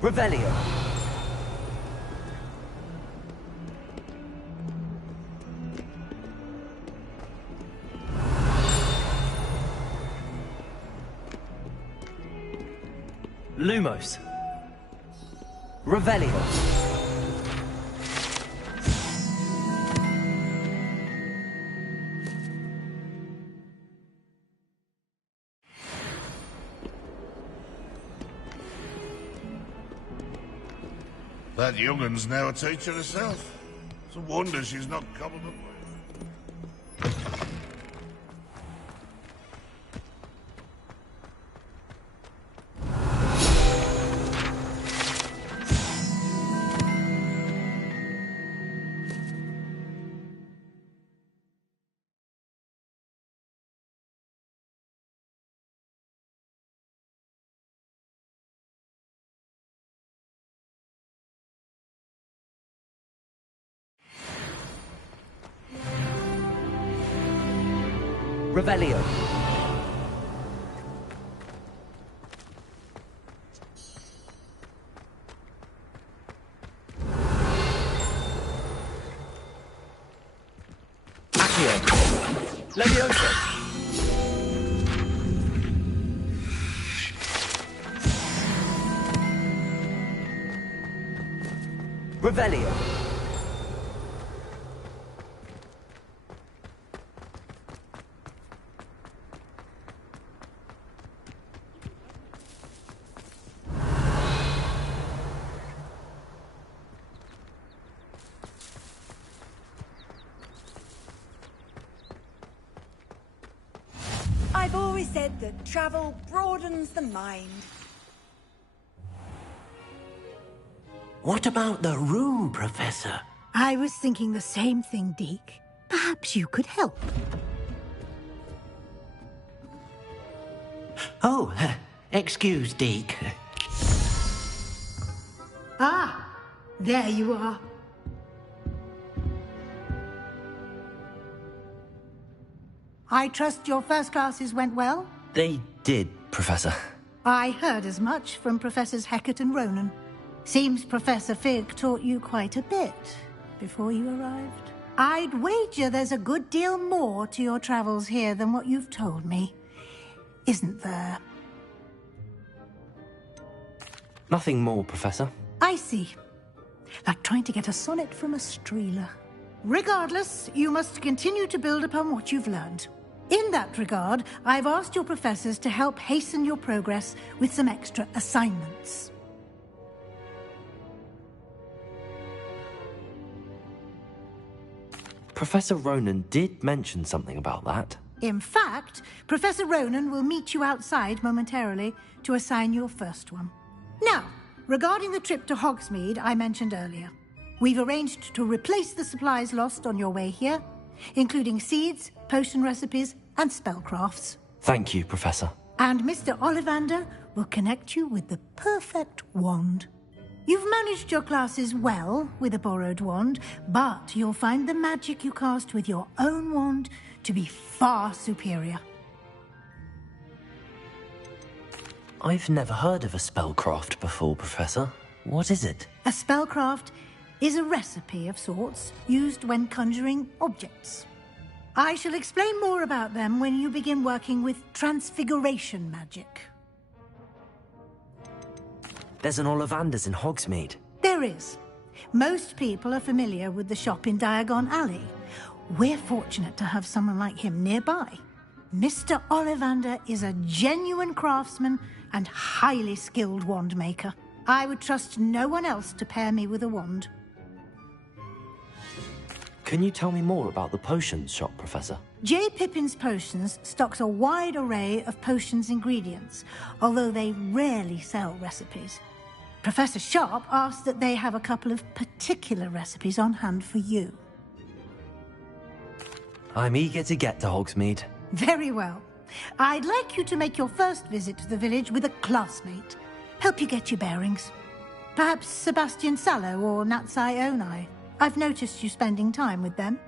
Revelio. Lumos. Revelio. That young'un's now a teacher herself. It's a wonder she's not cobbled up. Revelio. Accio. Levioso. Revelio. I've always said that travel broadens the mind. What about the room, Professor? I was thinking the same thing, Deke. Perhaps you could help. Oh, excuse, Deke. Ah, there you are. I trust your first classes went well? They did, Professor. I heard as much from Professors Hecat and Ronan. Seems Professor Fig taught you quite a bit before you arrived. I'd wager there's a good deal more to your travels here than what you've told me. Isn't there? Nothing more, Professor. I see. Like trying to get a sonnet from a streeler. Regardless, you must continue to build upon what you've learned. In that regard, I've asked your professors to help hasten your progress with some extra assignments. Professor Ronan did mention something about that. In fact, Professor Ronan will meet you outside momentarily to assign your first one. Now, regarding the trip to Hogsmeade I mentioned earlier, we've arranged to replace the supplies lost on your way here, including seeds, potion recipes, and spellcrafts. Thank you, Professor. And Mr. Ollivander will connect you with the perfect wand. You've managed your classes well with a borrowed wand, but you'll find the magic you cast with your own wand to be far superior. I've never heard of a spellcraft before, Professor. What is it? A spellcraft is a recipe of sorts used when conjuring objects. I shall explain more about them when you begin working with transfiguration magic. There's an Ollivander's in Hogsmeade. There is. Most people are familiar with the shop in Diagon Alley. We're fortunate to have someone like him nearby. Mr. Ollivander is a genuine craftsman and highly skilled wand maker. I would trust no one else to pair me with a wand. Can you tell me more about the potions shop, Professor? J. Pippin's Potions stocks a wide array of potions ingredients, although they rarely sell recipes. Professor Sharp asked that they have a couple of particular recipes on hand for you. I'm eager to get to Hogsmeade. Very well. I'd like you to make your first visit to the village with a classmate. Help you get your bearings. Perhaps Sebastian Sallow or Natsai Onai. I've noticed you spending time with them.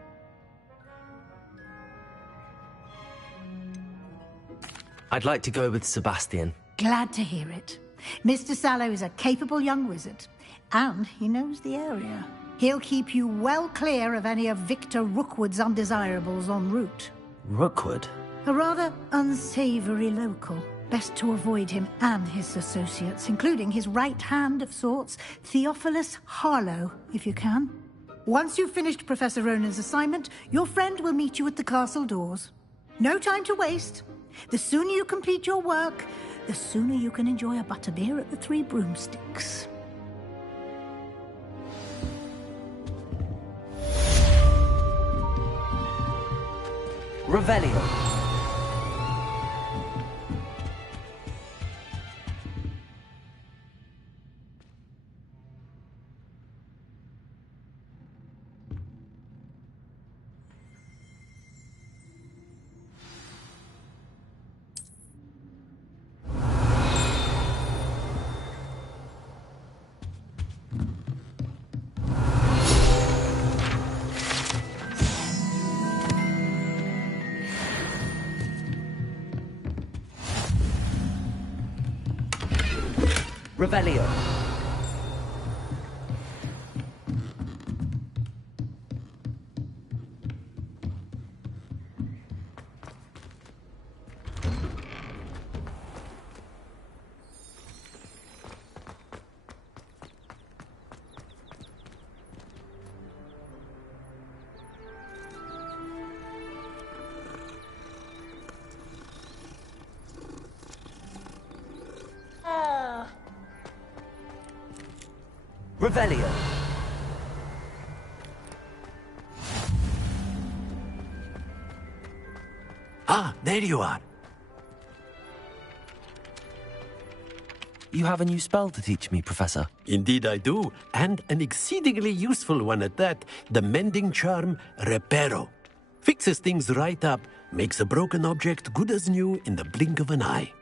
I'd like to go with Sebastian. Glad to hear it. Mr. Sallow is a capable young wizard, and he knows the area. He'll keep you well clear of any of Victor Rookwood's undesirables en route. Rookwood? A rather unsavory local. Best to avoid him and his associates, including his right hand of sorts, Theophilus Harlow, if you can. Once you've finished Professor Ronan's assignment, your friend will meet you at the castle doors. No time to waste. The sooner you complete your work, the sooner you can enjoy a butterbeer at the Three Broomsticks. Revelio. Revelio. Revelio. Ah, there you are. You have a new spell to teach me, Professor. Indeed I do, and an exceedingly useful one at that. The mending charm, Reparo. Fixes things right up, makes a broken object good as new in the blink of an eye.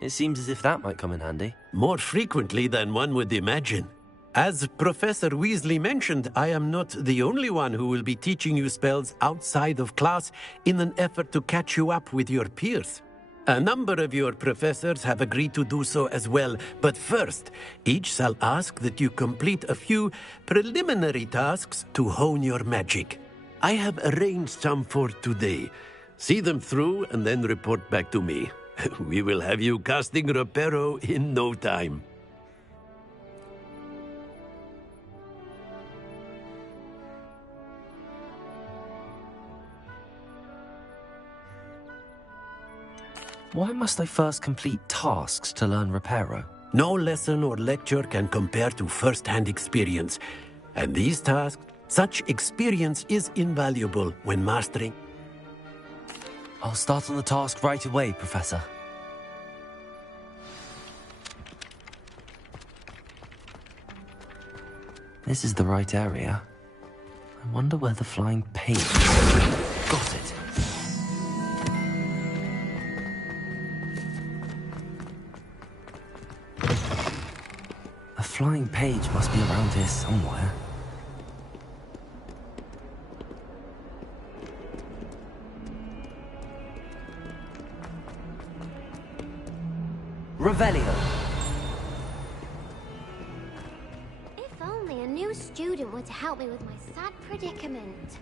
It seems as if that might come in handy. More frequently than one would imagine. As Professor Weasley mentioned, I am not the only one who will be teaching you spells outside of class in an effort to catch you up with your peers. A number of your professors have agreed to do so as well, but first, each shall ask that you complete a few preliminary tasks to hone your magic. I have arranged some for today. See them through and then report back to me. We will have you casting Reparo in no time. Why must I first complete tasks to learn Reparo? No lesson or lecture can compare to first-hand experience. And these tasks, such experience is invaluable when mastering. I'll start on the task right away, Professor. This is the right area. I wonder where the flying page is. Got it. A flying page must be around here somewhere. Revelio. If only a new student were to help me with my sad predicament.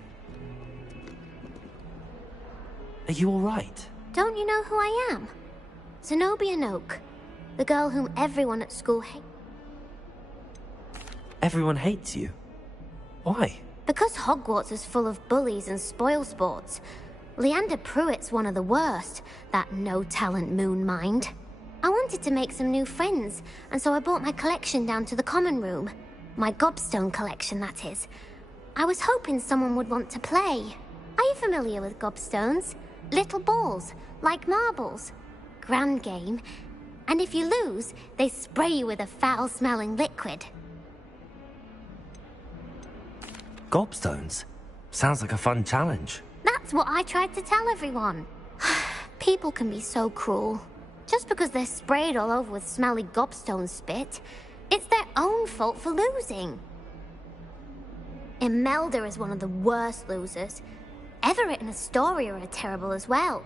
Are you all right? Don't you know who I am? Zenobia Noak, the girl whom everyone at school hates. Everyone hates you. Why? Because Hogwarts is full of bullies and spoilsports. Leander Pruitt's one of the worst, that no-talent moon mind. I wanted to make some new friends, and so I brought my collection down to the common room. My gobstone collection, that is. I was hoping someone would want to play. Are you familiar with gobstones? Little balls, like marbles. Grand game. And if you lose, they spray you with a foul-smelling liquid. Gobstones? Sounds like a fun challenge. That's what I tried to tell everyone. People can be so cruel. Just because they're sprayed all over with smelly gobstone spit, it's their own fault for losing. Imelda is one of the worst losers. Everett and Astoria are terrible as well.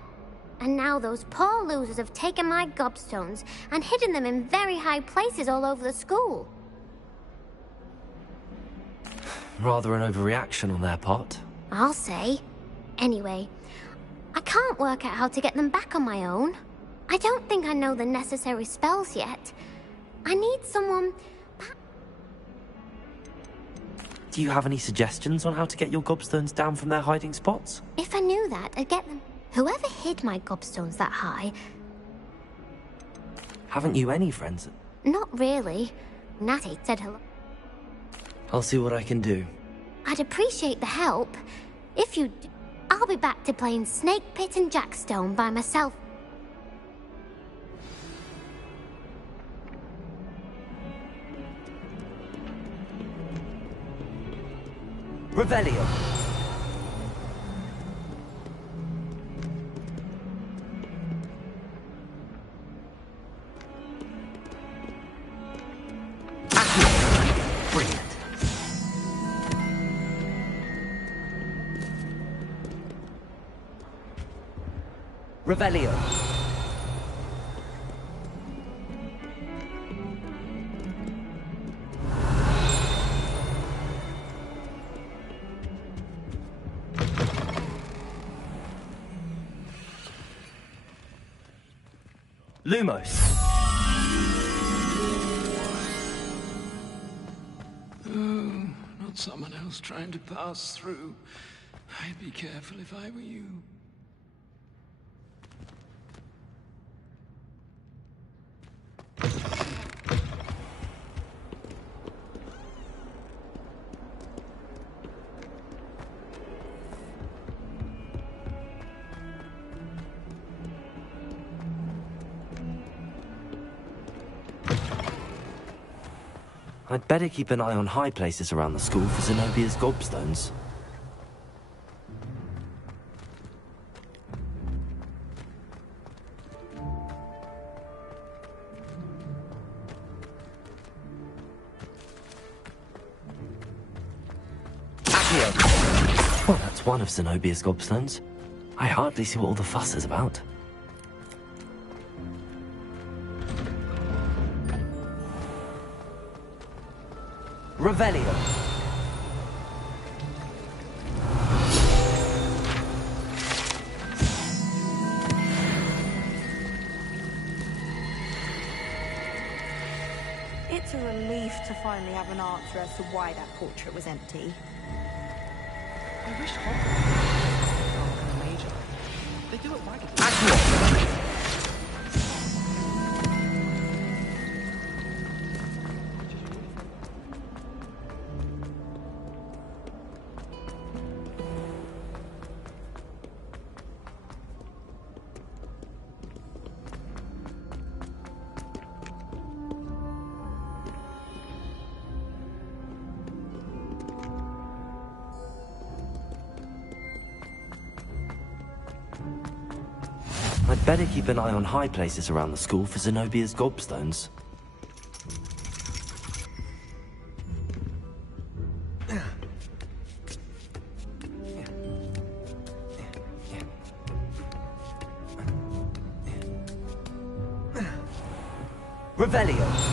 And now those poor losers have taken my gobstones and hidden them in very high places all over the school. Rather an overreaction on their part. I'll say. Anyway, I can't work out how to get them back on my own. I don't think I know the necessary spells yet. I need someone... Do you have any suggestions on how to get your gobstones down from their hiding spots? If I knew that, I'd get them. Whoever hid my gobstones that high... Haven't you any friends? Not really. Natty said hello. I'll see what I can do. I'd appreciate the help. If you do, I'll be back to playing Snake Pit and Jackstone by myself. Revelio. Brilliant. Revelio. Lumos. Oh, not someone else trying to pass through. I'd be careful if I were you. I'd better keep an eye on high places around the school for Zenobia's gobstones. Accio! Well, that's one of Zenobia's gobstones. I hardly see what all the fuss is about. Revelio. It's a relief to finally have an answer as to why that portrait was empty. I wish Hogwarts were major. They do it right. Accio! I'd better keep an eye on high places around the school for Zenobia's gobstones. Revelio.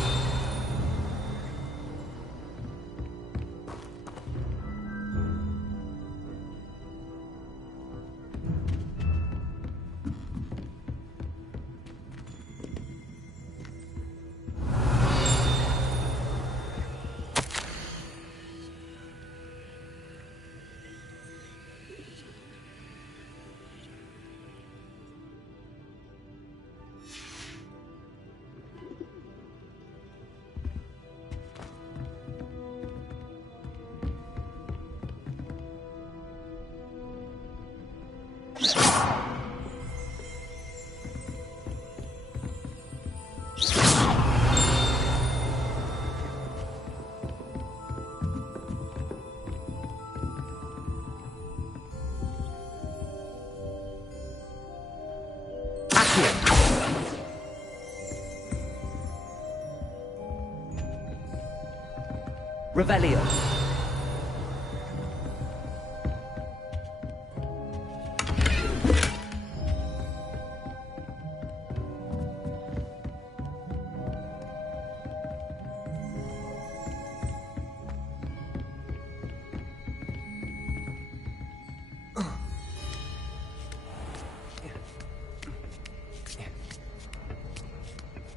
Revelio.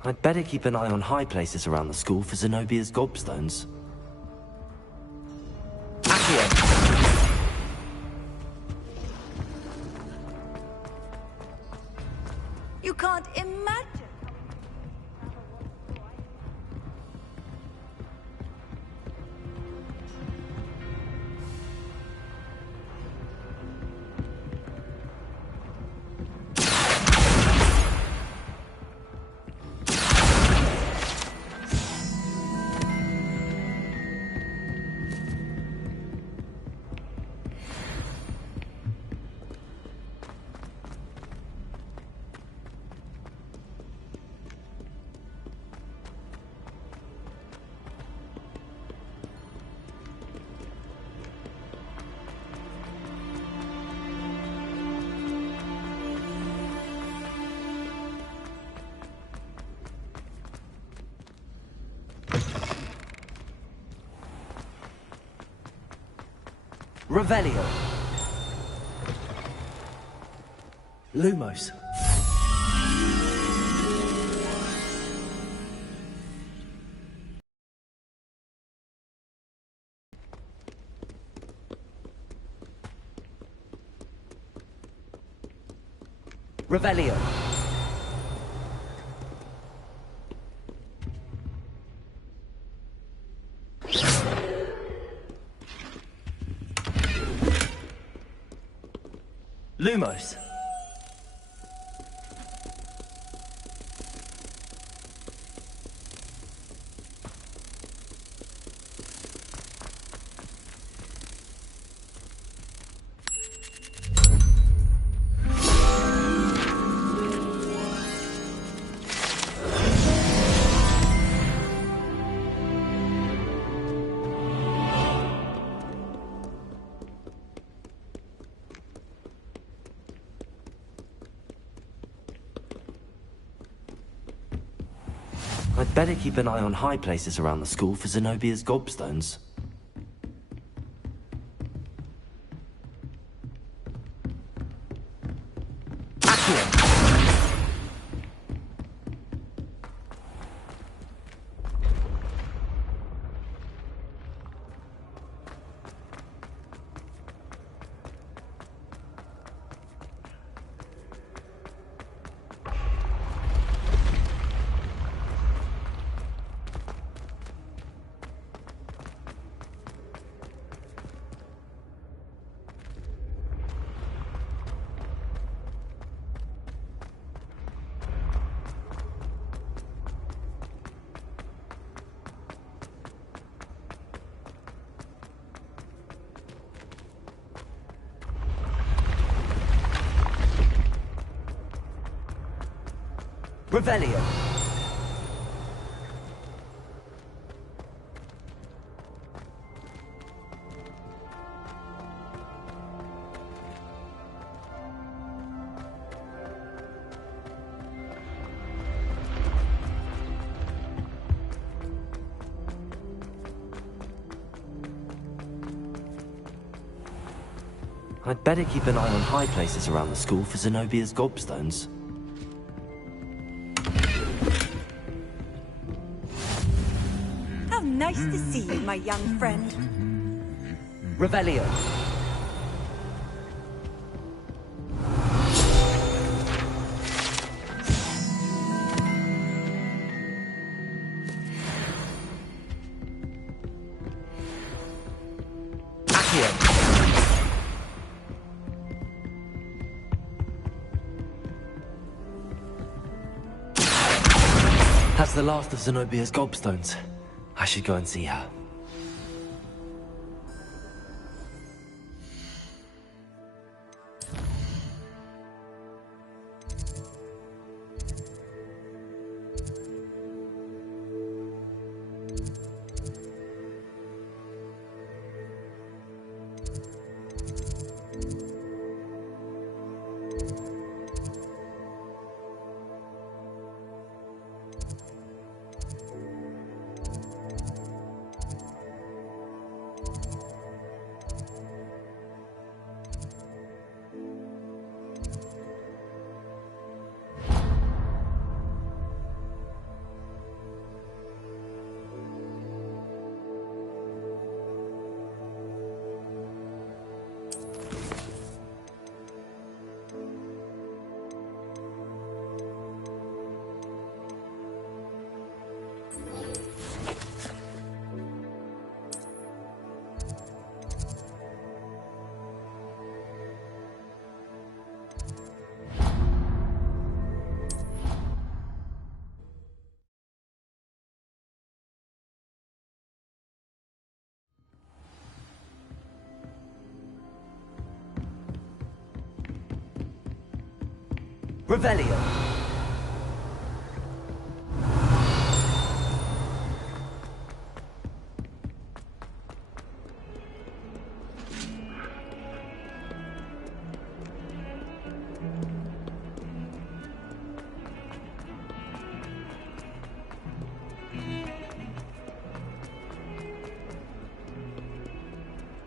I'd better keep an eye on high places around the school for Zenobia's gobstones. Accio! You can't imagine. Revelio. Lumos. Revelio. Lumos. I'd better keep an eye on high places around the school for Zenobia's gobstones. Accio! Revelio. I'd better keep an eye on high places around the school for Zenobia's gobstones. Nice to see you, my young friend. Revelio. Accio. That's the last of Zenobia's gobstones. I should go and see her. Revelio.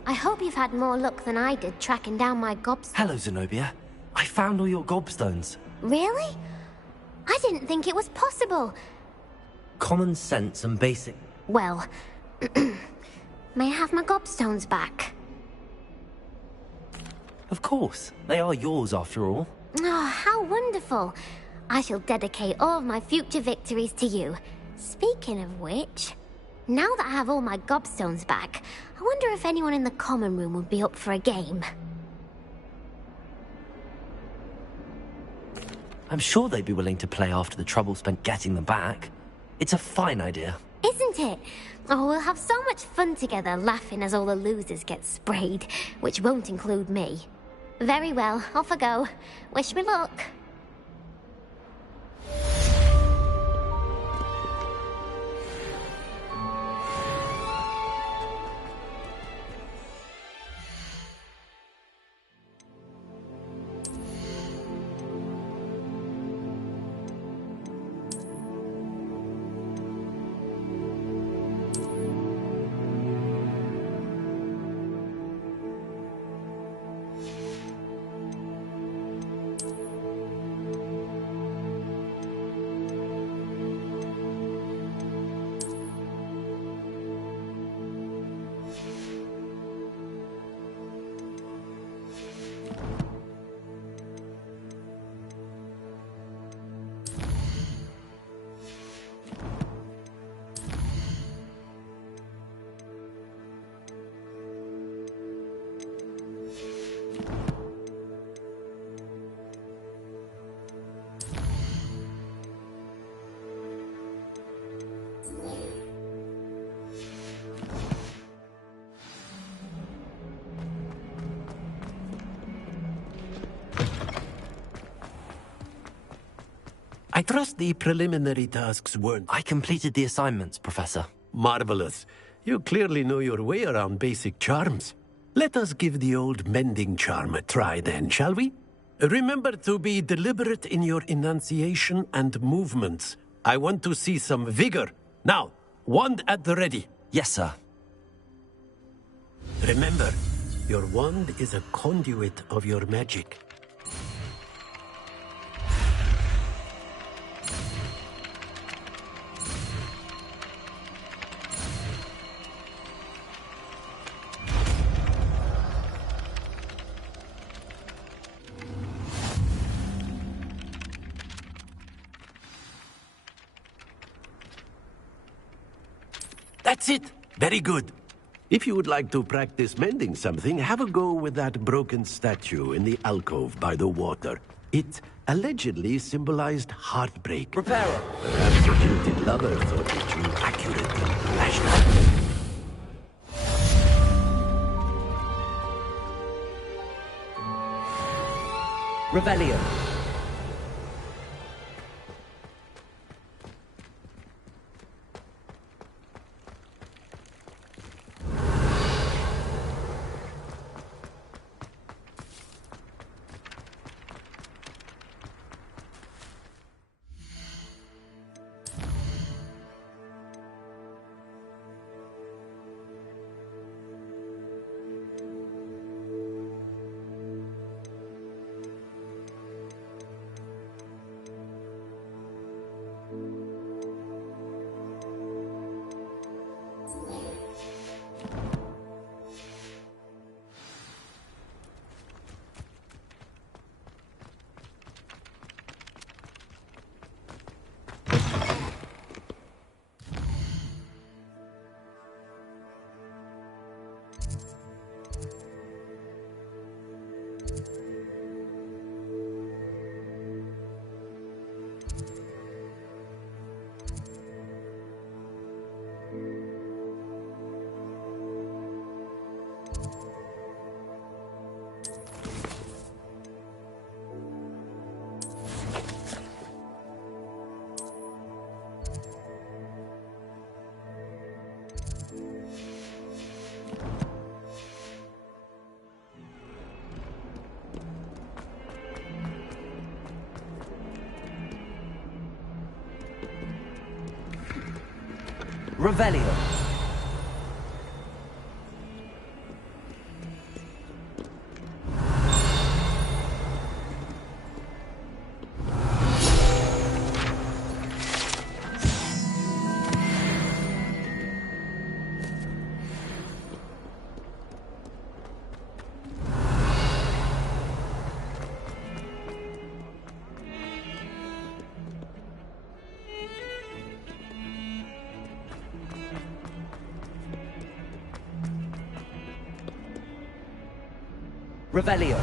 I hope you've had more luck than I did tracking down my gobstones. Hello, Zenobia. I found all your gobstones. Really? I didn't think it was possible. Common sense and basic... Well, may I have my gobstones back? Of course. They are yours, after all. Oh, how wonderful. I shall dedicate all of my future victories to you. Speaking of which, now that I have all my gobstones back, I wonder if anyone in the common room would be up for a game. I'm sure they'd be willing to play after the trouble spent getting them back. It's a fine idea. Isn't it? Oh, we'll have so much fun together, laughing as all the losers get sprayed, which won't include me. Very well, off I go. Wish me luck. I trust the preliminary tasks weren't... I completed the assignments, Professor. Marvelous. You clearly know your way around basic charms. Let us give the old mending charm a try then, shall we? Remember to be deliberate in your enunciation and movements. I want to see some vigor. Now, wand at the ready. Yes, sir. Remember, your wand is a conduit of your magic. That's it! Very good. If you would like to practice mending something, have a go with that broken statue in the alcove by the water. It allegedly symbolized heartbreak. Reparo! Perhaps your jilted lover thought it too accurate and rational. Revelio. Revelio. Revelio.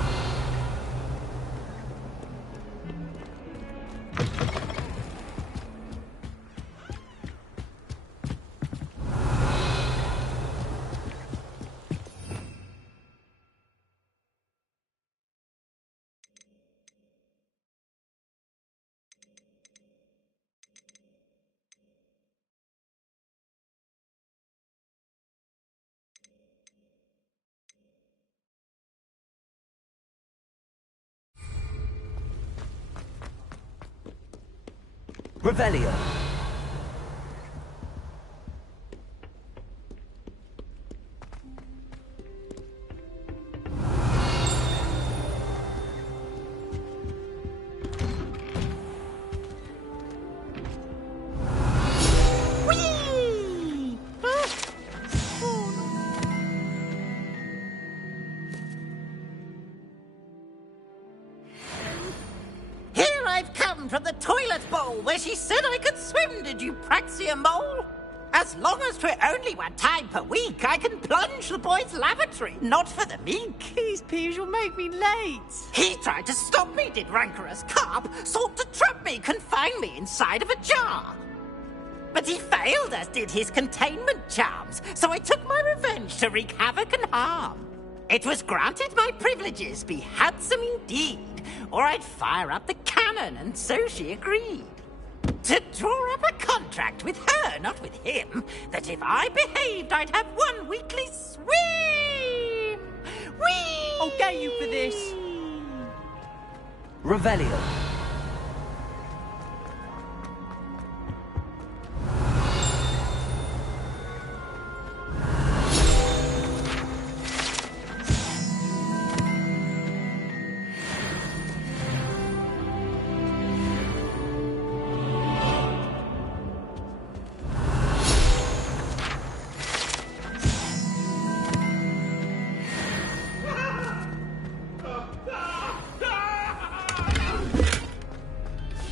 Revelio. Whee! Here I've come from the toilet bowl where she said I could swim, did you Praxia mole? As long as 'twere only one time per week, I can plunge the boy's lavatory, not for the meek. Please, Peeves, you'll make me late. He tried to stop me, did rancorous carp, sought to trap me, confine me inside of a jar. But he failed, as did his containment charms, so I took my revenge to wreak havoc and harm. It was granted my privileges be handsome indeed, or I'd fire up the cannon, and so she agreed. To draw up a contract with her, not with him, that if I behaved, I'd have one weekly swim! Whee! I'll get you for this. Revelio.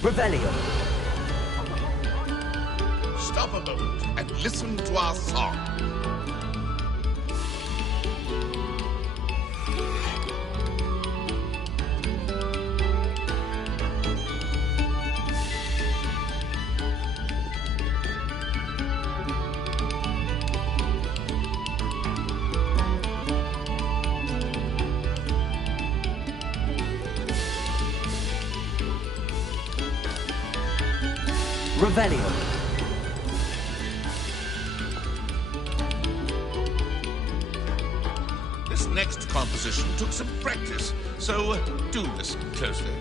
Revelio. Stop a moment and listen to our song. Revelio. This next composition took some practice, so do listen closely.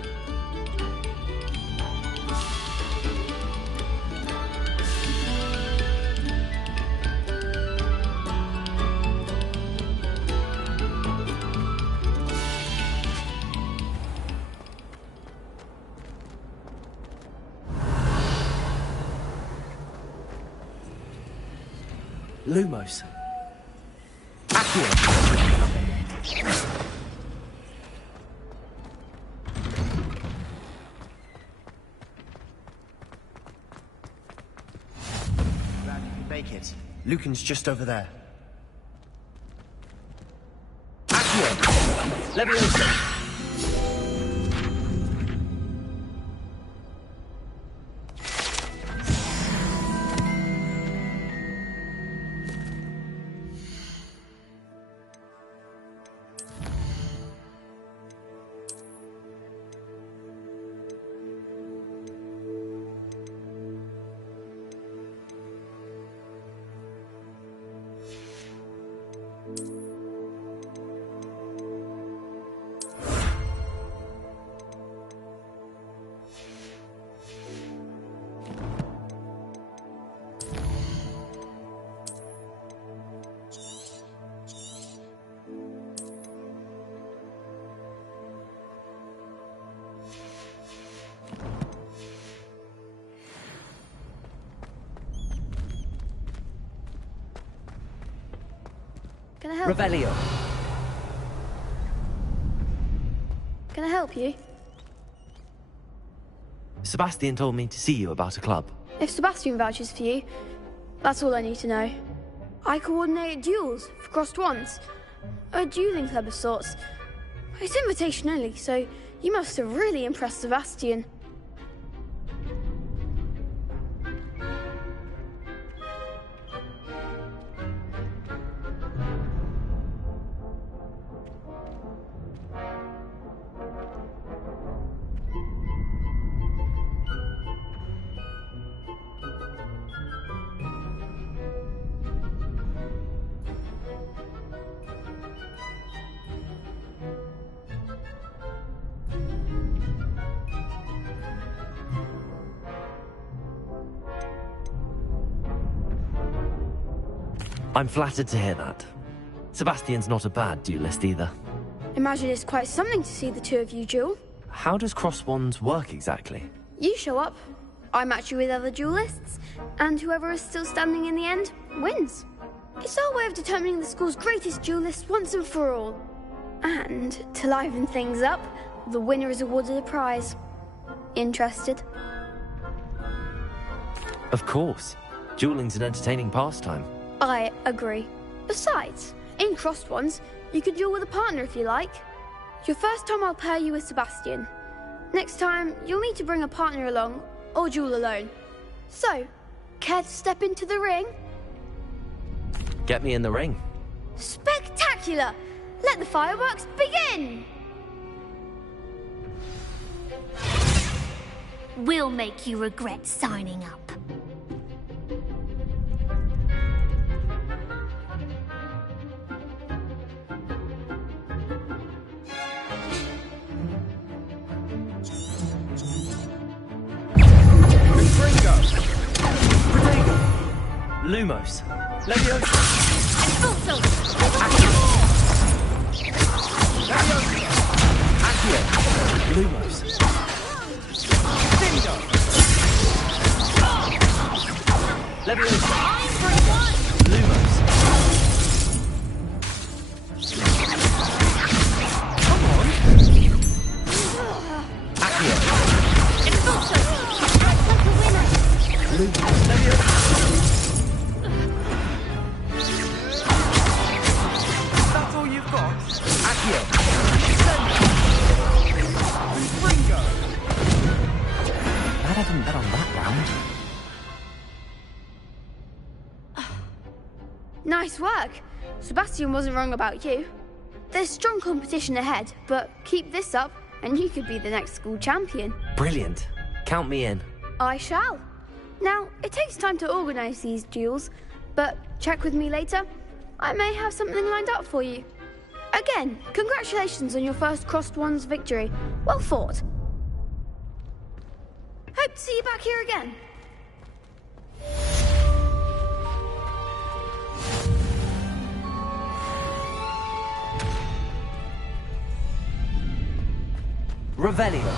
Lumos. Accio. Glad you could make it. Lucan's just over there. Accio. Leviosa. Revelio. Can I help you? Sebastian told me to see you about a club. If Sebastian vouches for you, that's all I need to know. I coordinate duels for crossed wands. A dueling club of sorts. It's invitation only, so you must have really impressed Sebastian. I'm flattered to hear that. Sebastian's not a bad duelist either. Imagine it's quite something to see the two of you duel. How does cross wands work exactly? You show up, I match you with other duelists, and whoever is still standing in the end wins. It's our way of determining the school's greatest duelist once and for all. And to liven things up, the winner is awarded a prize. Interested? Of course. Dueling's an entertaining pastime. I agree. Besides, in crossed ones, you can duel with a partner if you like. Your first time I'll pair you with Sebastian. Next time, you'll need to bring a partner along, or duel alone. So, care to step into the ring? Get me in the ring. Spectacular! Let the fireworks begin! We'll make you regret signing up. Lumos. Leviosa. Expulso! Accio. Lumos. Bingo! Leviosa. Lumos. Come on. Accio. Expulso! Act like a winner! Lumos. Leviosa. Accio. Bingo! Glad I didn't bet on that round. Nice work. Sebastian wasn't wrong about you. There's strong competition ahead, but keep this up and you could be the next school champion. Brilliant. Count me in. I shall. Now, it takes time to organise these duels, but check with me later. I may have something lined up for you. Again, congratulations on your first crossed wands victory. Well fought. Hope to see you back here again. Revelio.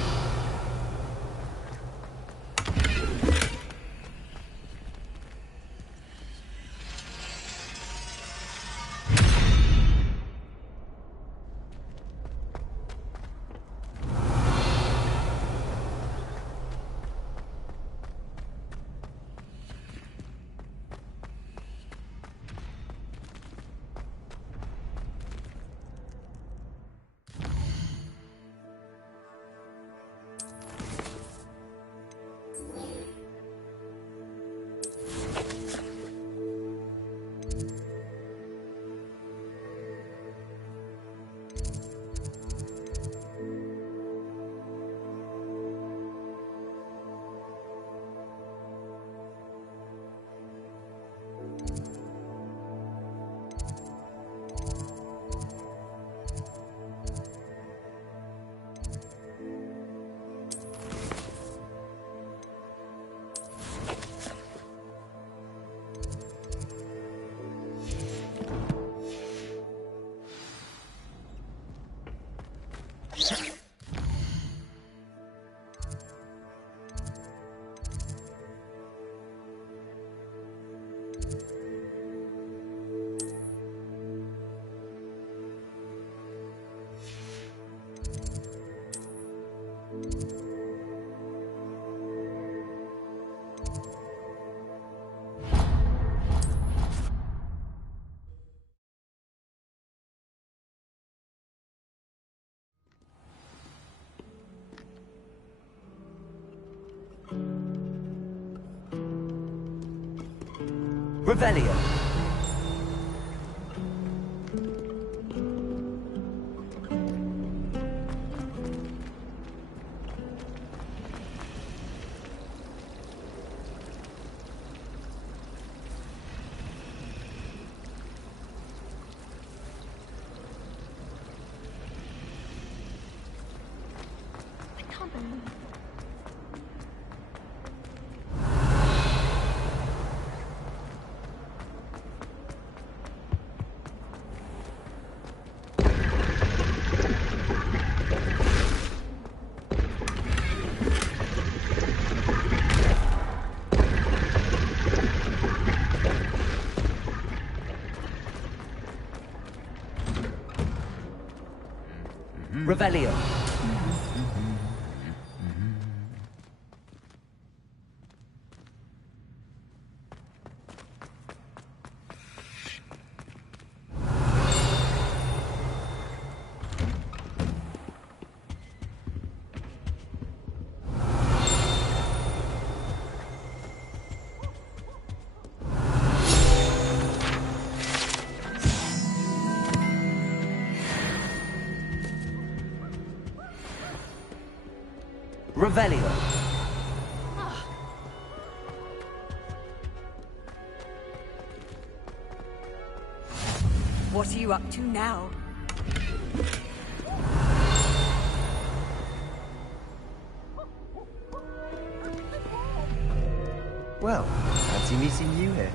Revelio. Revelio. Revelio. What are you up to now? Well, fancy meeting you here.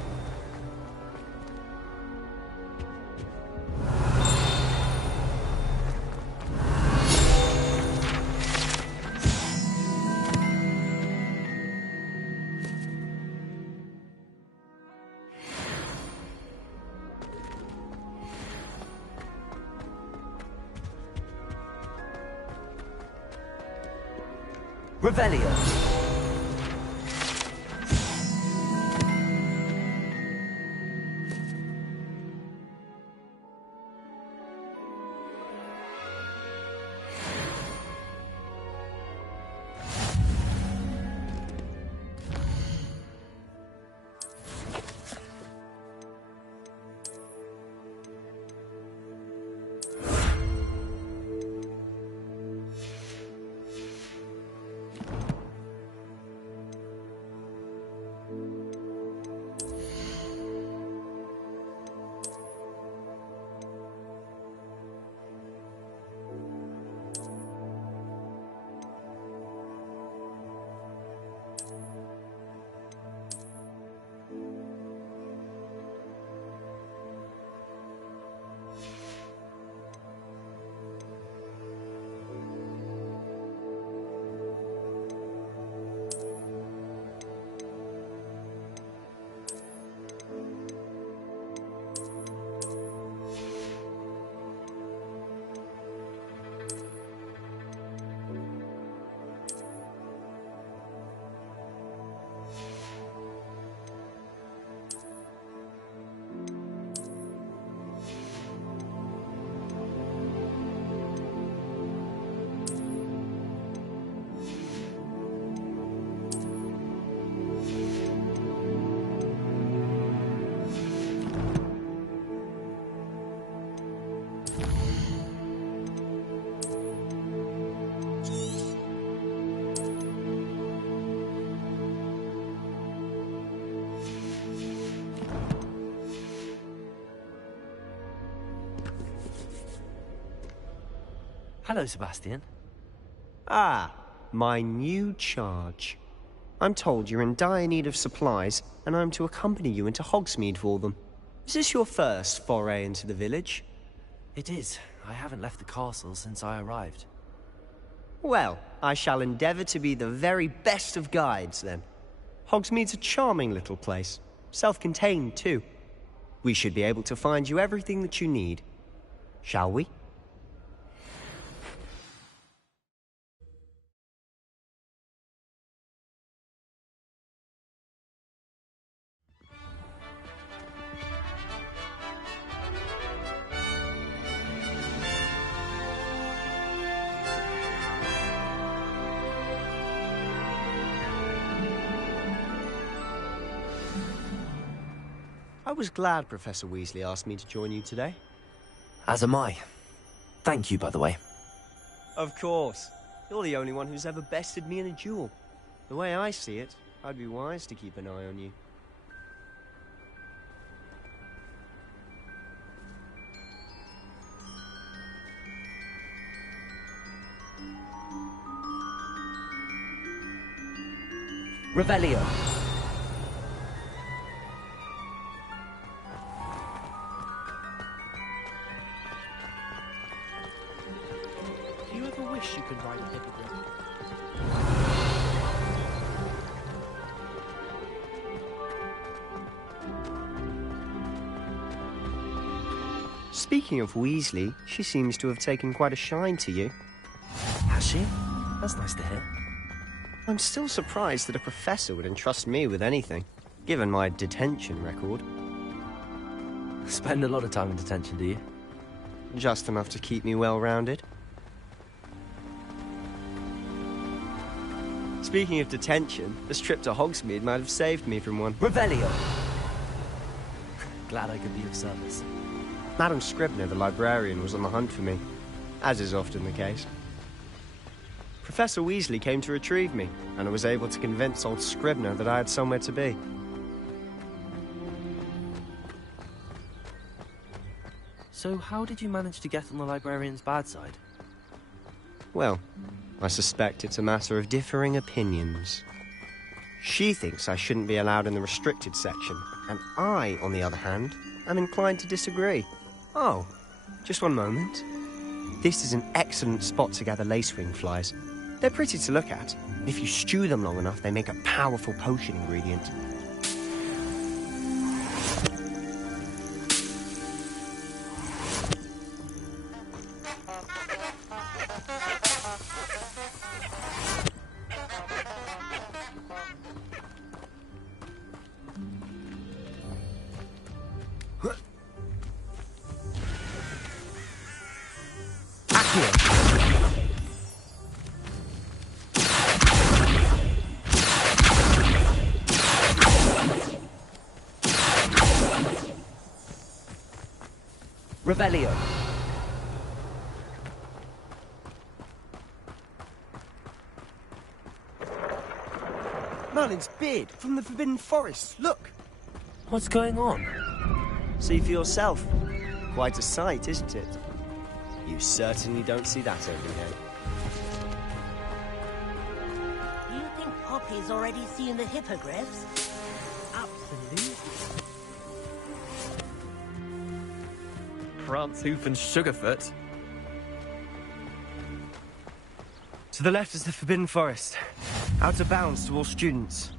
Revelio. Hello, Sebastian. Ah, my new charge. I'm told you're in dire need of supplies, and I'm to accompany you into Hogsmeade for them. Is this your first foray into the village? It is. I haven't left the castle since I arrived. Well, I shall endeavour to be the very best of guides, then. Hogsmeade's a charming little place. Self-contained, too. We should be able to find you everything that you need. Shall we? was glad Professor Weasley asked me to join you today. As am I. Thank you, by the way. Of course. You're the only one who's ever bested me in a duel. The way I see it, I'd be wise to keep an eye on you. Revelio. Do you ever wish you could ride a hippogriff? Speaking of Weasley, she seems to have taken quite a shine to you. Has she? That's nice to hear. I'm still surprised that a professor would entrust me with anything, given my detention record. Spend a lot of time in detention, do you? Just enough to keep me well-rounded. Speaking of detention, this trip to Hogsmeade might have saved me from one. Revelio! Glad I could be of service. Madam Scribner, the librarian, was on the hunt for me, as is often the case. Professor Weasley came to retrieve me, and I was able to convince old Scribner that I had somewhere to be. So how did you manage to get on the librarian's bad side? Well, I suspect it's a matter of differing opinions. She thinks I shouldn't be allowed in the restricted section, and I, on the other hand, am inclined to disagree. Oh, just one moment. This is an excellent spot to gather lacewing flies. They're pretty to look at. If you stew them long enough, they make a powerful potion ingredient. Revelio. Merlin's beard from the Forbidden Forest. Look! What's going on? See for yourself. Quite a sight, isn't it? You certainly don't see that every day. Do you think Poppy's already seen the hippogriffs? Absolutely. Prance-Hoof and Sugarfoot. To the left is the Forbidden Forest. Out of bounds to all students.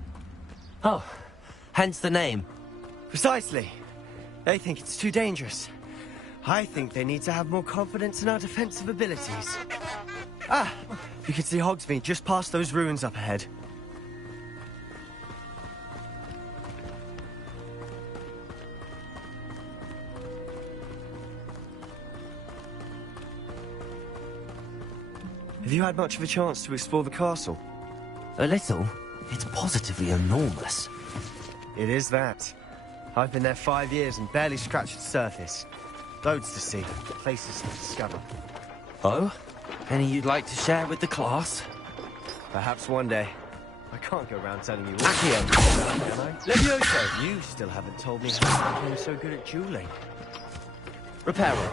Oh, hence the name. Precisely. They think it's too dangerous. I think they need to have more confidence in our defensive abilities. Ah, you can see Hogsmeade just past those ruins up ahead. Have you had much of a chance to explore the castle? A little. It's positively enormous. It is that. I've been there 5 years and barely scratched the surface. Loads to see, places to discover. Oh? Any you'd like to share with the class? Perhaps one day. I can't go around telling you all. Accio! Can I? Levioso! You still haven't told me how you became so good at dueling. Reparo.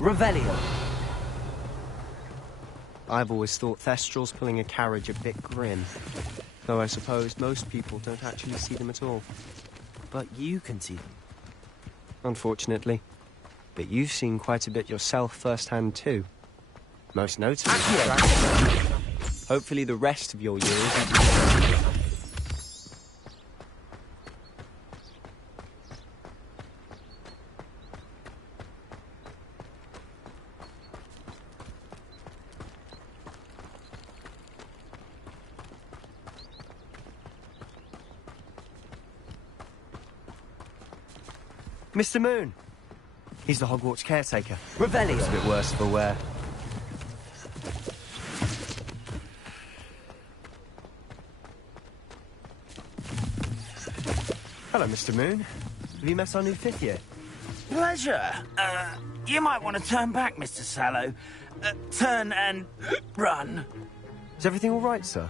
Revelio. I've always thought Thestrals pulling a carriage a bit grim. Though I suppose most people don't actually see them at all. But you can see them. Unfortunately. But you've seen quite a bit yourself firsthand too. Most notably... Hopefully the rest of your years... Mr. Moon! He's the Hogwarts caretaker. Revelio! It's a bit worse for wear. Hello, Mr. Moon. Have you met our new fifth year? Pleasure. You might want to turn back, Mr. Sallow. Turn and run. Is everything all right, sir?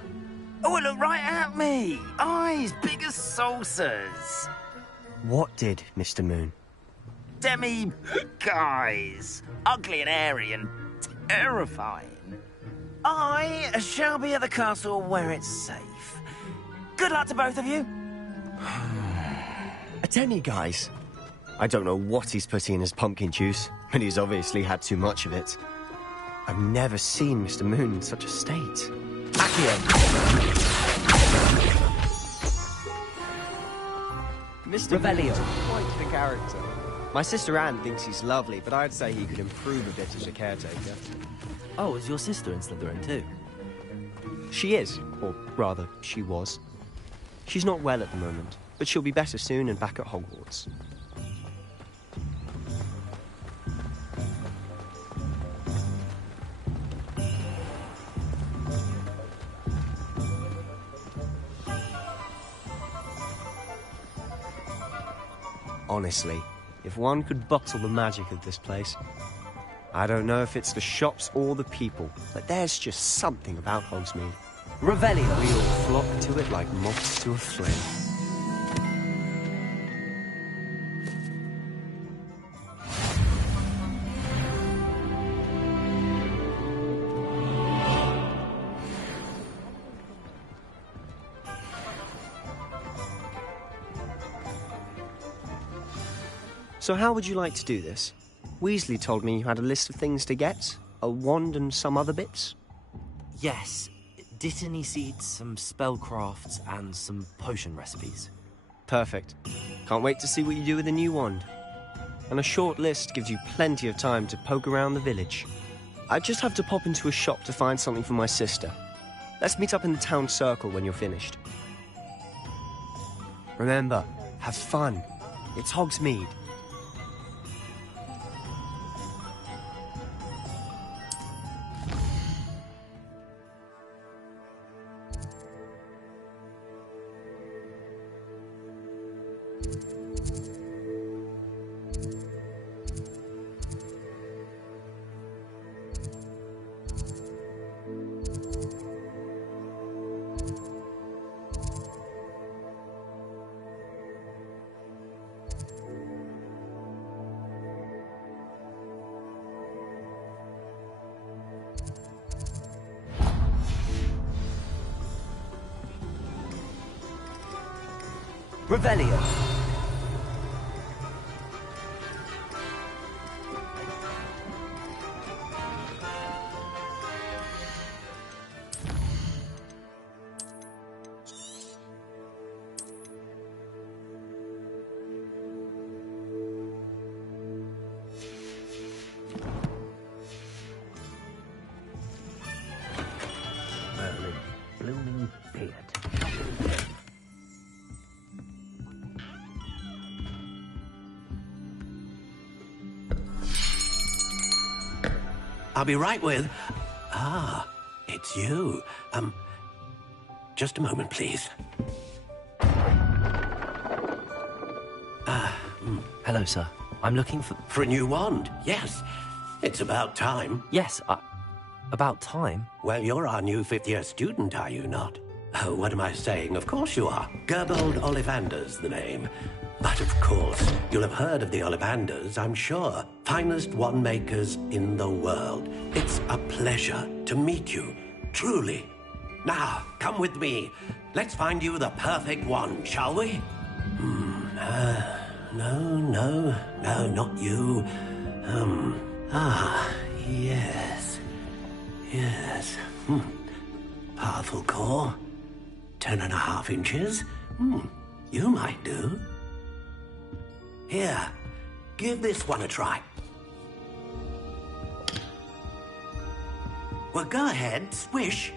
Oh, look right at me. Eyes big as saucers. What did, Mr. Moon? Demi-guys. Ugly and hairy and terrifying. I shall be at the castle where it's safe. Good luck to both of you. A demi-guise? I don't know what he's putting in his pumpkin juice, but he's obviously had too much of it. I've never seen Mr. Moon in such a state. Accio! Mr. Revelio. Quite the character. My sister Anne thinks he's lovely, but I'd say he could improve a bit as a caretaker. Oh, is your sister in Slytherin too? She is, or rather, she was. She's not well at the moment, but she'll be better soon and back at Hogwarts. Honestly, if one could bottle the magic of this place, I don't know if it's the shops or the people, but there's just something about Hogsmeade. Revelio! We all flock to it like moths to a flame. So how would you like to do this? Weasley told me you had a list of things to get, a wand and some other bits. Yes. Dittany seeds, some spellcrafts, and some potion recipes. Perfect. Can't wait to see what you do with the new wand. And a short list gives you plenty of time to poke around the village. I just have to pop into a shop to find something for my sister. Let's meet up in the town circle when you're finished. Remember, have fun. It's Hogsmeade. Revelio. Blooming beard. I'll be right with... Ah, it's you. Just a moment, please. Hello, sir. I'm looking for... For a new wand, yes. It's about time. Yes, about time? Well, you're our new fifth-year student, are you not? Oh, what am I saying? Of course you are. Gerbold Ollivander's the name. But of course, you'll have heard of the Ollivanders, I'm sure. Finest wand makers in the world. It's a pleasure to meet you, truly. Now, come with me. Let's find you the perfect wand, shall we? No, not you. Yes. Powerful core. 10.5 inches. You might do. Here, give this one a try. Well, go ahead, swish.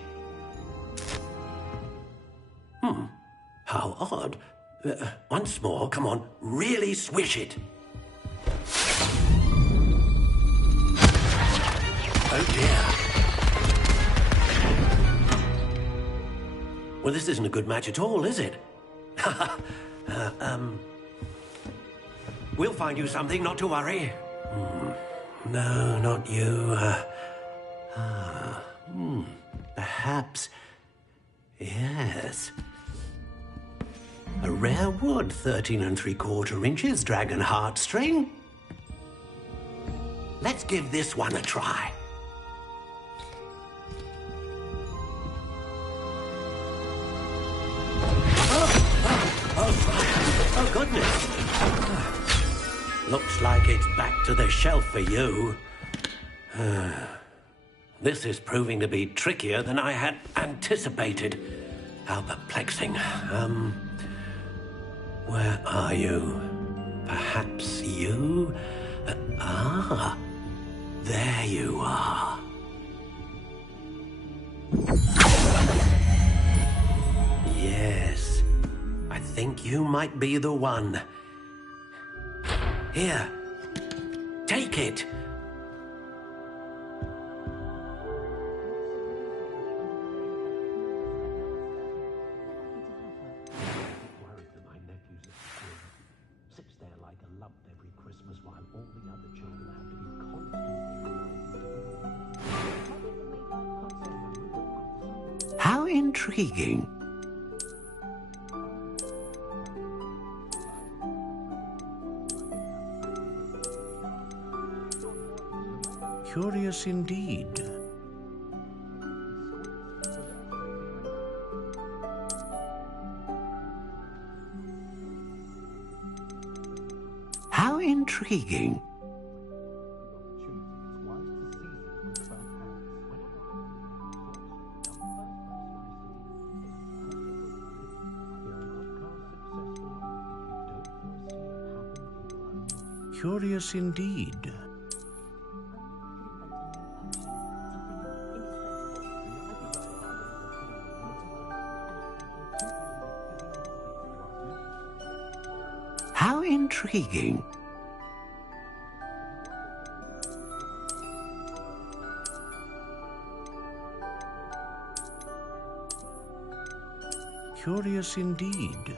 How odd. Once more, come on, really swish it. Oh dear. Well, this isn't a good match at all, is it? We'll find you something, not to worry. No, not you. Perhaps. Yes. A rare wood, 13 3/4 inches, dragon heartstring. Let's give this one a try. Oh, goodness. Looks like it's back to the shelf for you. This is proving to be trickier than I had anticipated. How perplexing. Where are you? Perhaps you? There you are. Yes, I think you might be the one. Here, take it. How intriguing. Curious indeed. How intriguing. Curious indeed. How intriguing. Curious indeed.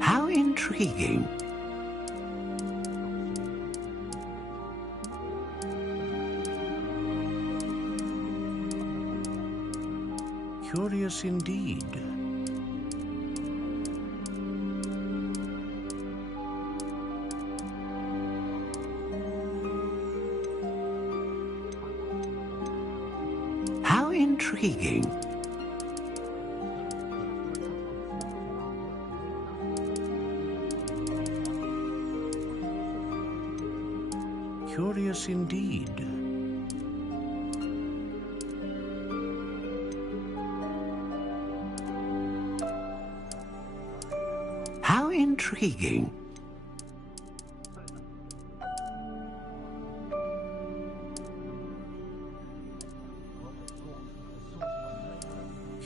How intriguing. Curious indeed. How intriguing. Curious indeed. How intriguing.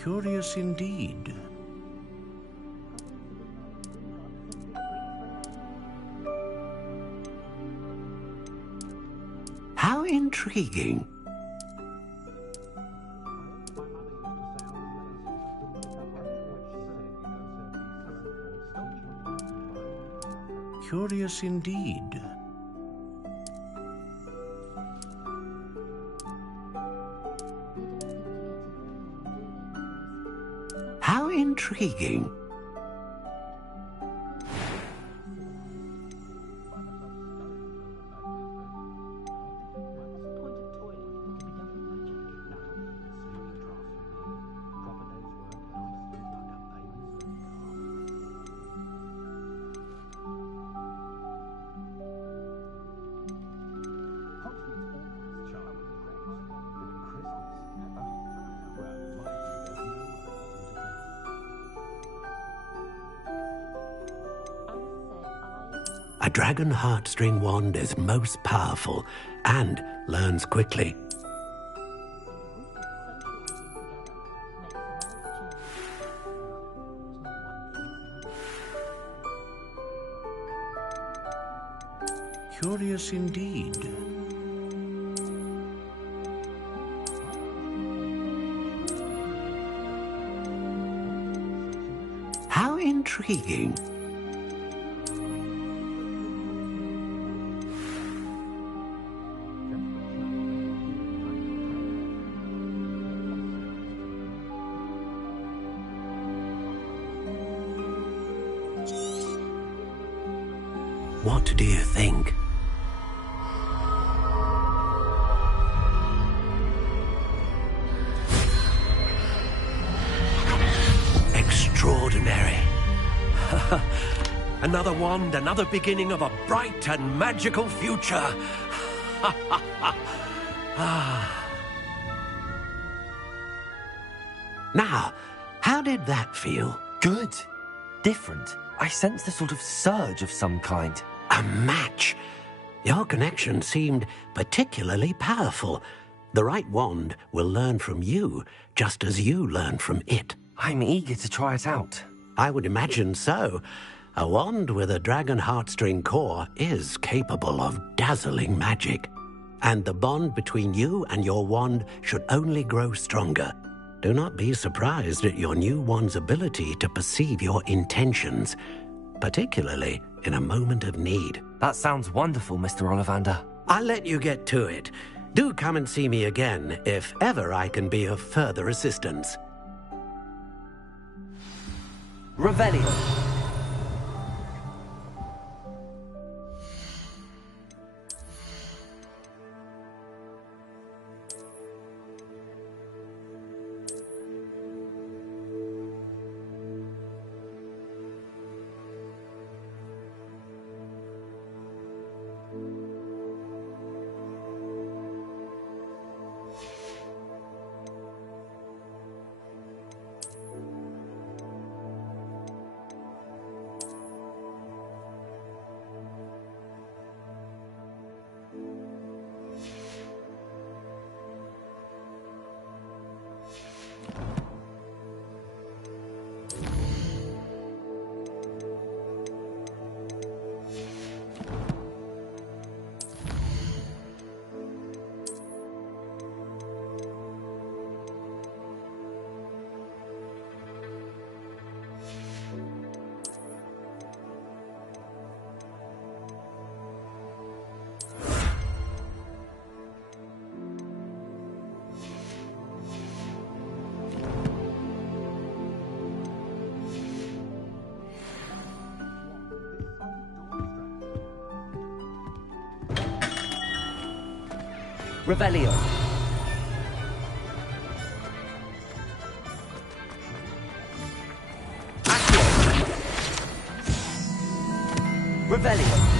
Curious indeed. How intriguing. Curious indeed. How intriguing. A dragon heartstring wand is most powerful and learns quickly. Curious indeed. How intriguing. What do you think? Extraordinary. Another wand, another beginning of a bright and magical future. Now, how did that feel? Good. Different. I sensed a sort of surge of some kind. A match. Your connection seemed particularly powerful. The right wand will learn from you, just as you learn from it. I'm eager to try it out. I would imagine so. A wand with a dragon heartstring core is capable of dazzling magic. And the bond between you and your wand should only grow stronger. Do not be surprised at your new wand's ability to perceive your intentions, particularly in a moment of need. That sounds wonderful, Mr. Ollivander. I'll let you get to it. Do come and see me again if ever I can be of further assistance. Revelio. Revelio. Accio. Revelio.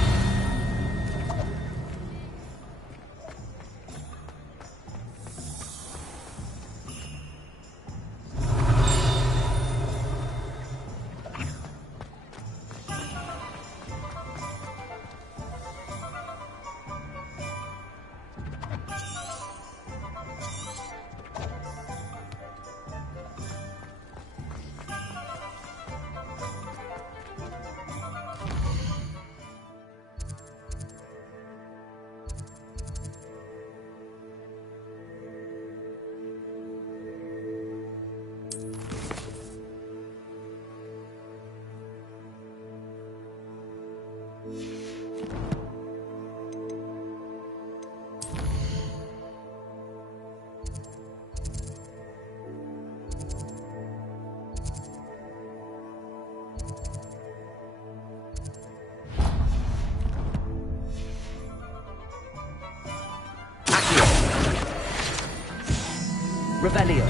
Revelio.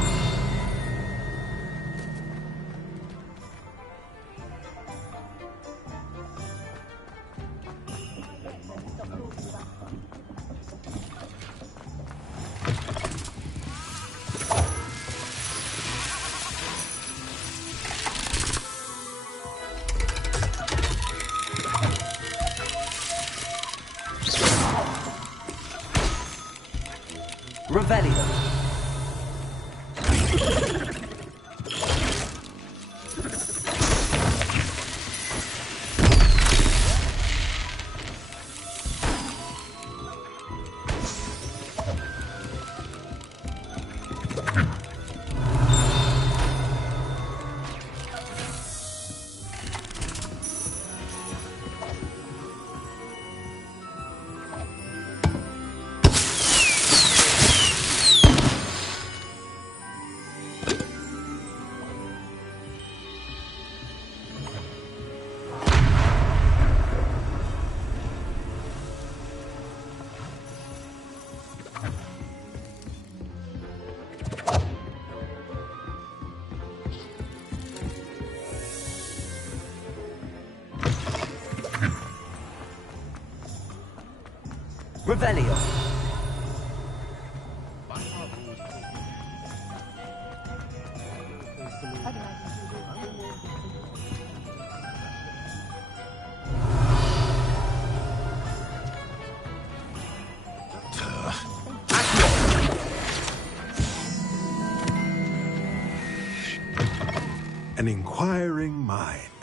Revelio. An inquiring mind.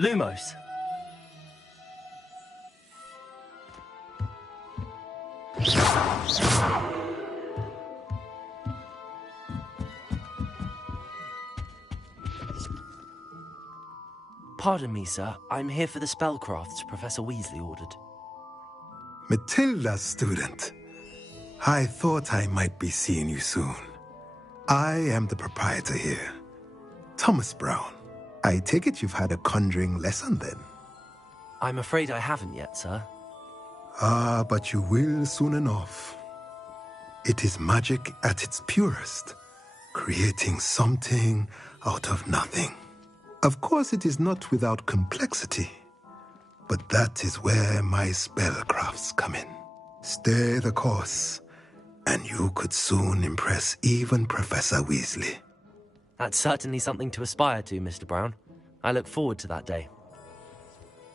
Lumos. Pardon me, sir. I'm here for the spellcrafts Professor Weasley ordered. Matilda, student. I thought I might be seeing you soon. I am the proprietor here, Thomas Brown. I take it you've had a conjuring lesson then? I'm afraid I haven't yet, sir. Ah, but you will soon enough. It is magic at its purest, creating something out of nothing. Of course, it is not without complexity, but that is where my spellcrafts come in. Stay the course, and you could soon impress even Professor Weasley. That's certainly something to aspire to, Mr. Brown. I look forward to that day.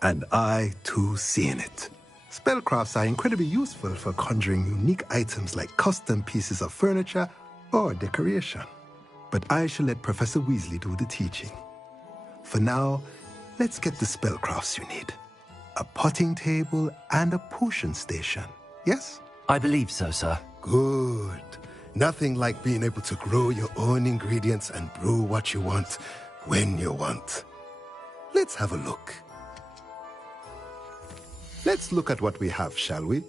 And I, too, seeing it. Spellcrafts are incredibly useful for conjuring unique items like custom pieces of furniture or decoration. But I shall let Professor Weasley do the teaching. For now, let's get the spellcrafts you need. A potting table and a potion station, yes? I believe so, sir. Good. Nothing like being able to grow your own ingredients and brew what you want when you want. Let's have a look. Let's look at what we have, shall we?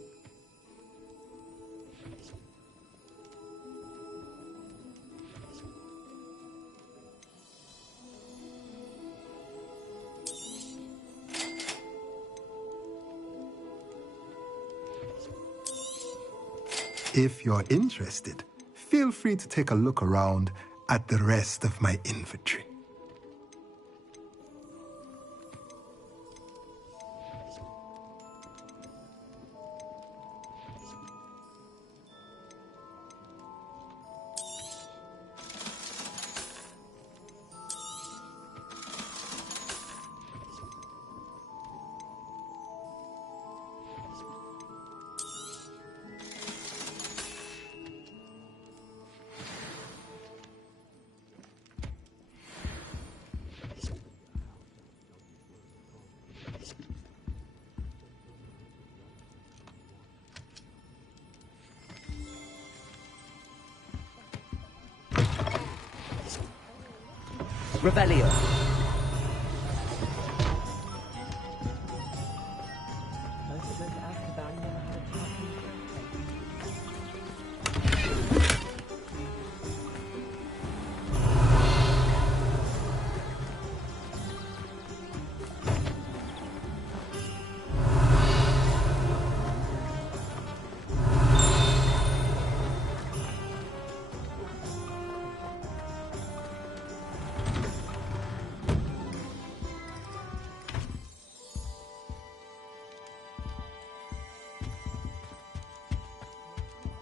If you're interested, feel free to take a look around at the rest of my inventory. Revelio.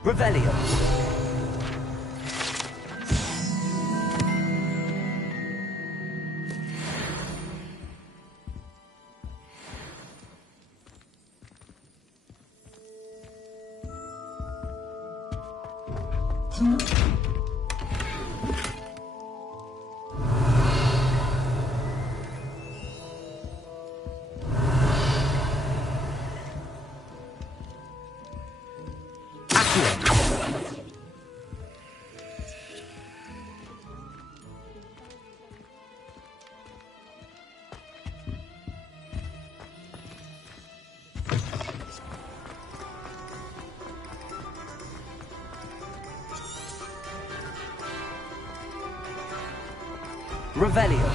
Revelio. Revelio.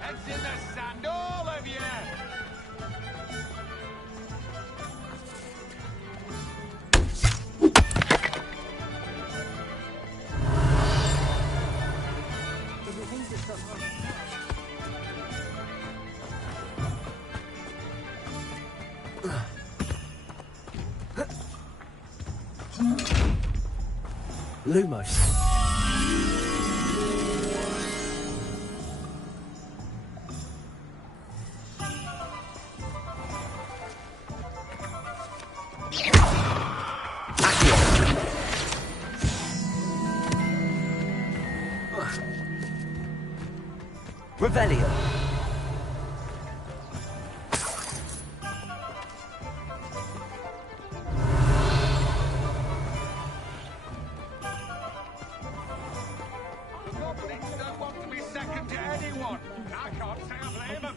Heads in the sand, all of you! Lumos. Revelio. Don't want to be second to anyone. I can't say I blame them.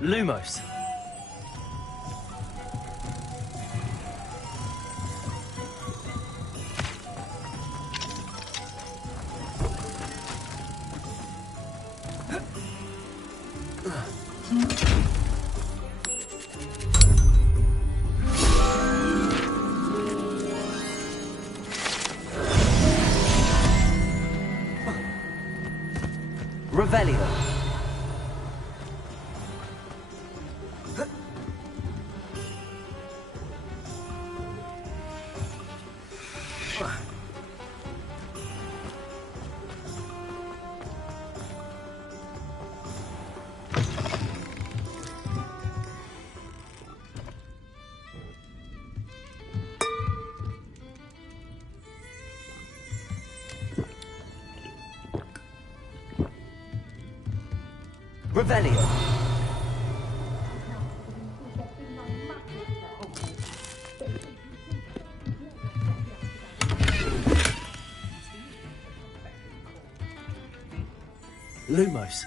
Lumos. Revelio. Revelio. Lumos.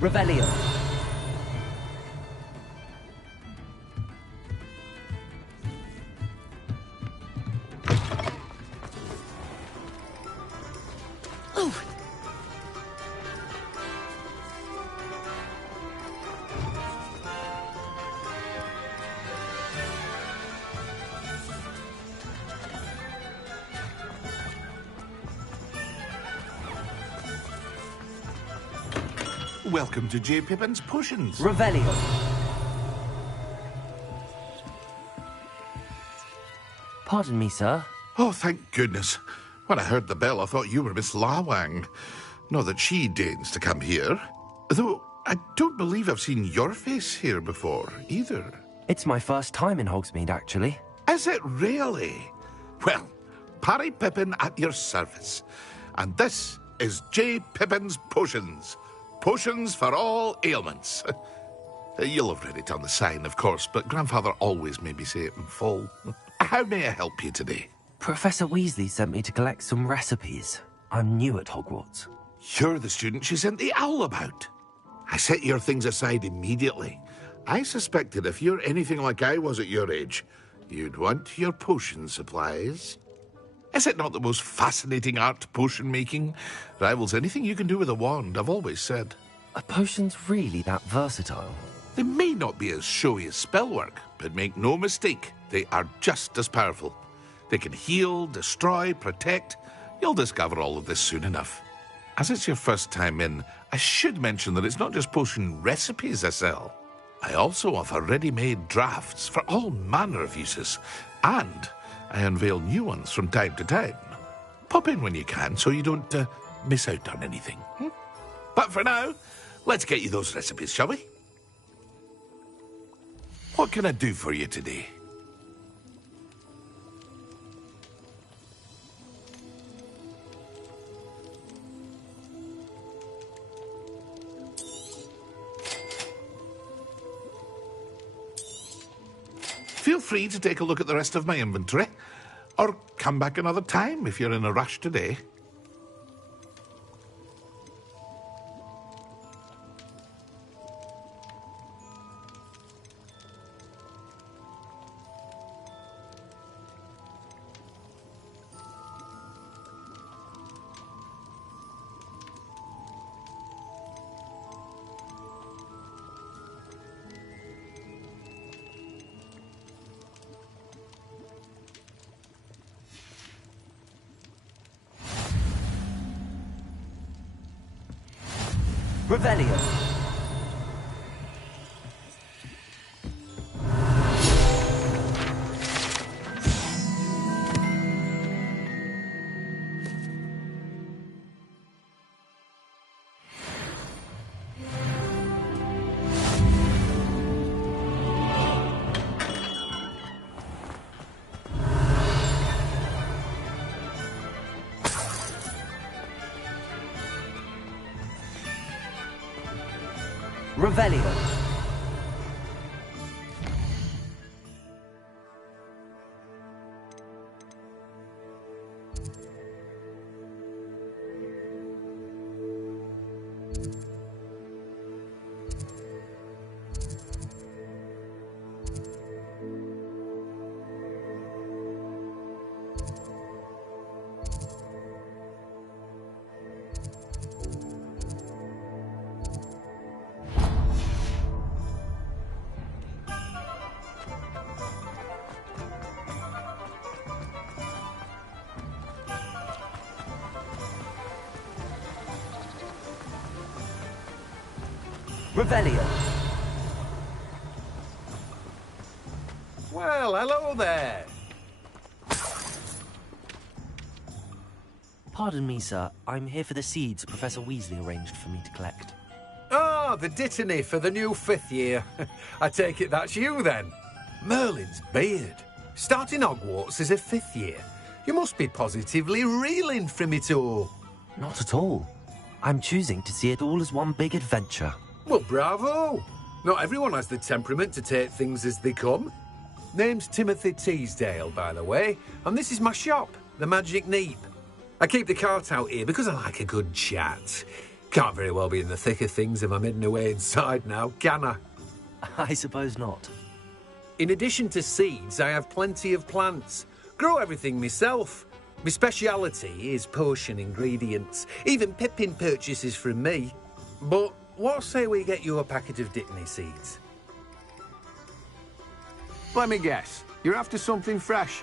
Revelio. Welcome to J. Pippin's Potions. Revelio. Pardon me, sir. Oh, thank goodness. When I heard the bell, I thought you were Miss Lawang. Not that she deigns to come here. Though I don't believe I've seen your face here before, either. It's my first time in Hogsmeade, actually. Is it really? Well, Parry Pippin at your service. And this is J. Pippin's Potions. Potions for all ailments. You'll have read it on the sign, of course, but Grandfather always made me say it in full. How may I help you today? Professor Weasley sent me to collect some recipes. I'm new at Hogwarts. You're the student she sent the owl about. I set your things aside immediately. I suspected if you're anything like I was at your age, you'd want your potion supplies. Is it not the most fascinating art, potion making? Rivals anything you can do with a wand, I've always said. Are potions really that versatile? They may not be as showy as spellwork, but make no mistake, they are just as powerful. They can heal, destroy, protect. You'll discover all of this soon enough. As it's your first time in, I should mention that it's not just potion recipes I sell. I also offer ready-made drafts for all manner of uses, and I unveil new ones from time to time. Pop in when you can so you don't miss out on anything. But for now, let's get you those recipes, shall we? What can I do for you today? feel free to take a look at the rest of my inventory, or come back another time if you're in a rush today. Revelio. Revelio. Revelio. Well, hello there. Pardon me, sir. I'm here for the seeds Professor Weasley arranged for me to collect. Ah, the dittany for the new 5th year. I take it that's you, then. Merlin's beard. Starting Hogwarts as a 5th year. You must be positively reeling from it all. Not at all. I'm choosing to see it all as one big adventure. Well, bravo. Not everyone has the temperament to take things as they come. Name's Timothy Teasdale, by the way, and this is my shop, the Magic Neep. I keep the cart out here because I like a good chat. Can't very well be in the thick of things if I'm hidden away inside now, can I? I suppose not. In addition to seeds, I have plenty of plants. Grow everything myself. My speciality is potion ingredients. Even Pippin purchases from me. But what say we get you a packet of Dittany seeds? Let me guess. You're after something fresh.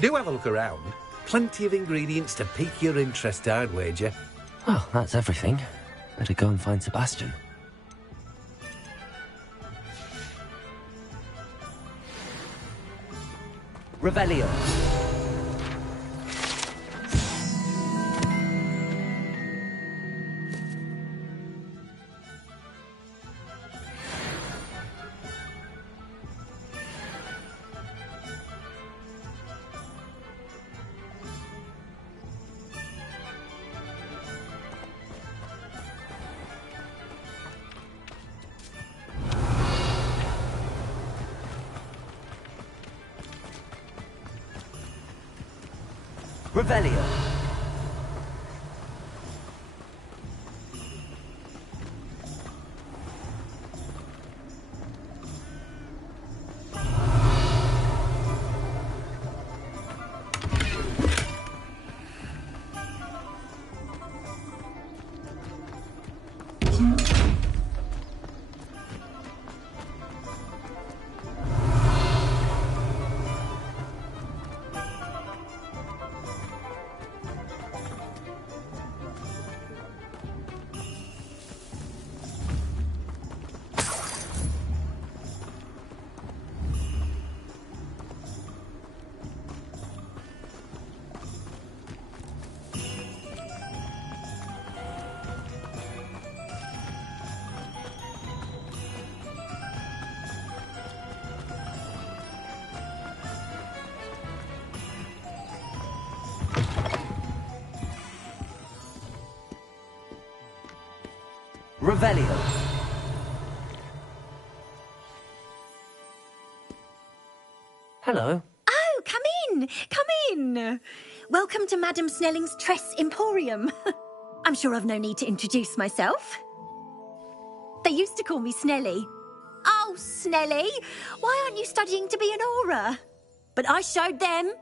Do have a look around. Plenty of ingredients to pique your interest, I'd wager. Well, that's everything. Better go and find Sebastian. Revelio. Revelio. Revelio. Hello. Oh, come in! Come in! Welcome to Madame Snelling's Tress Emporium. I'm sure I've no need to introduce myself. They used to call me Snelly. Oh, Snelly, why aren't you studying to be an Auror? But I showed them.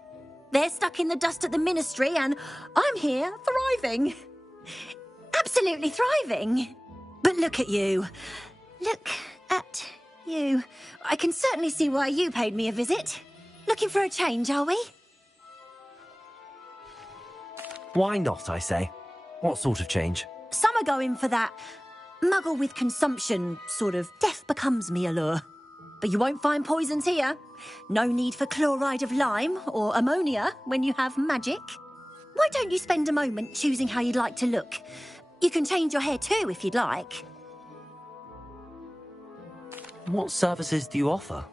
They're stuck in the dust at the Ministry, and I'm here thriving. Absolutely thriving. But look at you. Look at you. I can certainly see why you paid me a visit. Looking for a change, are we? Why not, I say? What sort of change? Some are going for that muggle with consumption, sort of death becomes me allure. But you won't find poisons here. No need for chloride of lime or ammonia when you have magic. Why don't you spend a moment choosing how you'd like to look? You can change your hair too if you'd like. What services do you offer?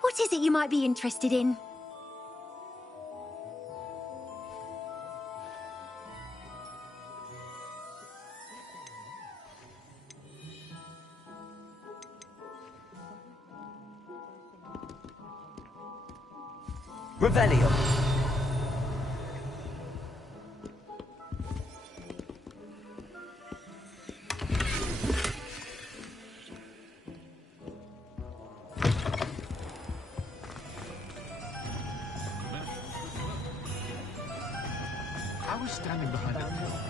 What is it you might be interested in? Revelio. I was standing behind a hill.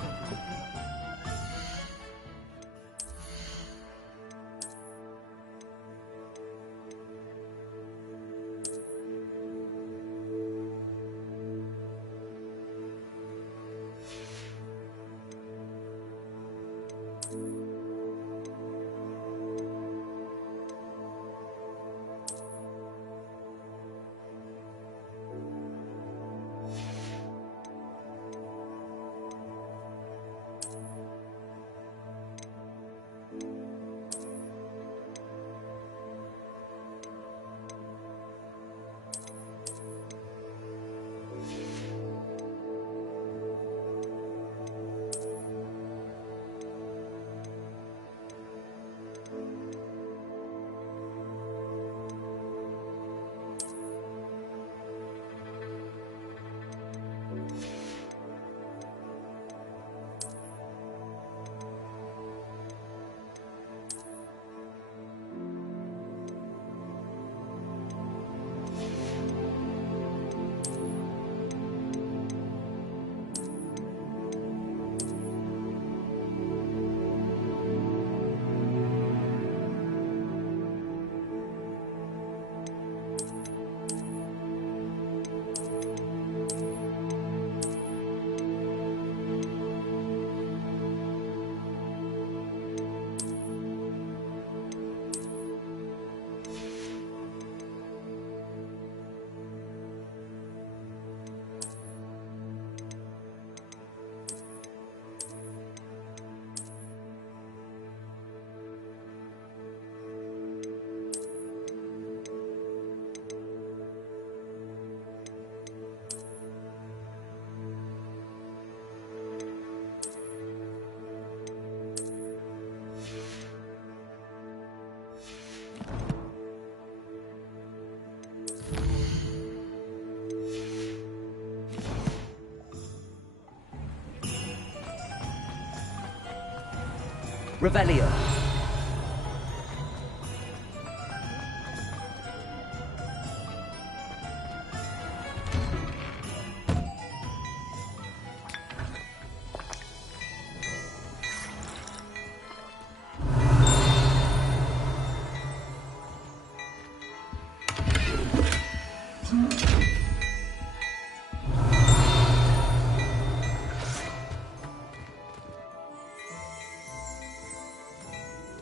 Revelio.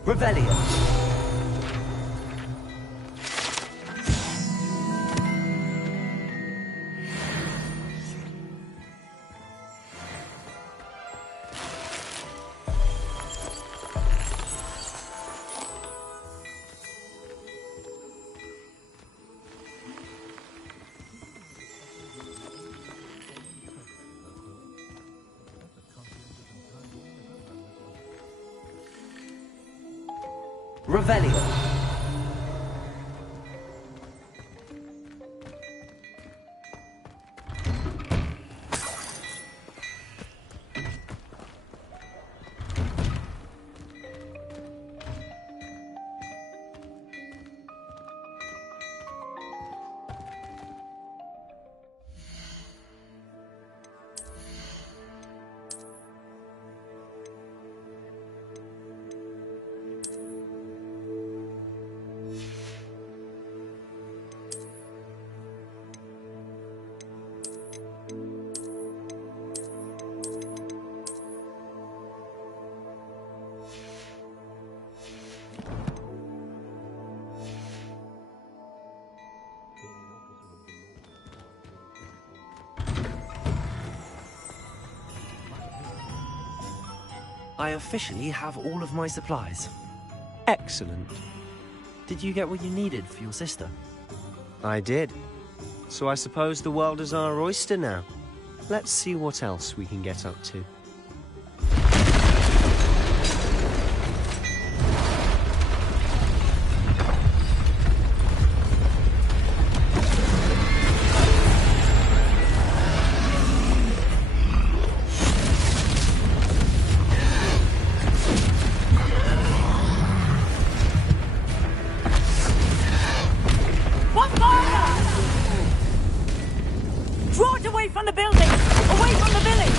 Revelio. Revelio. I officially have all of my supplies. Excellent. Did you get what you needed for your sister? I did. So I suppose the world is our oyster now. Let's see what else we can get up to. Draw it away from the building! Away from the village!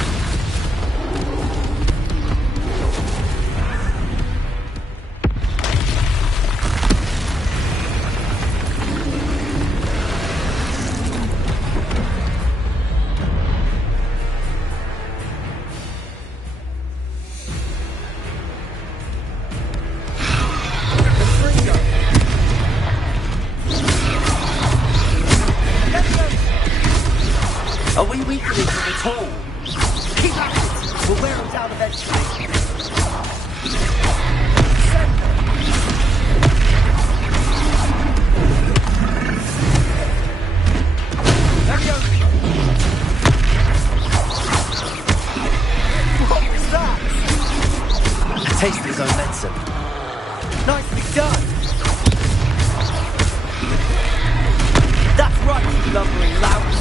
Are we weakening them at all? Keep at it! We'll wear them down eventually. What was that? A taste of his own medicine. Nicely done! That's right, you lumbering louse!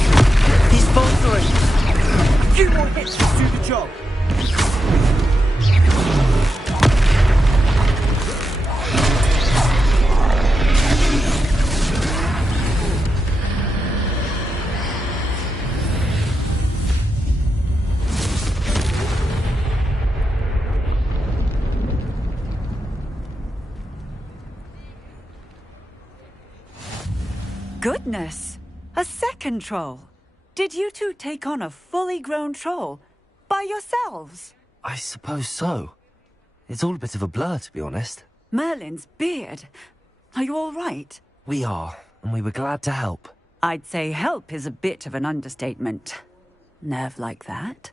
He's faltering! A few more hits will do the job! Goodness! A second troll! Did you two take on a fully grown troll by yourselves? I suppose so. It's all a bit of a blur, to be honest. Merlin's beard. Are you all right? We are, and we were glad to help. I'd say help is a bit of an understatement. Nerve like that.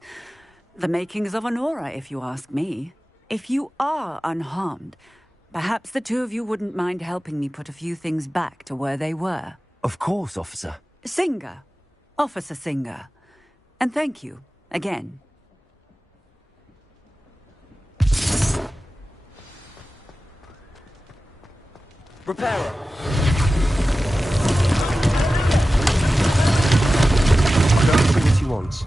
The makings of an aura, if you ask me. If you are unharmed, perhaps the two of you wouldn't mind helping me put a few things back to where they were. Of course, officer. Singer. Officer Singer. And thank you, again. Repairer. Don't see what you want.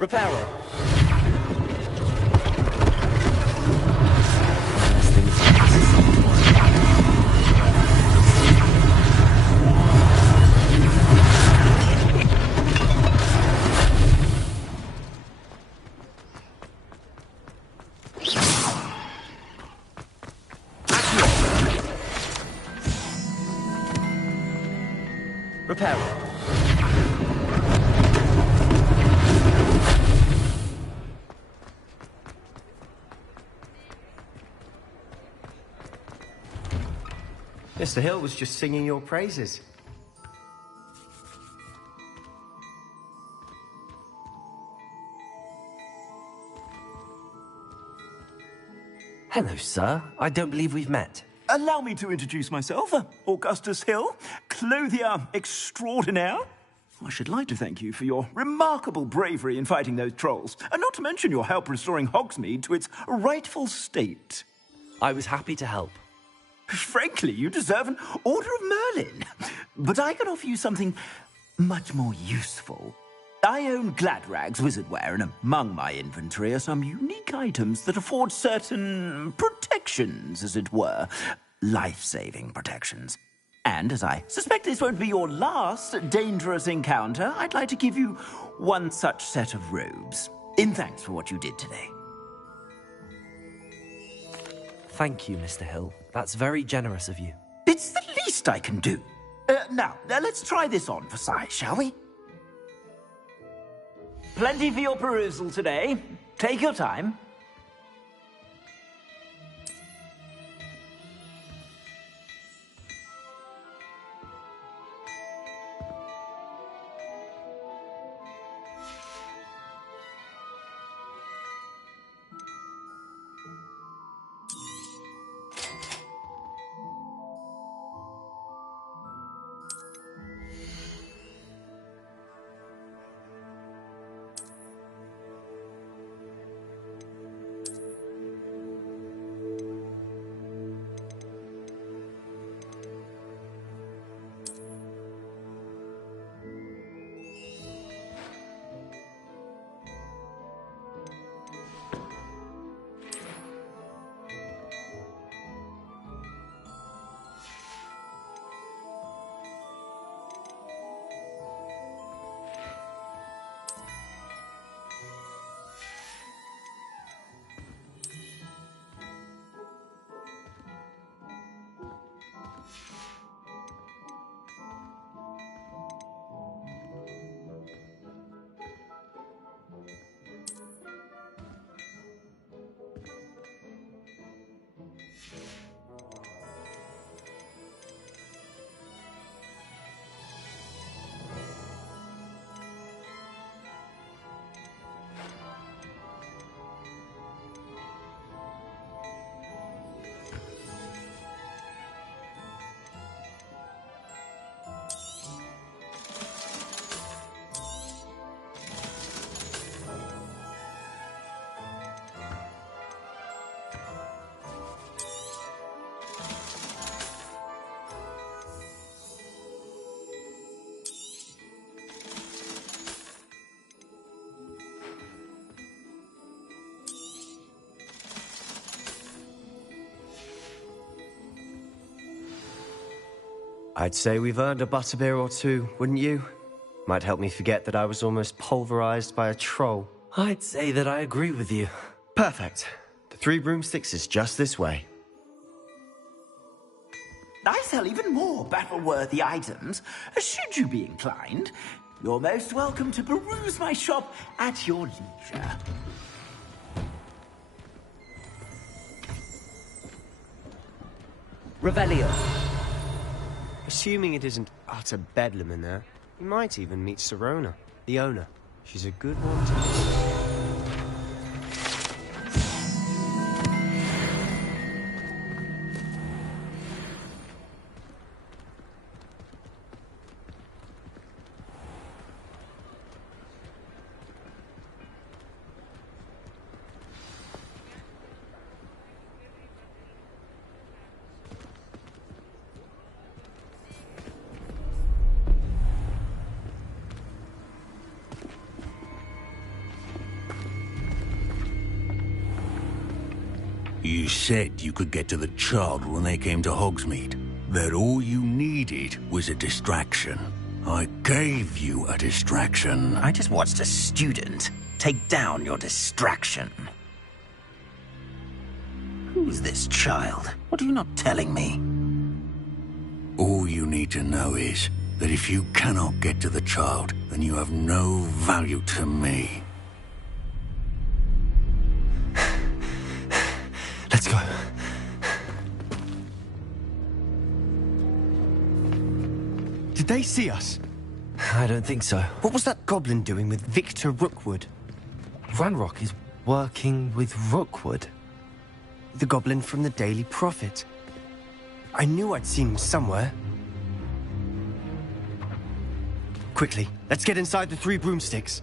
Repairer. Repairer. Mr. Hill was just singing your praises. Hello, sir. I don't believe we've met. Allow me to introduce myself, Augustus Hill, clothier extraordinaire. I should like to thank you for your remarkable bravery in fighting those trolls, and not to mention your help restoring Hogsmeade to its rightful state. I was happy to help. Frankly, you deserve an Order of Merlin. But I can offer you something much more useful. I own Gladrag's wizardware, and among my inventory are some unique items that afford certain protections, as it were. Life-saving protections. And as I suspect this won't be your last dangerous encounter, I'd like to give you one such set of robes, in thanks for what you did today. Thank you, Mr. Hill. That's very generous of you. It's the least I can do. Now, let's try this on for size, shall we? Plenty for your perusal today. Take your time. I'd say we've earned a butterbeer or two, wouldn't you? Might help me forget that I was almost pulverized by a troll. I'd say that I agree with you. Perfect. The Three Broomsticks is just this way. I sell even more battle-worthy items. Should you be inclined, you're most welcome to peruse my shop at your leisure. Revelio. Assuming it isn't utter bedlam in there, you might even meet Sirona, the owner. She's a good one to... You said you could get to the child when they came to Hogsmeade. That all you needed was a distraction. I gave you a distraction. I just watched a student take down your distraction. Who's this child? What are you not telling me? All you need to know is that if you cannot get to the child, then you have no value to me. Let's go. Did they see us? I don't think so. What was that goblin doing with Victor Rookwood? Ranrock is working with Rookwood. The goblin from the Daily Prophet. I knew I'd seen him somewhere. Quickly, let's get inside the Three Broomsticks.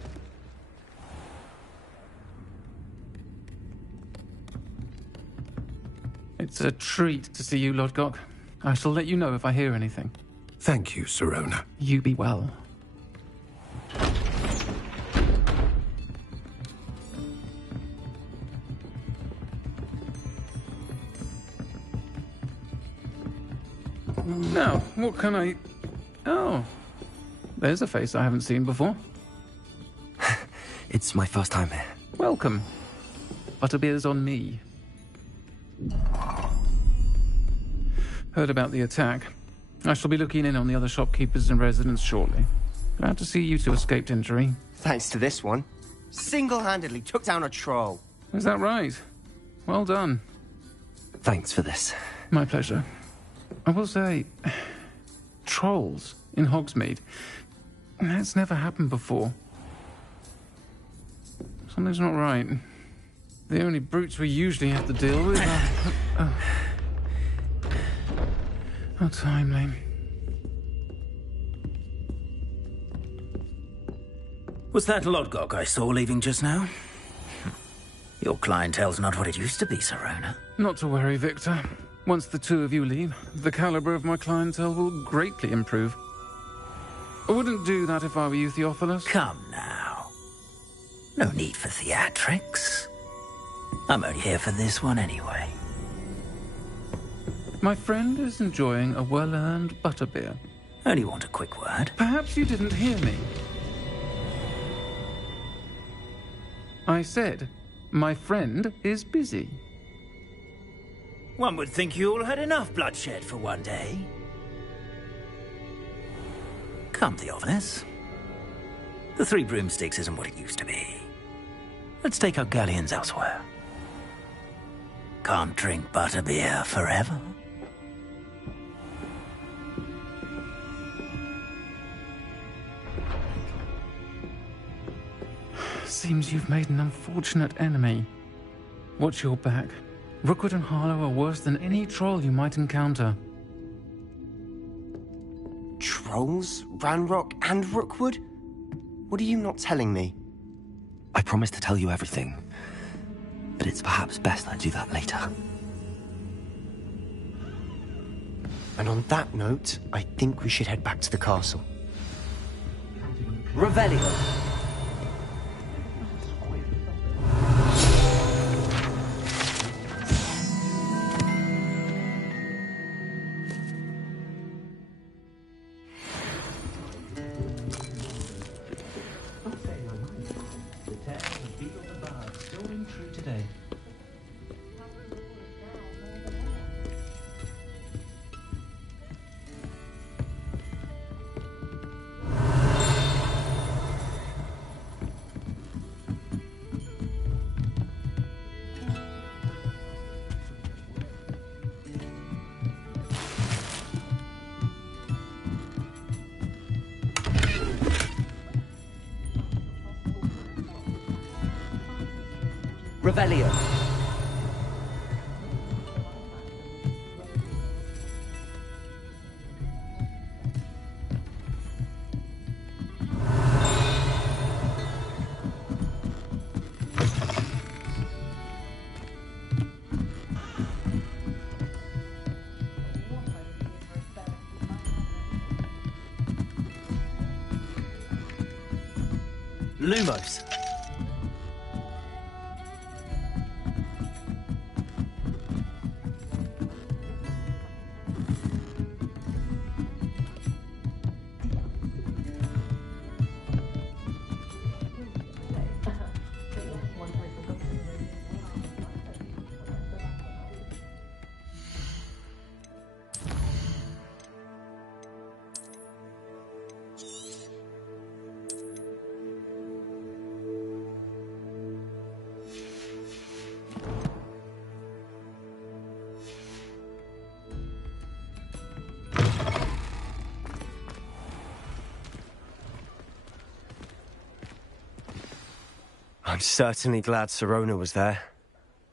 It's a treat to see you, Lodgok. I shall let you know if I hear anything. Thank you, Sirona. You be well. Now, what can I... Oh, there's a face I haven't seen before. It's my first time here. Welcome. Butterbeer's on me. Heard about the attack. I shall be looking in on the other shopkeepers and residents shortly. Glad to see you two escaped injury. Thanks to this one. Single-handedly took down a troll. Is that right? Well done. Thanks for this. My pleasure. I will say, trolls in Hogsmeade. That's never happened before. Something's not right. The only brutes we usually have to deal with are... How timely. Was that Lodgok I saw leaving just now? Your clientele's not what it used to be, Sirona. Not to worry, Victor. Once the two of you leave, the caliber of my clientele will greatly improve. I wouldn't do that if I were you, Theophilus. Come now. No need for theatrics. I'm only here for this one anyway. My friend is enjoying a well-earned butterbeer. Only want a quick word. Perhaps you didn't hear me. I said, my friend is busy. One would think you all had enough bloodshed for one day. Come, Theophilus. The Three Broomsticks isn't what it used to be. Let's take our galleons elsewhere. Can't drink butterbeer forever. Seems you've made an unfortunate enemy. Watch your back. Rookwood and Harlow are worse than any troll you might encounter. Trolls? Ranrock and Rookwood? What are you not telling me? I promised to tell you everything, but it's perhaps best I do that later. And on that note, I think we should head back to the castle. Revelio. Revelio. Lumos. I'm certainly glad Sirona was there.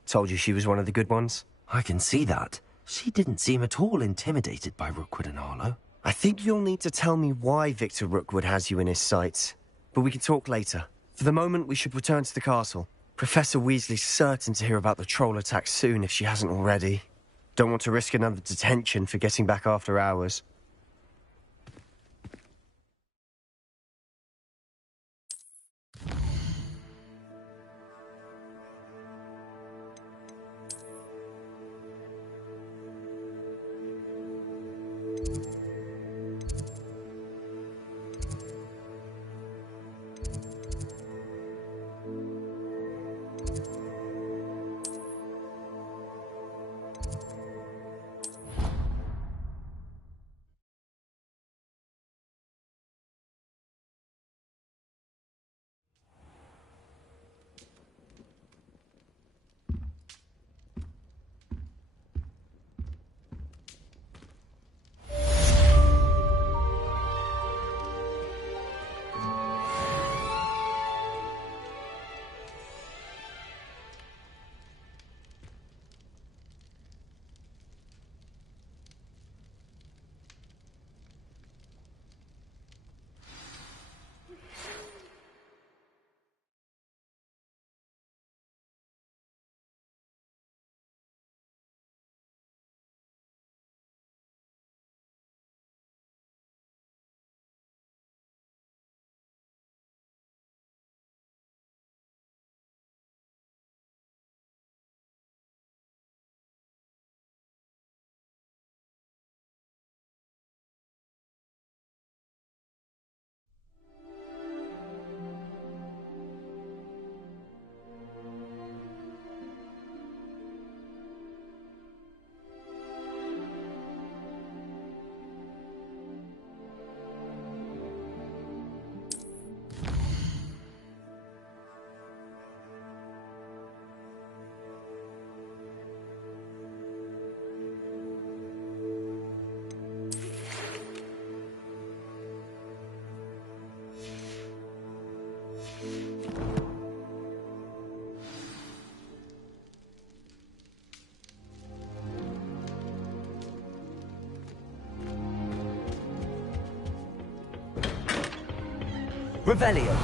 Told you she was one of the good ones. I can see that. She didn't seem at all intimidated by Rookwood and Harlow. I think you'll need to tell me why Victor Rookwood has you in his sights. But we can talk later. For the moment, we should return to the castle. Professor Weasley's certain to hear about the troll attack soon if she hasn't already. Don't want to risk another detention for getting back after hours. Revelio.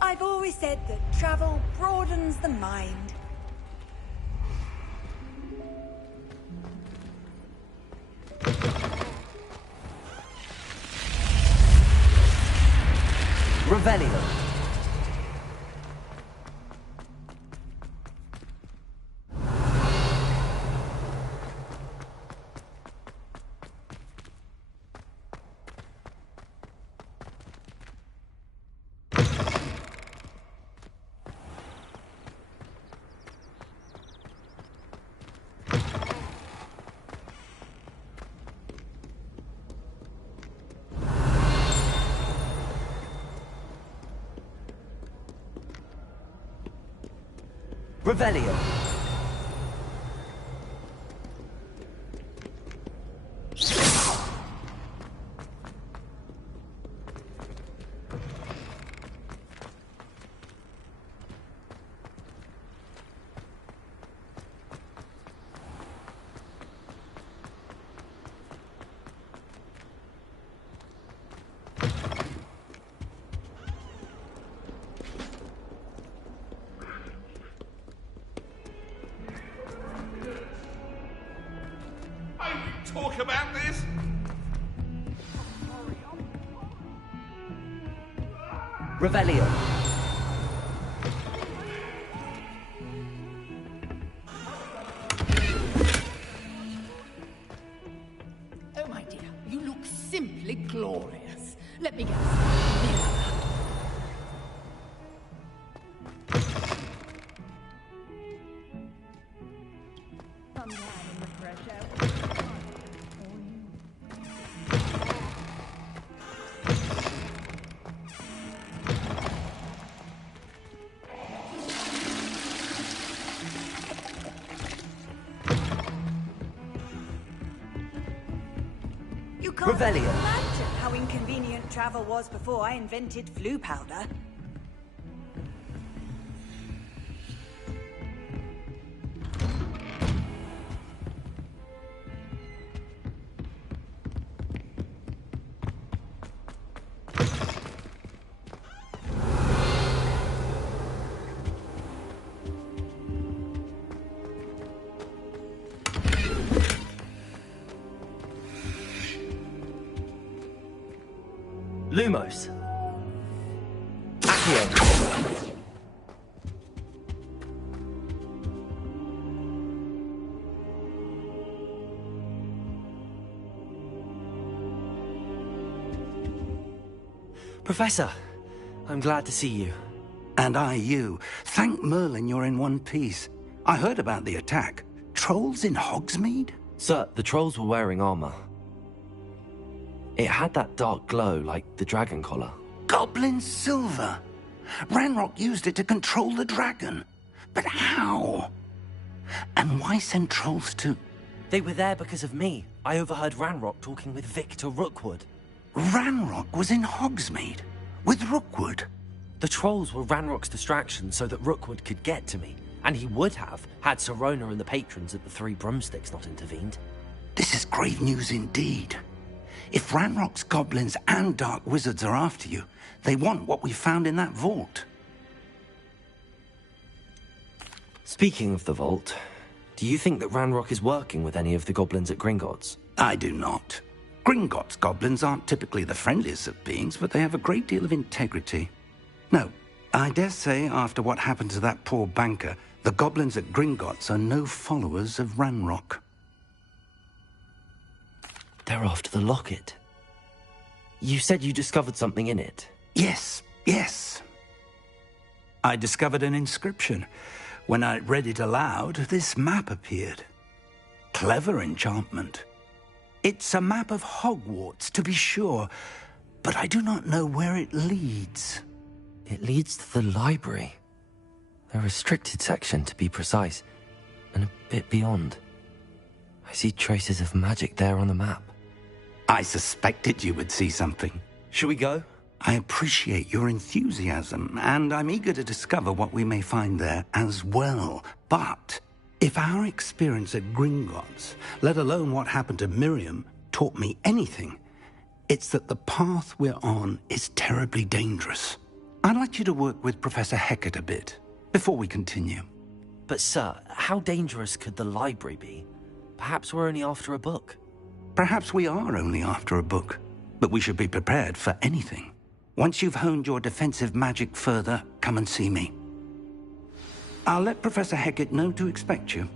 I've always said that travel broadens the mind. Revelio. Revelio. Talk about this? Revelio. Oh, my dear, you look simply glorious. Let me guess. You can't Revelio. imagine how inconvenient travel was before I invented flu powder. Lumos. Accio. Professor, I'm glad to see you. And I you. Thank Merlin you're in one piece. I heard about the attack. Trolls in Hogsmeade? Sir, the trolls were wearing armor. It had that dark glow like the dragon collar. Goblin silver! Ranrock used it to control the dragon. But how? And why send trolls to... They were there because of me. I overheard Ranrock talking with Victor Rookwood. Ranrock was in Hogsmeade with Rookwood. The trolls were Ranrock's distraction so that Rookwood could get to me. And he would have, had Sirona and the patrons at the Three Broomsticks not intervened. This is grave news indeed. If Ranrock's goblins and dark wizards are after you, they want what we found in that vault. Speaking of the vault, do you think that Ranrock is working with any of the goblins at Gringotts? I do not. Gringotts goblins aren't typically the friendliest of beings, but they have a great deal of integrity. No, I dare say after what happened to that poor banker, the goblins at Gringotts are no followers of Ranrock. They're after the locket. You said you discovered something in it. Yes. I discovered an inscription. When I read it aloud, this map appeared. Clever enchantment. It's a map of Hogwarts, to be sure, but I do not know where it leads. It leads to the library. The restricted section, to be precise, and a bit beyond. I see traces of magic there on the map. I suspected you would see something. Shall we go? I appreciate your enthusiasm, and I'm eager to discover what we may find there as well. But if our experience at Gringotts, let alone what happened to Miriam, taught me anything, it's that the path we're on is terribly dangerous. I'd like you to work with Professor Hecat a bit before we continue. But sir, how dangerous could the library be? Perhaps we're only after a book. Perhaps we are only after a book, but we should be prepared for anything. Once you've honed your defensive magic further, come and see me. I'll let Professor Hecat know to expect you.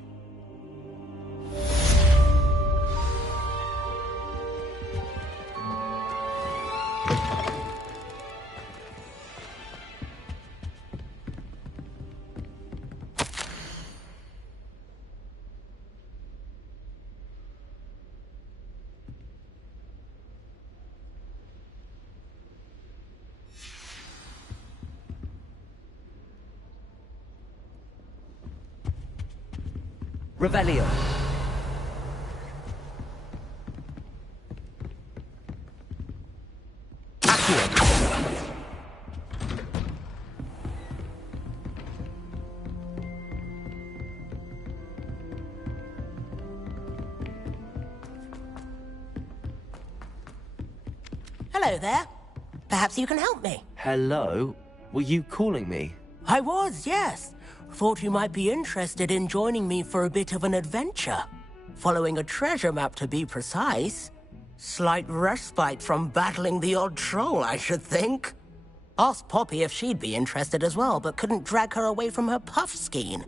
Revelio. Hello there. Perhaps you can help me. Hello? Were you calling me? I was, yes. Thought you might be interested in joining me for a bit of an adventure. Following a treasure map, to be precise. Slight respite from battling the odd troll, I should think. Asked Poppy if she'd be interested as well, but couldn't drag her away from her puff skein.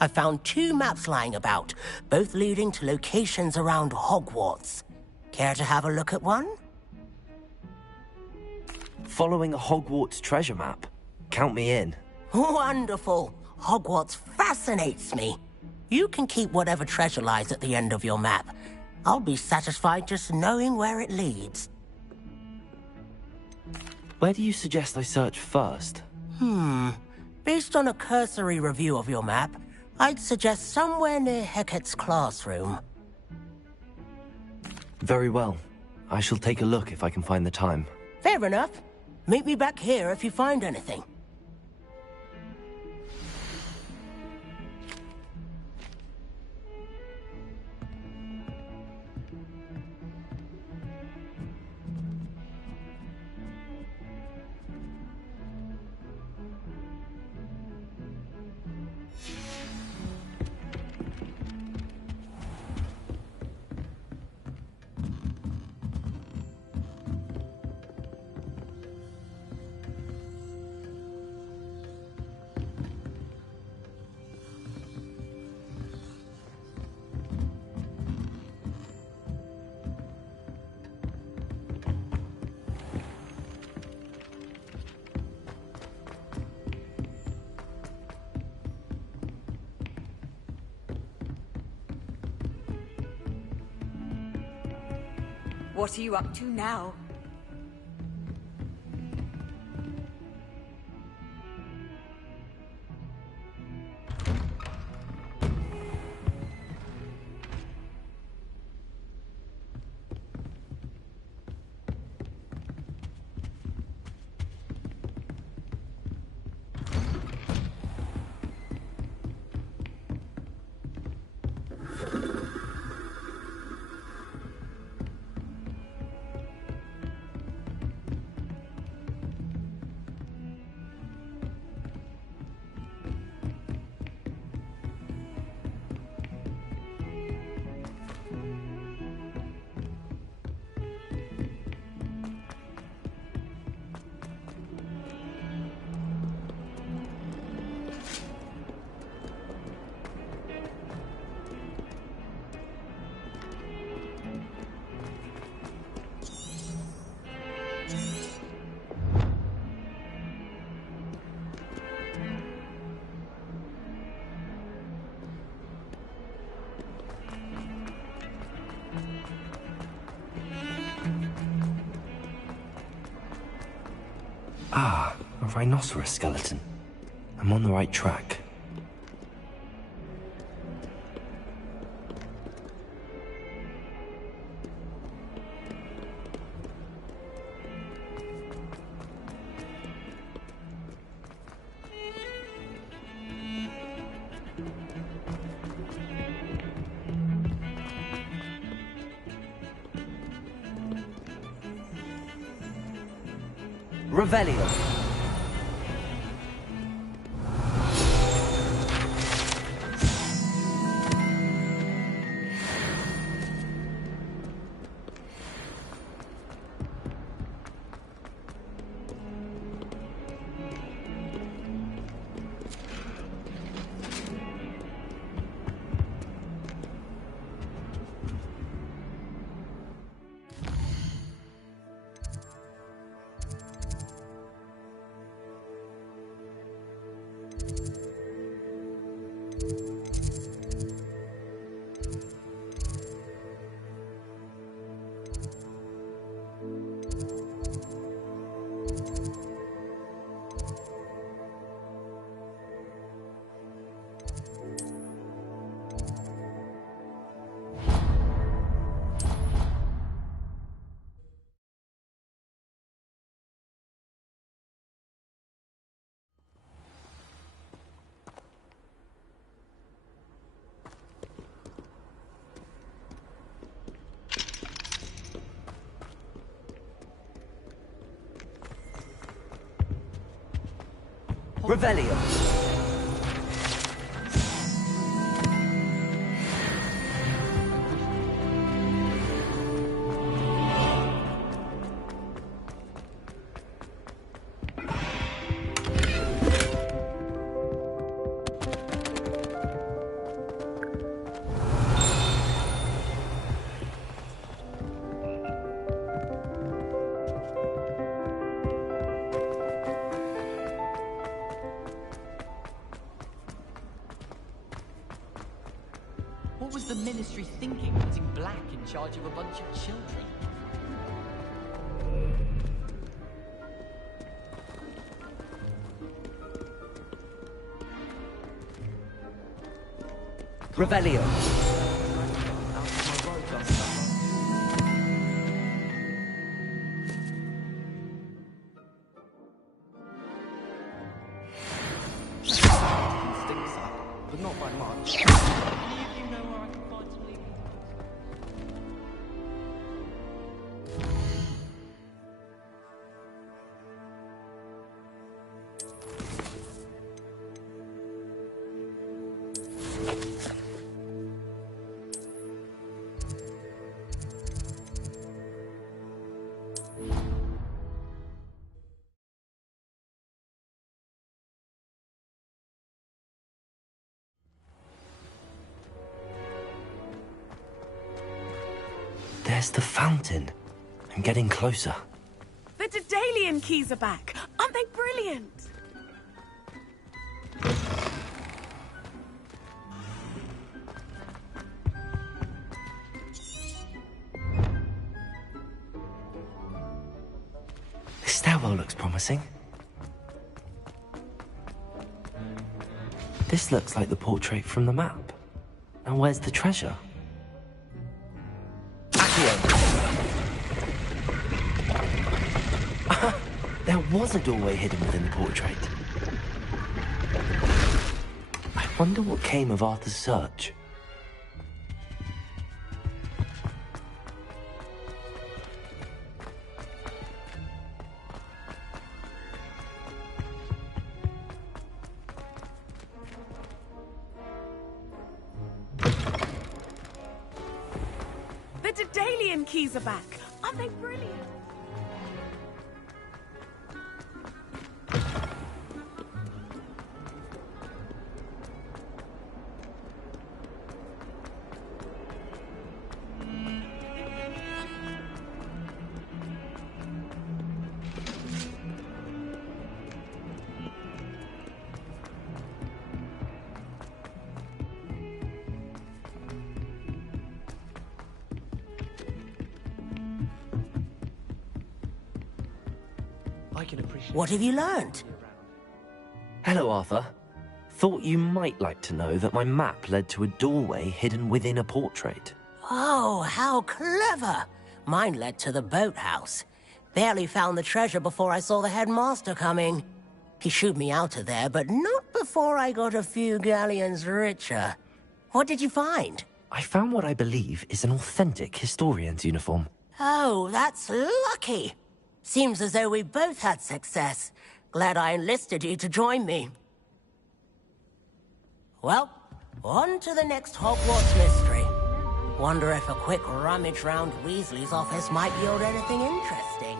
I found 2 maps lying about, both leading to locations around Hogwarts. Care to have a look at one? Following a Hogwarts treasure map? Count me in. Wonderful. Hogwarts fascinates me. You can keep whatever treasure lies at the end of your map. I'll be satisfied just knowing where it leads. Where do you suggest I search first? Based on a cursory review of your map, I'd suggest somewhere near Hecat's classroom. Very well. I shall take a look if I can find the time. Fair enough. Meet me back here if you find anything. What are you up to now? Ah, a rhinoceros skeleton. I'm on the right track. Revelio. Revelio. What was the Ministry thinking, putting Black in charge of a bunch of children? Revelio. But not by much. There's the fountain. I'm getting closer. The Daedalian keys are back. Aren't they brilliant? bravo looks promising. This looks like the portrait from the map. Now where's the treasure? Accio! There was a doorway hidden within the portrait. I wonder what came of Arthur's search. The Daedalian keys are back. Aren't they brilliant? What have you learned? Hello, Arthur. Thought you might like to know that my map led to a doorway hidden within a portrait. Oh, how clever! Mine led to the boathouse. Barely found the treasure before I saw the headmaster coming. He shooed me out of there, but not before I got a few galleons richer. What did you find? I found what I believe is an authentic historian's uniform. Oh, that's lucky. Seems as though we both had success. Glad I enlisted you to join me. Well, on to the next Hogwarts mystery. Wonder if a quick rummage round Weasley's office might yield anything interesting.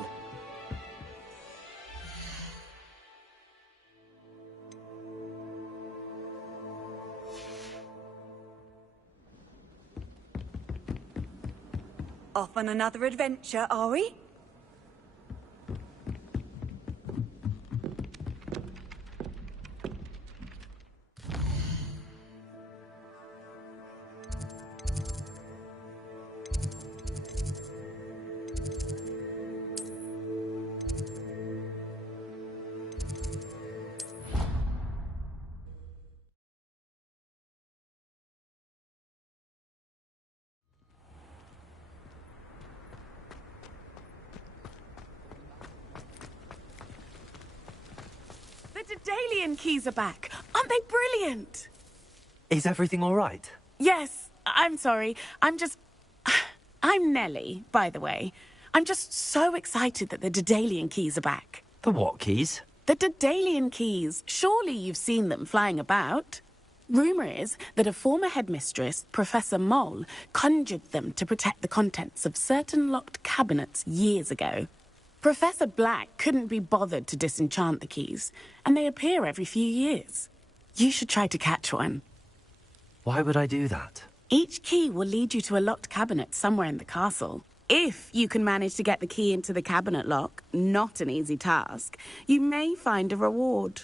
Off on another adventure, are we? The Daedalian keys are back. Aren't they brilliant? Is everything all right? Yes, I'm sorry. I'm Nellie, by the way. I'm just so excited that the Daedalian keys are back. The what keys? The Daedalian keys. Surely you've seen them flying about. Rumour is that a former headmistress, Professor Mole, conjured them to protect the contents of certain locked cabinets years ago. Professor Black couldn't be bothered to disenchant the keys, and they appear every few years. You should try to catch one. Why would I do that? Each key will lead you to a locked cabinet somewhere in the castle. If you can manage to get the key into the cabinet lock, not an easy task, you may find a reward.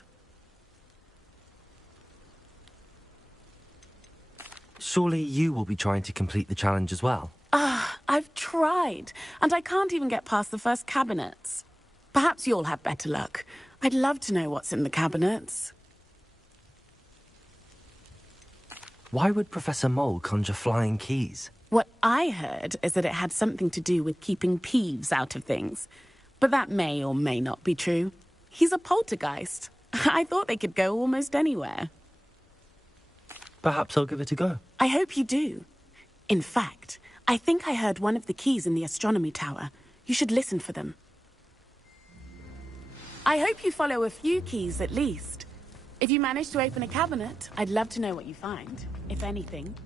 Surely you will be trying to complete the challenge as well. I've tried, and I can't even get past the first cabinets. Perhaps you'll have better luck. I'd love to know what's in the cabinets. Why would Professor Mole conjure flying keys? What I heard is that it had something to do with keeping Peeves out of things. But that may or may not be true. He's a poltergeist. I thought they could go almost anywhere. Perhaps I'll give it a go. I hope you do. In fact, I think I heard one of the keys in the astronomy tower. You should listen for them. I hope you follow a few keys at least. If you manage to open a cabinet, I'd love to know what you find, if anything.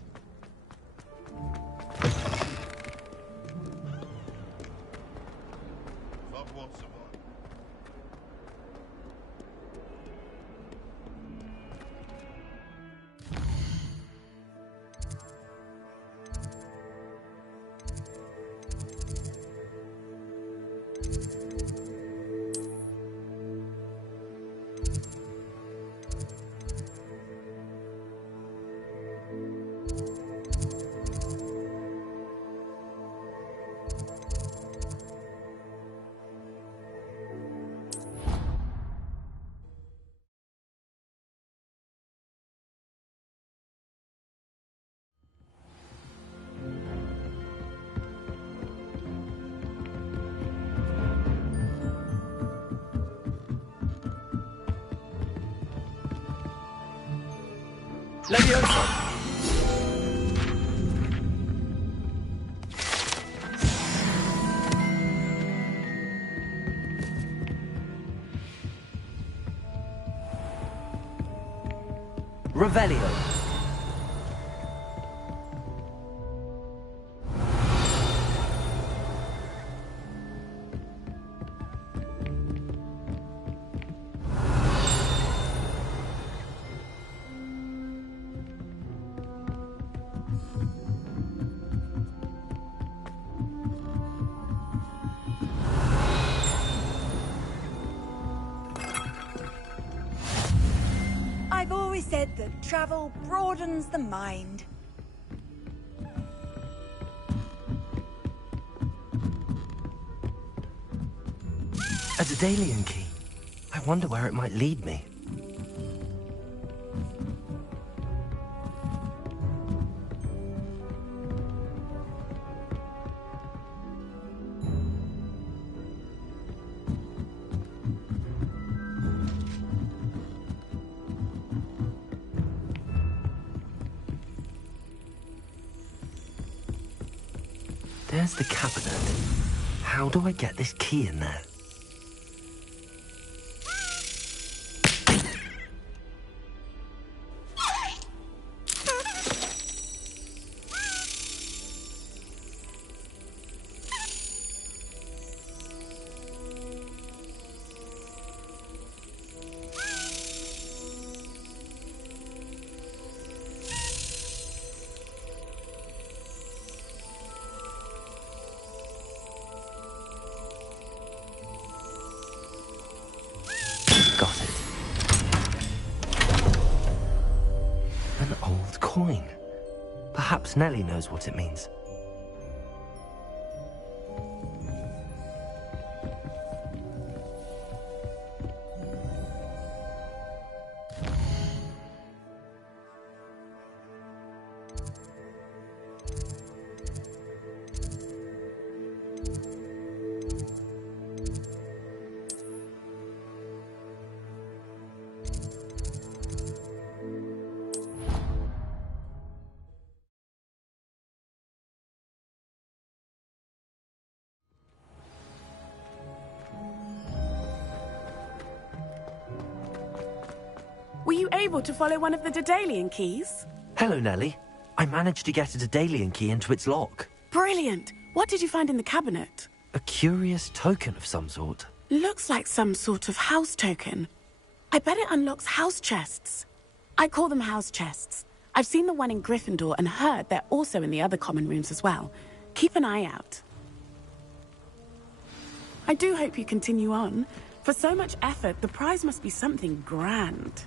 Leviosa! Revelio. I've always said that travel broadens the mind. A Daedalian key. I wonder where it might lead me. There's the cabinet. How do I get this key in there? Got it. An old coin. Perhaps Nellie knows what it means. Were you able to follow one of the Daedalian keys? Hello, Nellie. I managed to get a Daedalian key into its lock. Brilliant! What did you find in the cabinet? A curious token of some sort. Looks like some sort of house token. I bet it unlocks house chests. I call them house chests. I've seen the one in Gryffindor and heard they're also in the other common rooms as well. Keep an eye out. I do hope you continue on. For so much effort, the prize must be something grand.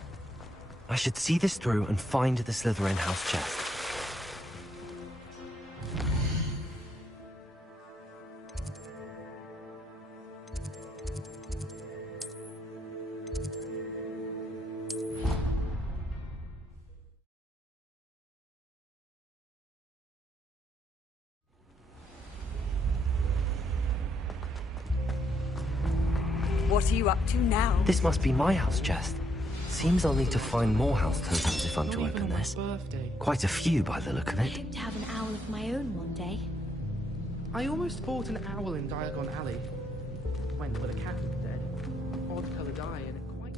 I should see this through and find the Slytherin house chest. What are you up to now? This must be my house chest. Seems I'll need to find more house tokens if I'm to open this. Quite a few by the look of I it. hope to have an owl of my own one day. I almost bought an owl in Diagon Alley. Went but a cat instead. Odd coloured eye and it quite...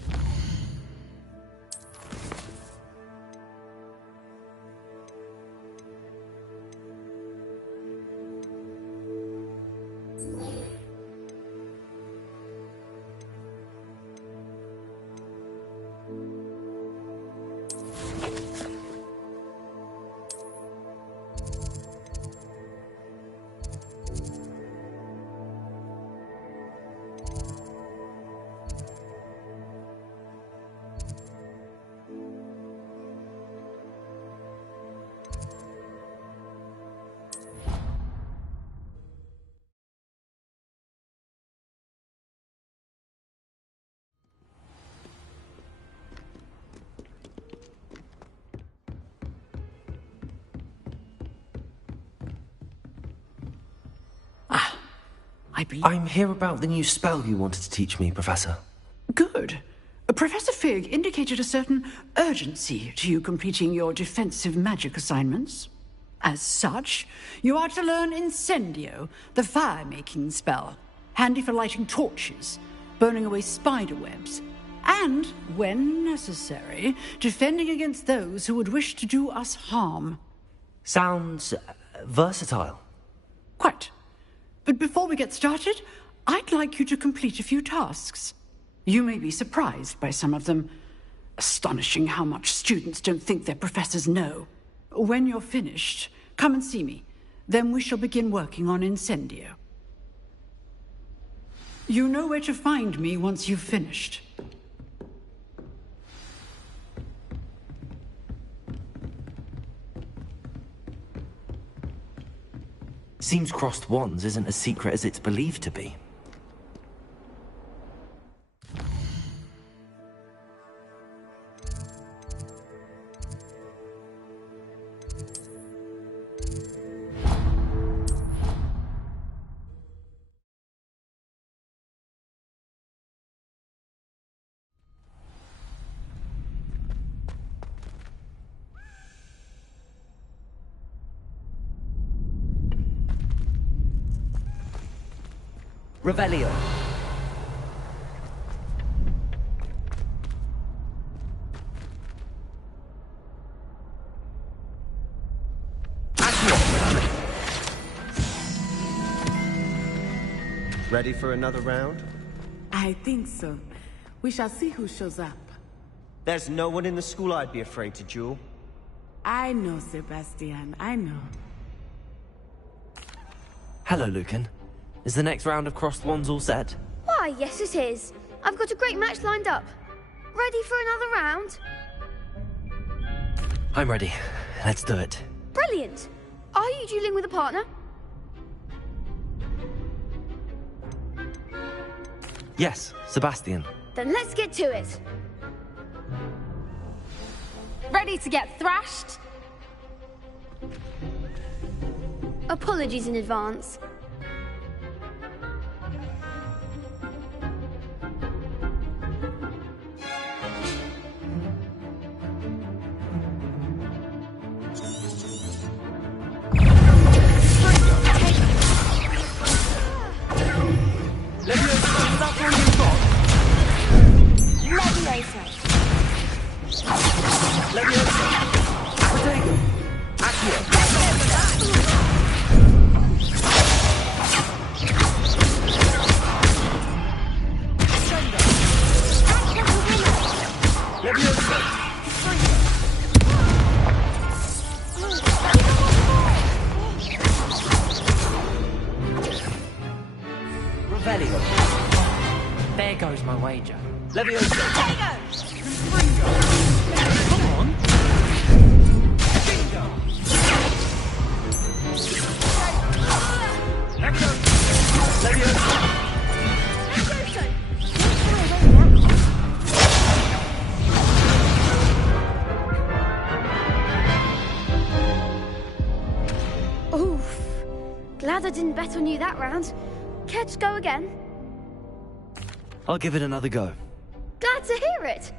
I'm here about the new spell you wanted to teach me, Professor. Good. Professor Fig indicated a certain urgency to you completing your defensive magic assignments. As such, you are to learn Incendio, the fire-making spell, handy for lighting torches, burning away spider webs, and, when necessary, defending against those who would wish to do us harm. Sounds versatile. Quite. But before we get started, I'd like you to complete a few tasks. You may be surprised by some of them. Astonishing how much students don't think their professors know. When you're finished, come and see me. Then we shall begin working on Incendio. You know where to find me once you've finished. Seems crossed wands isn't as secret as it's believed to be. Revelio. Ready for another round? I think so. We shall see who shows up. There's no one in the school I'd be afraid to duel. I know, Sebastian. I know. Hello, Lucan. Is the next round of crossed wands all set? Why, yes it is. I've got a great match lined up. Ready for another round? I'm ready. Let's do it. Brilliant. Are you dueling with a partner? Yes, Sebastian. Then let's get to it. Ready to get thrashed? Apologies in advance. There goes my wager. Leviosa. Come on. Oof. Glad I didn't bet on you that round. Care to go again? I'll give it another go. Glad to hear it.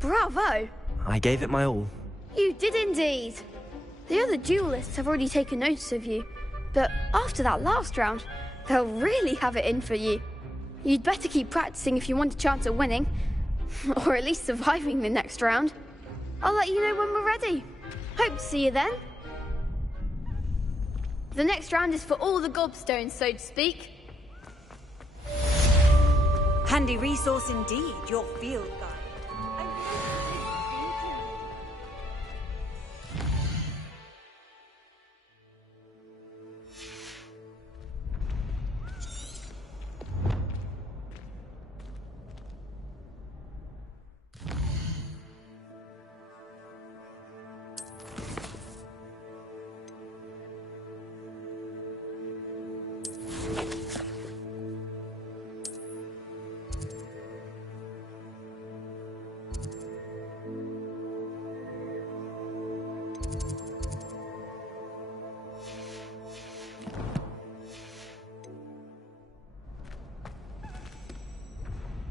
Bravo! I gave it my all. You did indeed. The other duelists have already taken notice of you, but after that last round, they'll really have it in for you. You'd better keep practicing if you want a chance at winning, or at least surviving the next round. I'll let you know when we're ready. Hope to see you then. The next round is for all the gobstones, so to speak. Handy resource indeed, your field guide.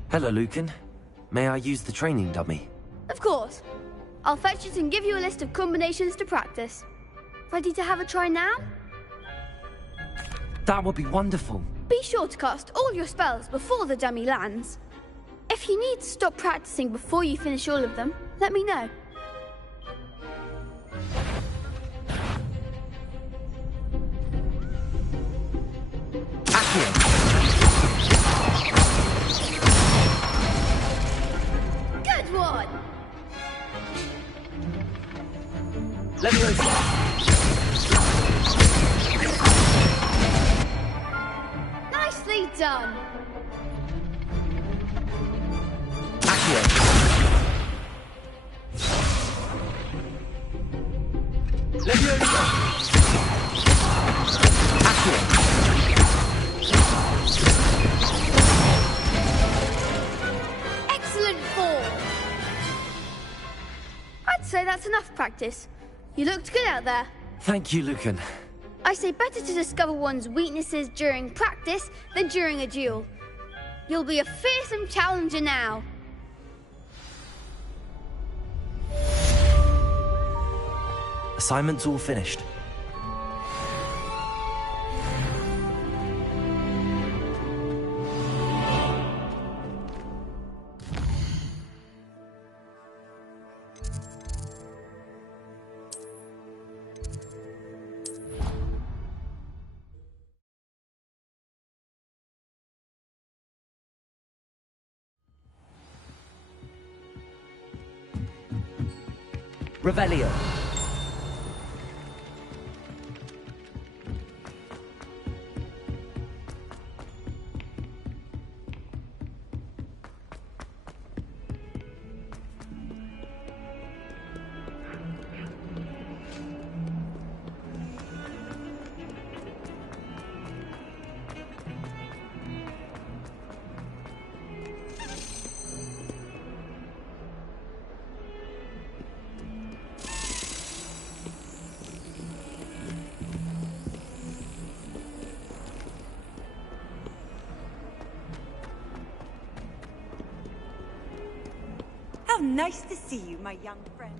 Hello, Lucan. May I use the training dummy? Of course. I'll fetch it and give you a list of combinations to practice. Ready to have a try now? That would be wonderful. Be sure to cast all your spells before the dummy lands. If you need to stop practicing before you finish all of them, let me know. Good one! Nicely done! Excellent form! I'd say that's enough practice. You looked good out there. Thank you, Lucan. I say better to discover one's weaknesses during practice than during a duel. You'll be a fearsome challenger now. Assignment's all finished. Revelio. How nice to see you, my young friend.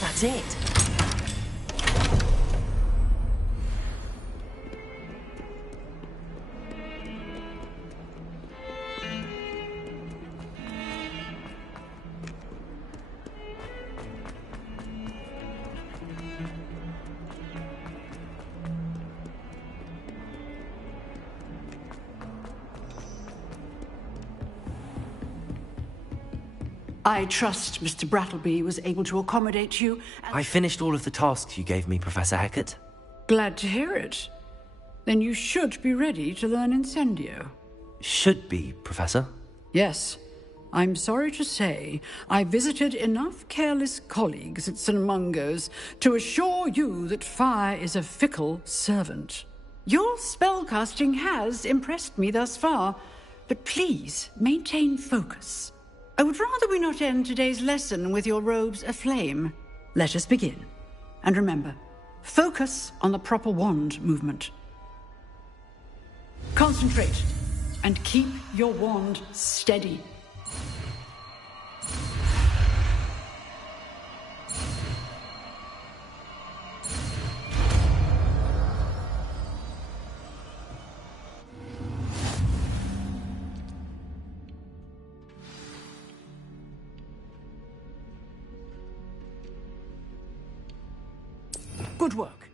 That's it. I trust Mr. Brattleby was able to accommodate you. I finished all of the tasks you gave me, Professor Hecat. Glad to hear it. Then you should be ready to learn Incendio. Should be, Professor. Yes. I'm sorry to say, I visited enough careless colleagues at St. Mungo's to assure you that fire is a fickle servant. Your spellcasting has impressed me thus far, but please maintain focus. I would rather we not end today's lesson with your robes aflame. Let us begin. And remember, focus on the proper wand movement. Concentrate, and keep your wand steady. Good work.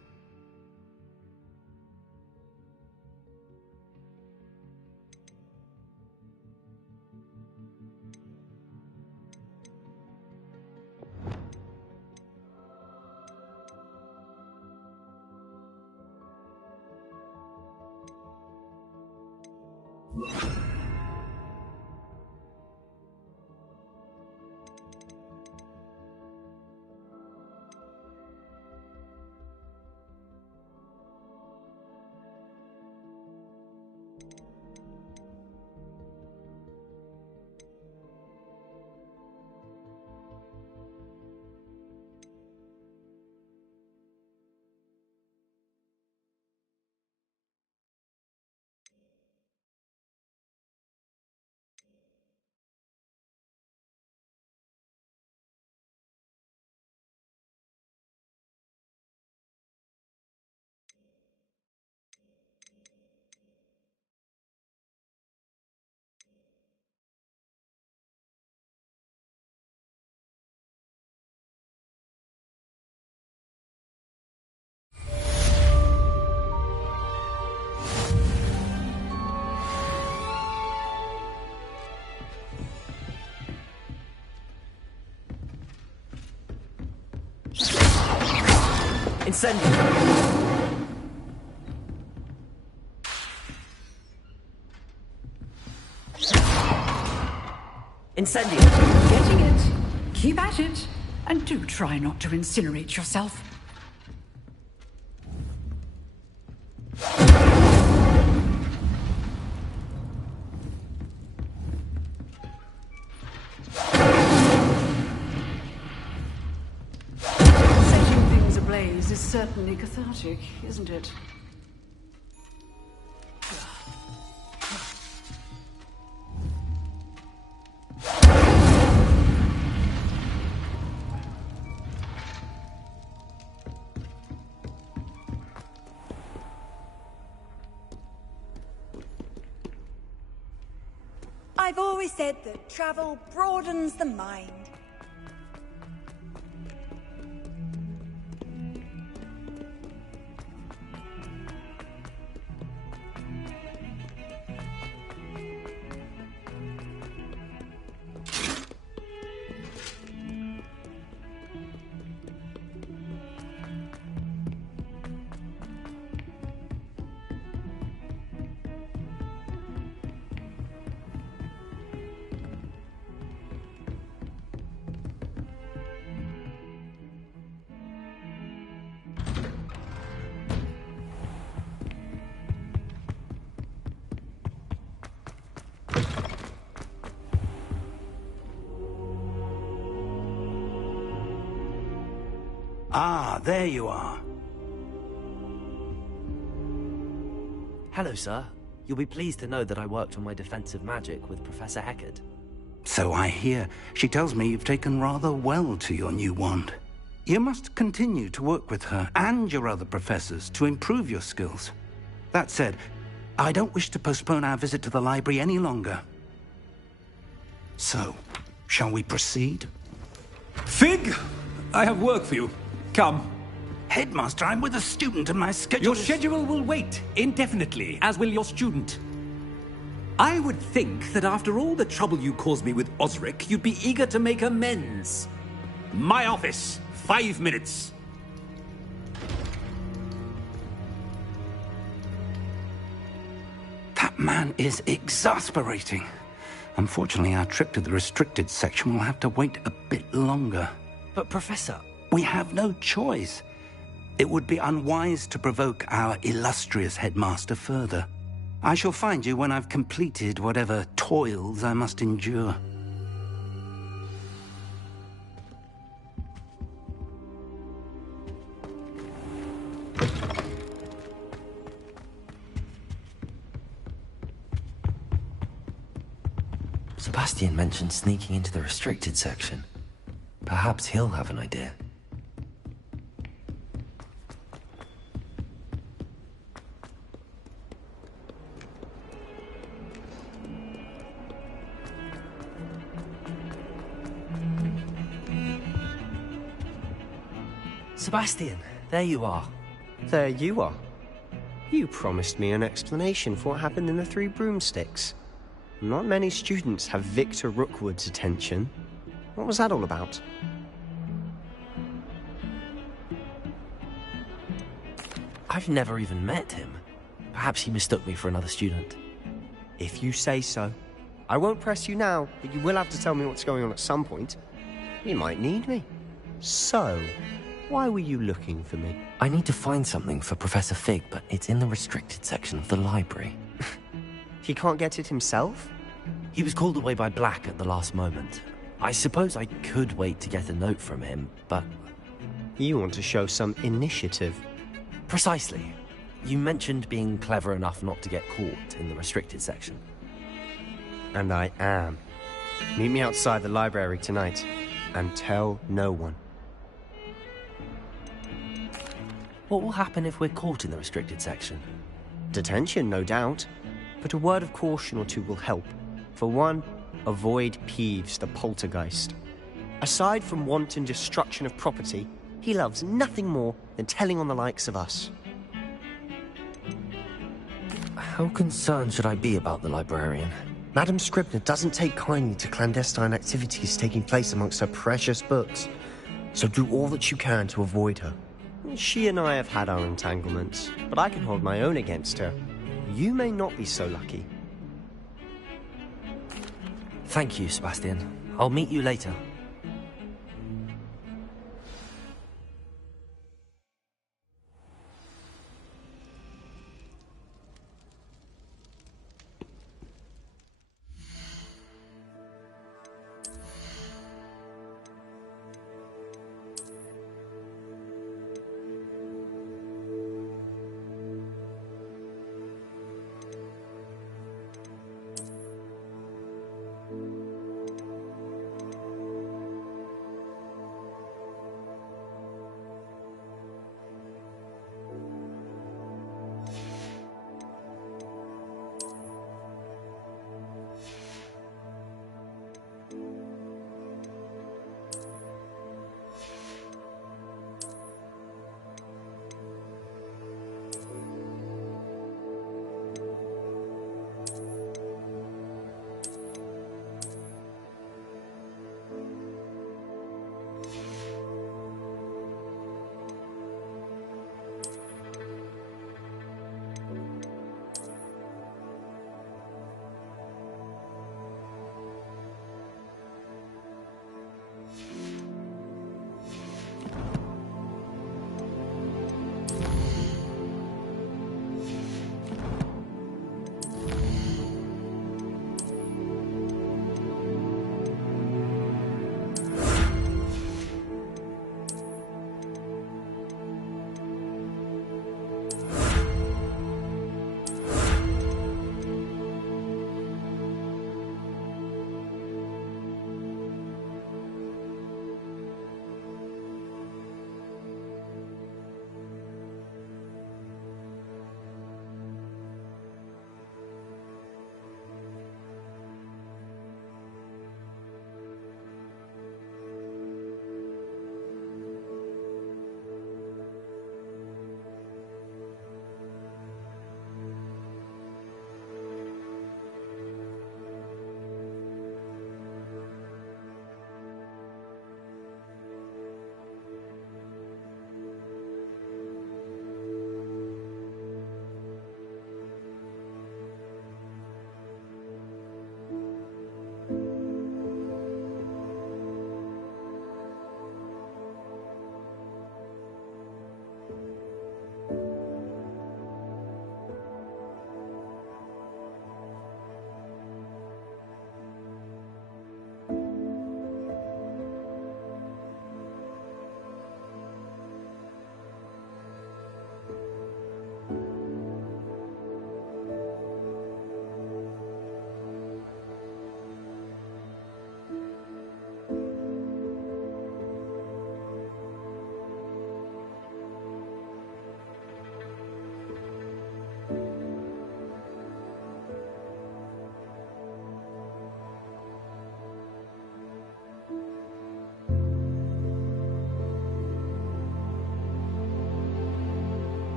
Incendio. Incendio. Getting it. Keep at it. And do try not to incinerate yourself. Setting things ablaze is certainly cathartic, isn't it? I've always said that travel broadens the mind. Ah, there you are. Hello, sir. You'll be pleased to know that I worked on my defensive magic with Professor Heckard. So I hear. She tells me you've taken rather well to your new wand. You must continue to work with her and your other professors to improve your skills. That said, I don't wish to postpone our visit to the library any longer. So, shall we proceed? Fig! I have work for you. Come. Headmaster, I'm with a student and my schedule Your schedule will wait indefinitely, as will your student. I would think that after all the trouble you caused me with Osric, you'd be eager to make amends. My office. 5 minutes. That man is exasperating. Unfortunately, our trip to the restricted section will have to wait a bit longer. But, Professor... We have no choice. It would be unwise to provoke our illustrious headmaster further. I shall find you when I've completed whatever toils I must endure. Sebastian mentioned sneaking into the restricted section. Perhaps he'll have an idea. Sebastian, there you are. There you are. You promised me an explanation for what happened in the Three Broomsticks. Not many students have Victor Rookwood's attention. What was that all about? I've never even met him. Perhaps he mistook me for another student. If you say so. I won't press you now, but you will have to tell me what's going on at some point. You might need me. So, why were you looking for me? I need to find something for Professor Fig, but it's in the restricted section of the library. He can't get it himself? He was called away by Black at the last moment. I suppose I could wait to get a note from him, but... You want to show some initiative. Precisely. You mentioned being clever enough not to get caught in the restricted section. And I am. Meet me outside the library tonight, and tell no one. What will happen if we're caught in the restricted section? Detention, no doubt. But a word of caution or two will help. For one, avoid Peeves, the poltergeist. Aside from wanton destruction of property, he loves nothing more than telling on the likes of us. How concerned should I be about the librarian? Madame Scribner doesn't take kindly to clandestine activities taking place amongst her precious books. So do all that you can to avoid her. She and I have had our entanglements, but I can hold my own against her. You may not be so lucky. Thank you, Sebastian. I'll meet you later.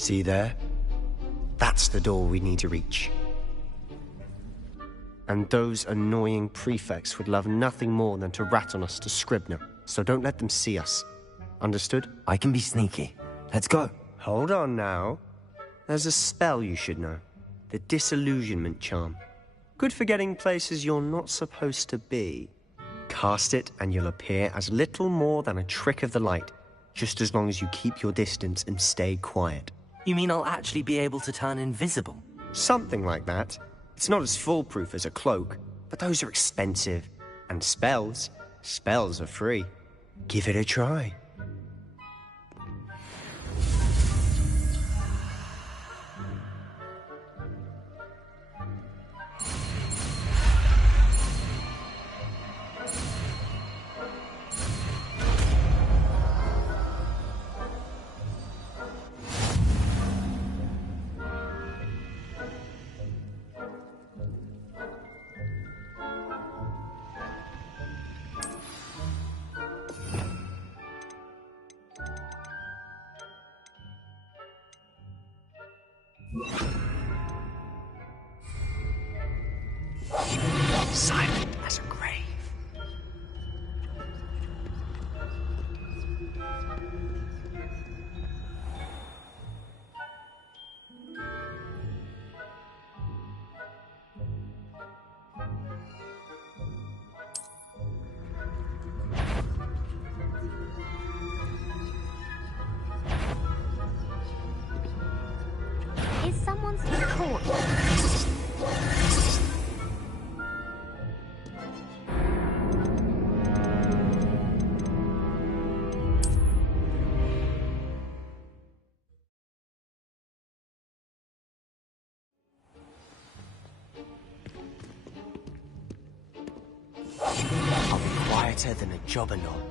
See there? That's the door we need to reach. And those annoying prefects would love nothing more than to rat on us to Scribner, so don't let them see us. Understood? I can be sneaky. Let's go. Hold on now. There's a spell you should know. The Disillusionment Charm. Good for getting places you're not supposed to be. Cast it and you'll appear as little more than a trick of the light, just as long as you keep your distance and stay quiet. You mean I'll actually be able to turn invisible? Something like that. It's not as foolproof as a cloak, but those are expensive. And spells are free. Give it a try. Silent as a grave. Is someone still caught? I'll be quieter than a jobberknoll.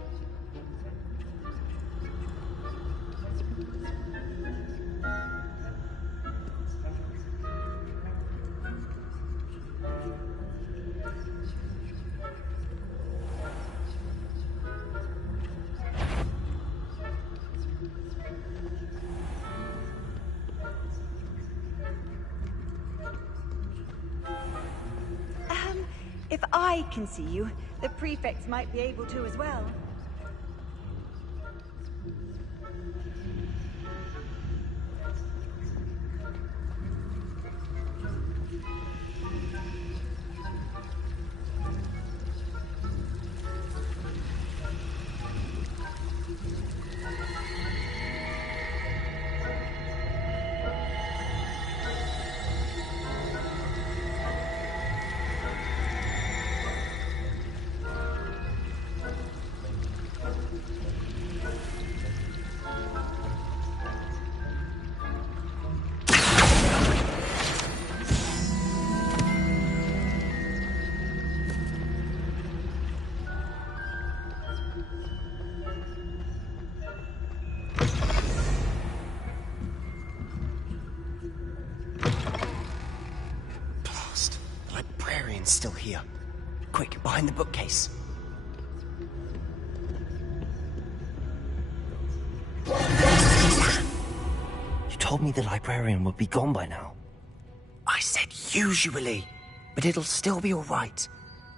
If I can see you, the prefects might be able to as well. Still here. Quick, behind the bookcase. You told me the librarian would be gone by now. I said usually, but it'll still be all right.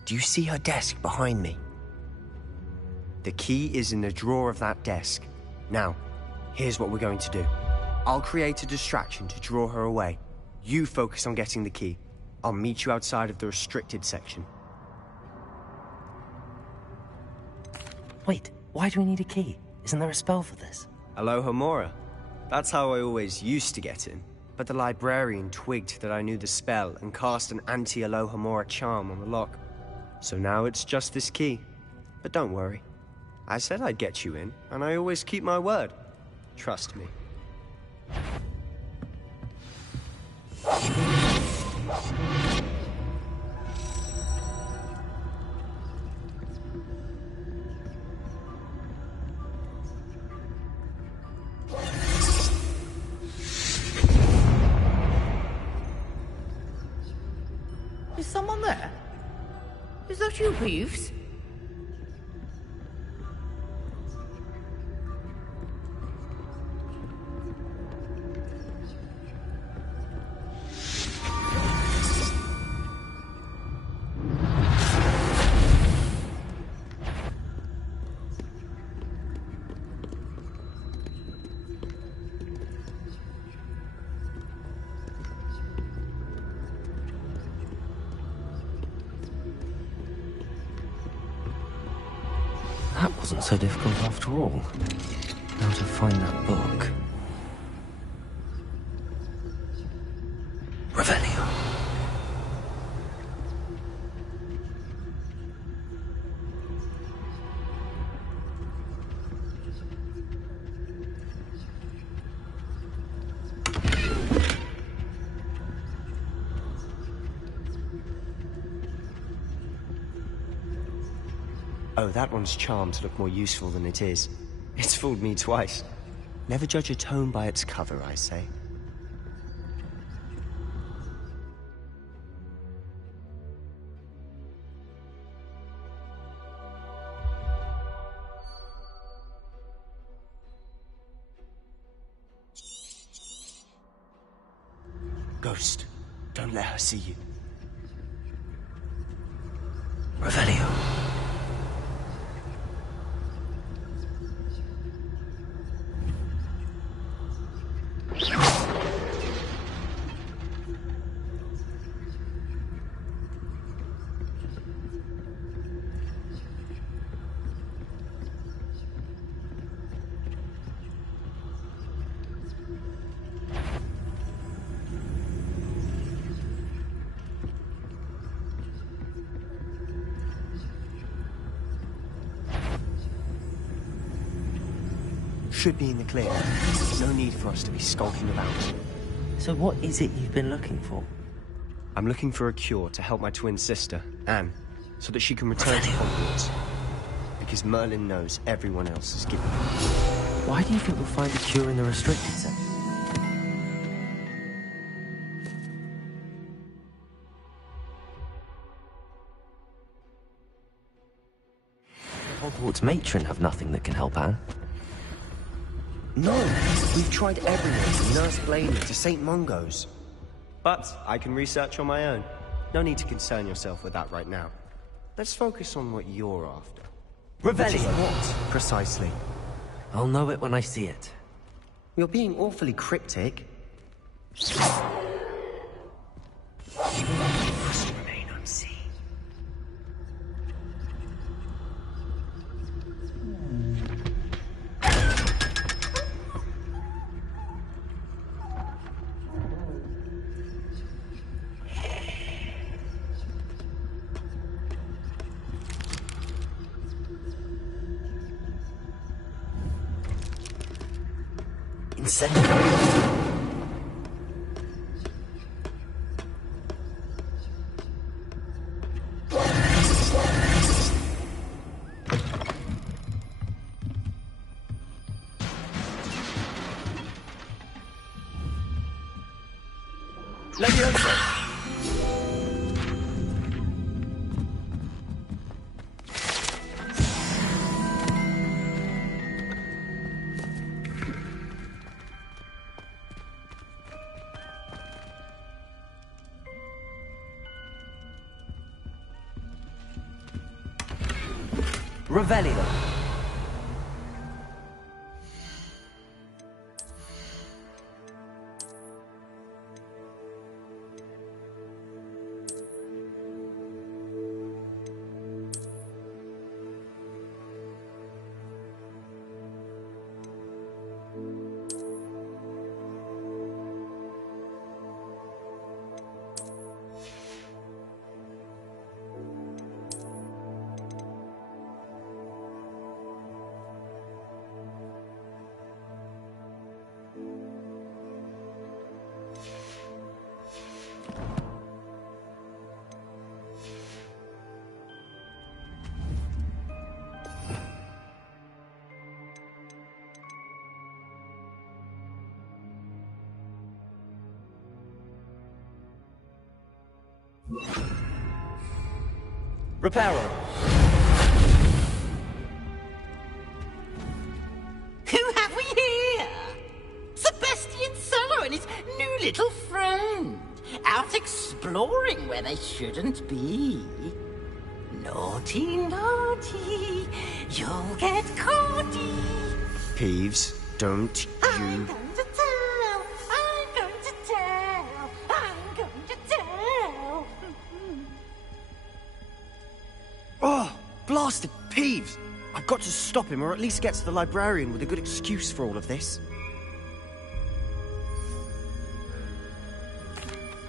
Do you see her desk behind me? The key is in the drawer of that desk. Now, here's what we're going to do. I'll create a distraction to draw her away. You focus on getting the key. I'll meet you outside of the restricted section. Wait, why do we need a key? Isn't there a spell for this? Alohomora. That's how I always used to get in. But the librarian twigged that I knew the spell and cast an anti-Alohomora charm on the lock. So now it's just this key. But don't worry. I said I'd get you in, and I always keep my word. Trust me. Is someone there? Is that you, Peeves? That wasn't so difficult after all. Now to find that book. Revelio. Oh, that one's charmed to look more useful than it is. It's fooled me twice. Never judge a tome by its cover, I say. Ghost, don't let her see you. Revelio. Should be in the clear. No need for us to be skulking about. So what is it you've been looking for? I'm looking for a cure to help my twin sister, Anne, so that she can return to Hogwarts. Because Merlin knows everyone else is giving up. Why do you think we'll find a cure in the restricted section? The Hogwarts matron have nothing that can help Anne. No, we've tried everyone from Nurse Blaine to St. Mungo's. But I can research on my own. No need to concern yourself with that right now. Let's focus on what you're after. Revelio. What, precisely? I'll know it when I see it. You're being awfully cryptic. Must remain unseen. Revelio. Reparo. Who have we here? Sebastian Sallow and his new little friend. Out exploring where they shouldn't be. Naughty, naughty. You'll get caughty. Peeves, don't you... I'm going to tell. I'm going to tell. I'm going to tell. Oh, blasted Peeves! I've got to stop him, or at least get to the librarian with a good excuse for all of this.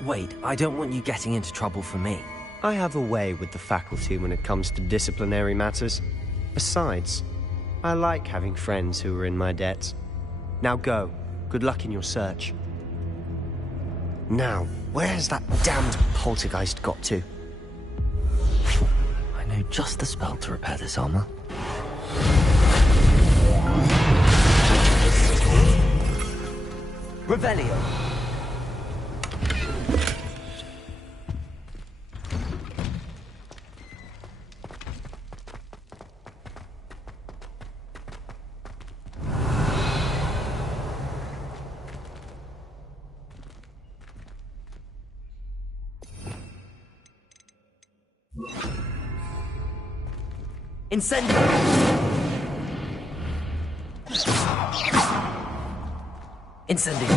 Wait, I don't want you getting into trouble for me. I have a way with the faculty when it comes to disciplinary matters. Besides, I like having friends who are in my debt. Now go. Good luck in your search. Now, where's that damned poltergeist got to? I know just the spell to repair this armor. Revelio. Incendio! Incendio!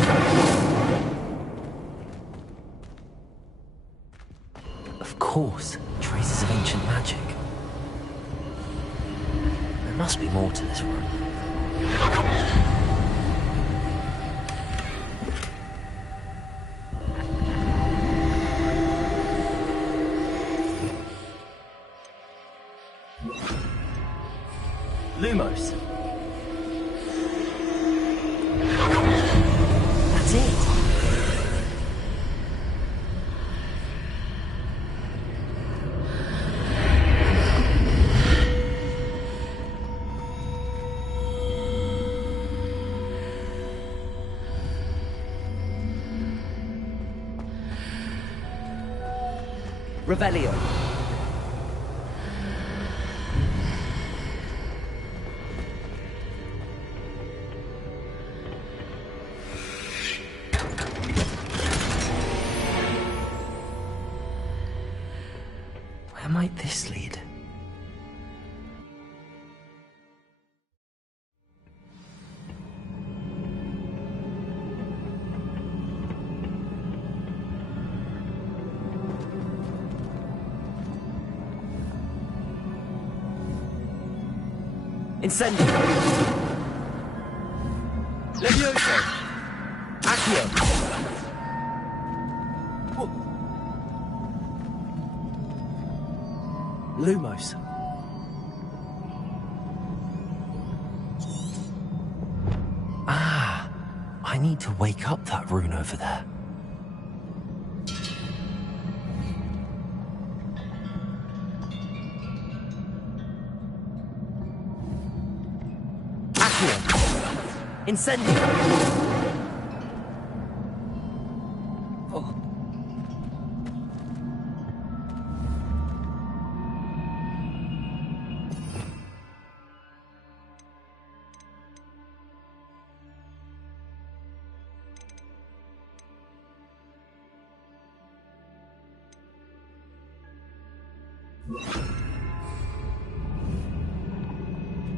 Of course, traces of ancient magic. There must be more to this room. Lumos. That's it. Revelio. Where might this lead? Incendio. Levioso. Accio. Lumos. Ah, I need to wake up that rune over there. Incendio! Oh.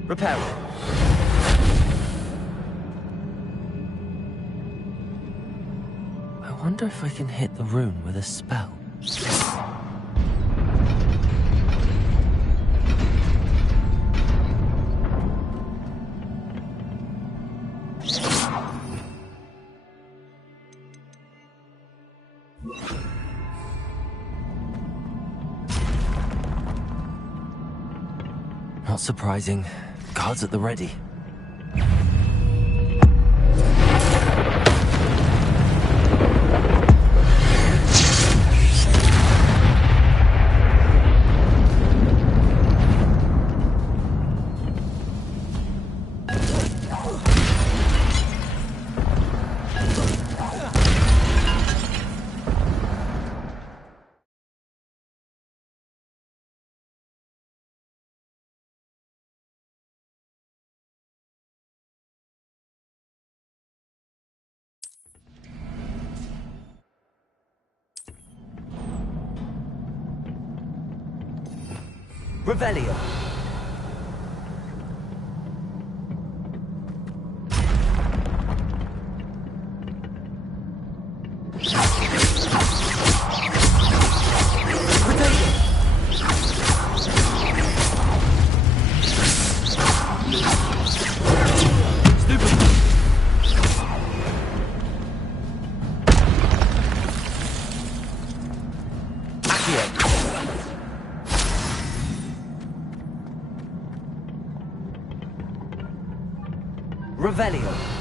Repair. I wonder if I can hit the rune with a spell. Not surprising. Guards at the ready. Revelio. Revelio.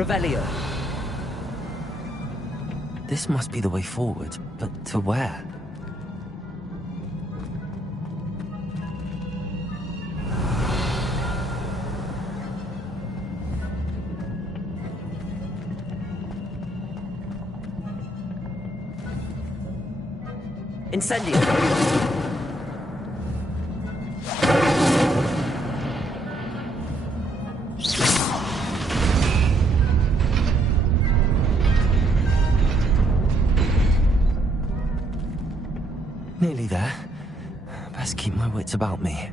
Revelio. This must be the way forward, but to where? Incendio. Nearly there. Best keep my wits about me.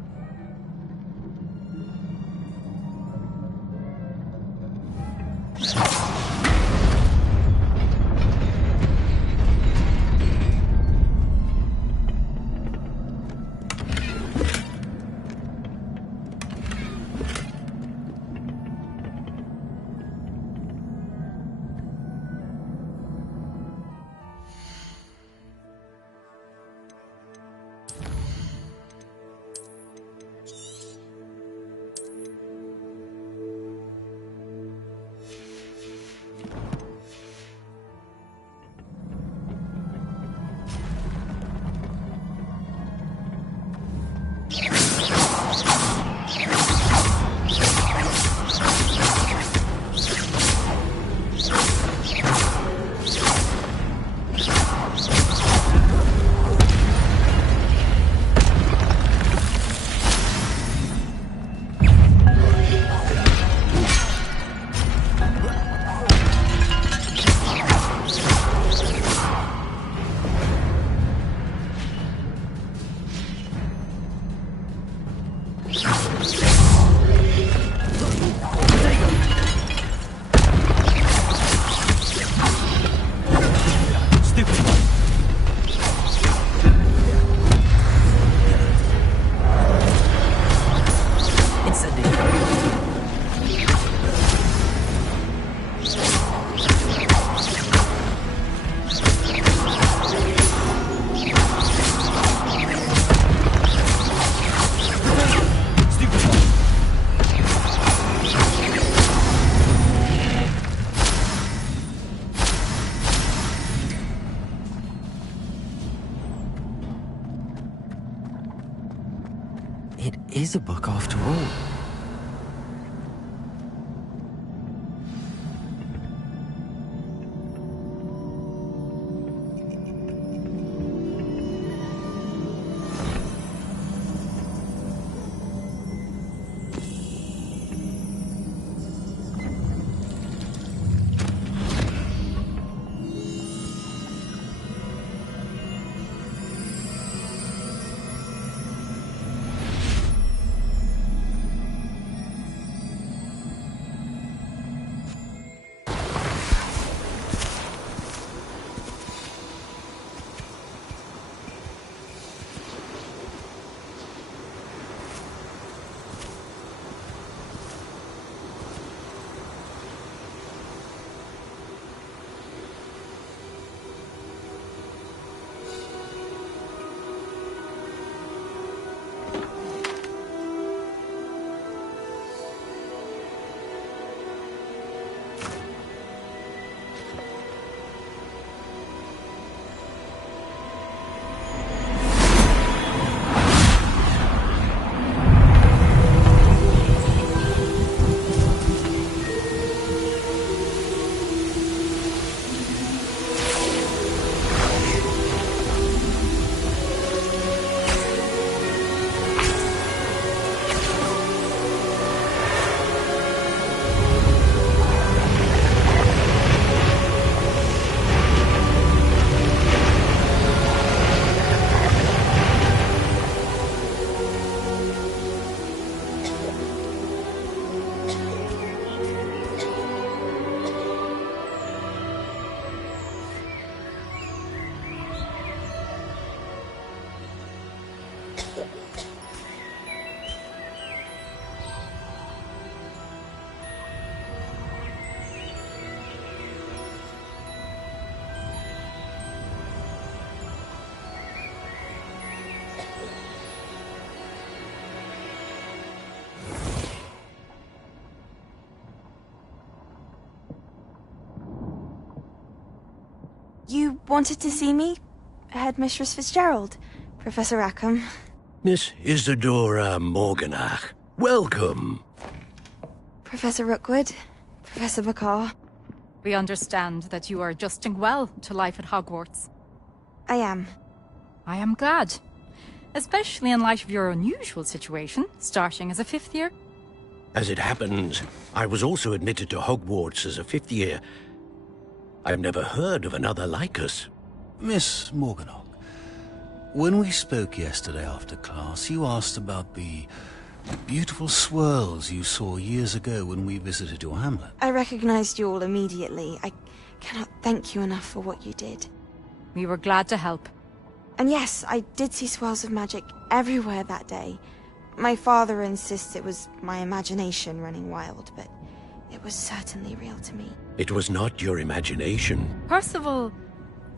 It is a book after all. You wanted to see me? Headmistress Fitzgerald, Professor Rackham. Miss Isadora Morganach, welcome. Professor Rookwood, Professor Bakar. We understand that you are adjusting well to life at Hogwarts. I am. I am glad. Especially in light of your unusual situation, starting as a 5th year. As it happens, I was also admitted to Hogwarts as a 5th year. I've never heard of another like us. Miss Morganach, when we spoke yesterday after class, you asked about the beautiful swirls you saw years ago when we visited your hamlet. I recognized you all immediately. I cannot thank you enough for what you did. We were glad to help. And yes, I did see swirls of magic everywhere that day. My father insists it was my imagination running wild, but it was certainly real to me. It was not your imagination. Percival,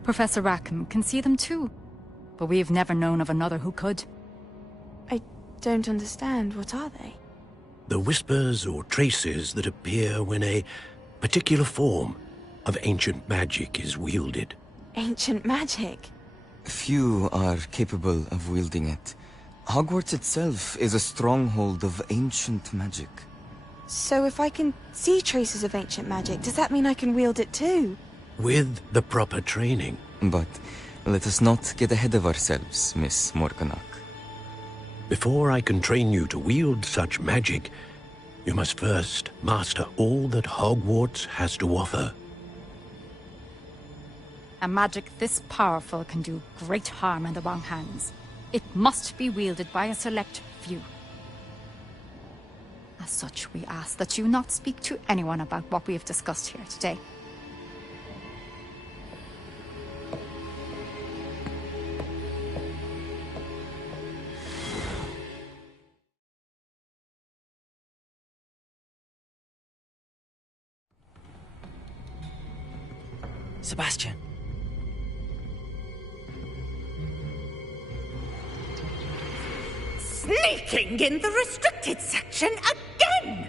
Professor Rackham can see them too. But we've never known of another who could. I don't understand. What are they? The whispers or traces that appear when a particular form of ancient magic is wielded. Ancient magic? Few are capable of wielding it. Hogwarts itself is a stronghold of ancient magic. So if I can see traces of ancient magic, does that mean I can wield it too? With the proper training. But let us not get ahead of ourselves, Miss Morganach. Before I can train you to wield such magic, you must first master all that Hogwarts has to offer. A magic this powerful can do great harm in the wrong hands. It must be wielded by a select few. As such, we ask that you not speak to anyone about what we have discussed here today. Sebastian. Sneaking in the restricted section again!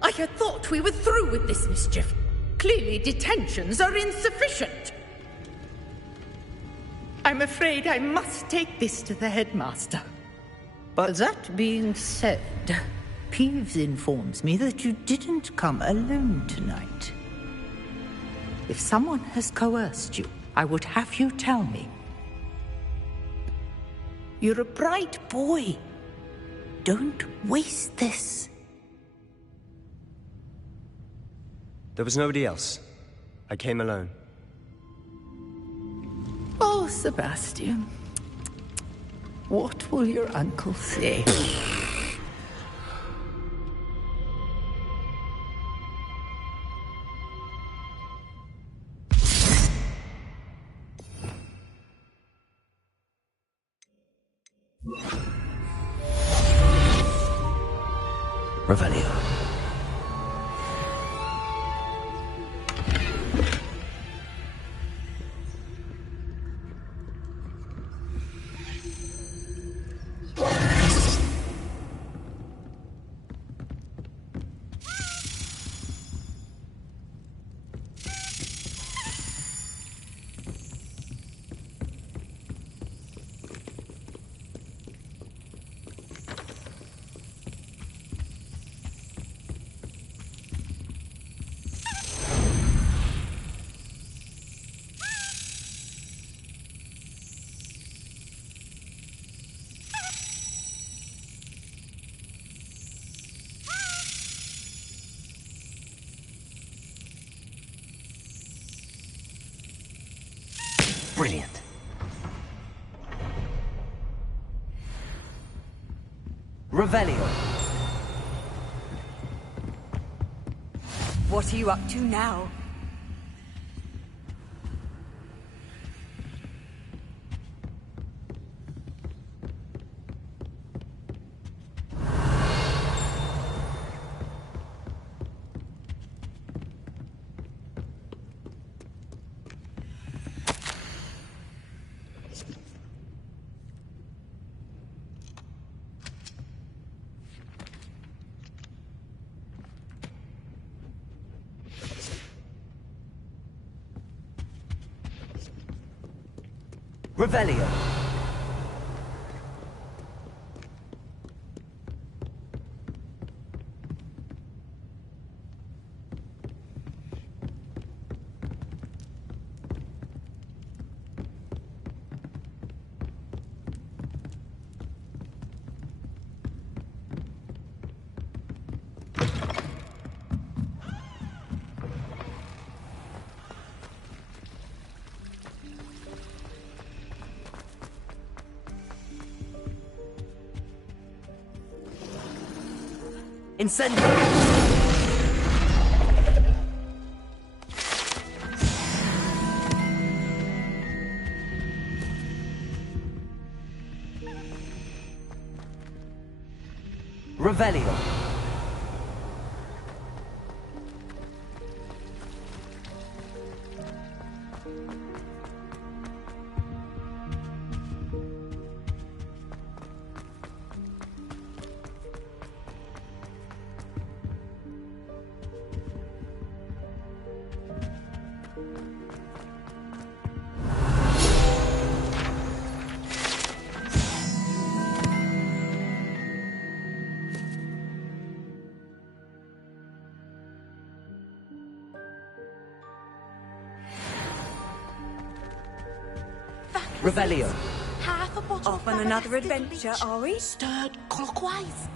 I had thought we were through with this mischief. Clearly detentions are insufficient. I'm afraid I must take this to the headmaster. But that being said, Peeves informs me that you didn't come alone tonight. If someone has coerced you, I would have you tell me. You're a bright boy. Don't waste this. There was nobody else. I came alone. Oh, Sebastian. What will your uncle say? Revelio. Brilliant. Revelio. What are you up to now? Revelio. Incendio! Revelio. Revelio. Half a bottle Off on another adventure, are we? Stirred clockwise.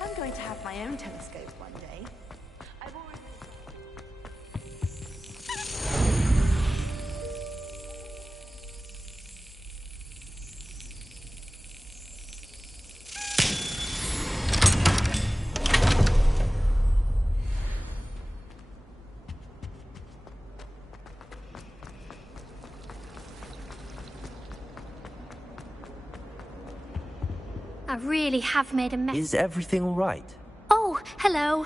I'm going to have my own telescope one day. I've already... I really have made a mess. Is everything all right? Oh, hello.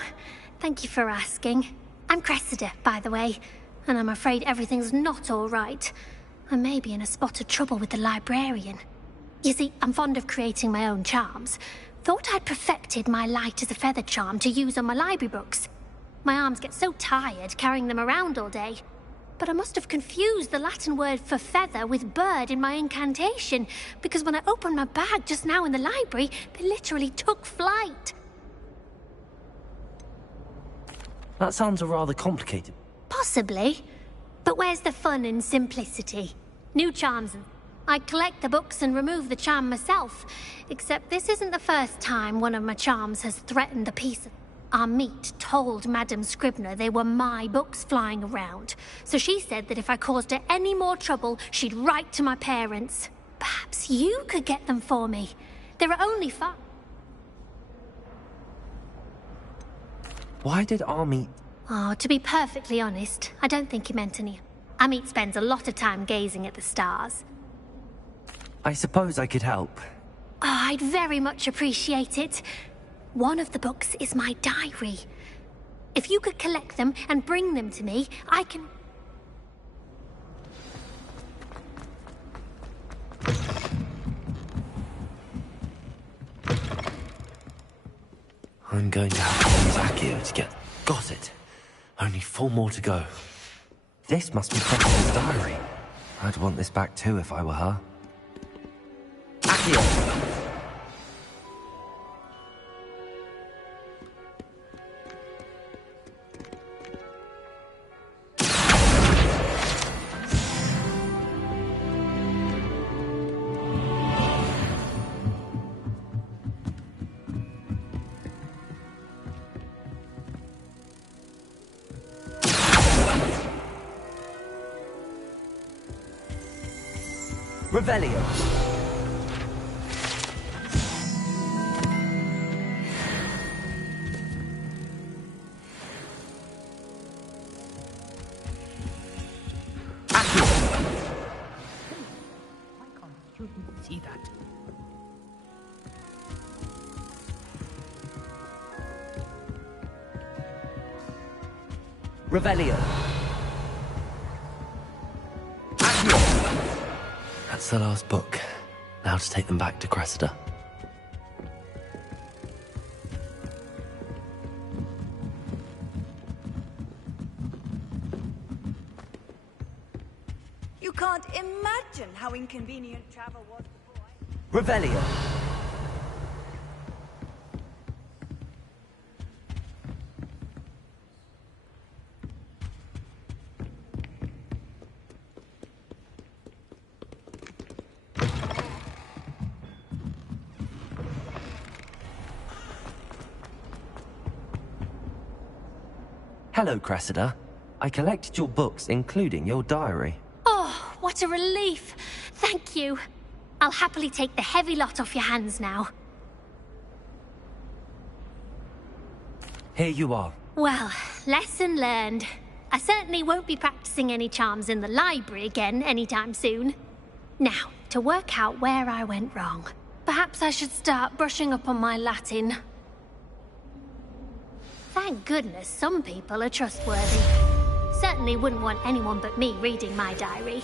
Thank you for asking. I'm Cressida, by the way, and I'm afraid everything's not all right. I may be in a spot of trouble with the librarian. You see, I'm fond of creating my own charms. Thought I'd perfected my light as a feather charm to use on my library books. My arms get so tired carrying them around all day. But I must have confused the Latin word for feather with bird in my incantation, because when I opened my bag just now in the library, they literally took flight. That sounds rather complicated. Possibly. But where's the fun in simplicity? New charms. I collect the books and remove the charm myself. Except this isn't the first time one of my charms has threatened the peace of... Amit told Madame Scribner they were my books flying around. So she said that if I caused her any more trouble, she'd write to my parents. Perhaps you could get them for me. There are only 5. Why did Amit... Oh, to be perfectly honest, I don't think he meant any. Amit spends a lot of time gazing at the stars. I suppose I could help. Oh, I'd very much appreciate it. One of the books is my diary. If you could collect them and bring them to me, I can... I'm going to have to use Accio to get... Got it. Only 4 more to go. This must be Cressida's diary. I'd want this back too if I were her. Accio! Revelio. See that? Revelio. That's the last book. Now to take them back to Cressida. You can't imagine how inconvenient travel was before. Revelio. Hello, Cressida. I collected your books, including your diary. Oh, what a relief. Thank you. I'll happily take the heavy lot off your hands now. Here you are. Well, lesson learned. I certainly won't be practicing any charms in the library again anytime soon. Now, to work out where I went wrong. Perhaps I should start brushing up on my Latin. Thank goodness some people are trustworthy. Certainly wouldn't want anyone but me reading my diary.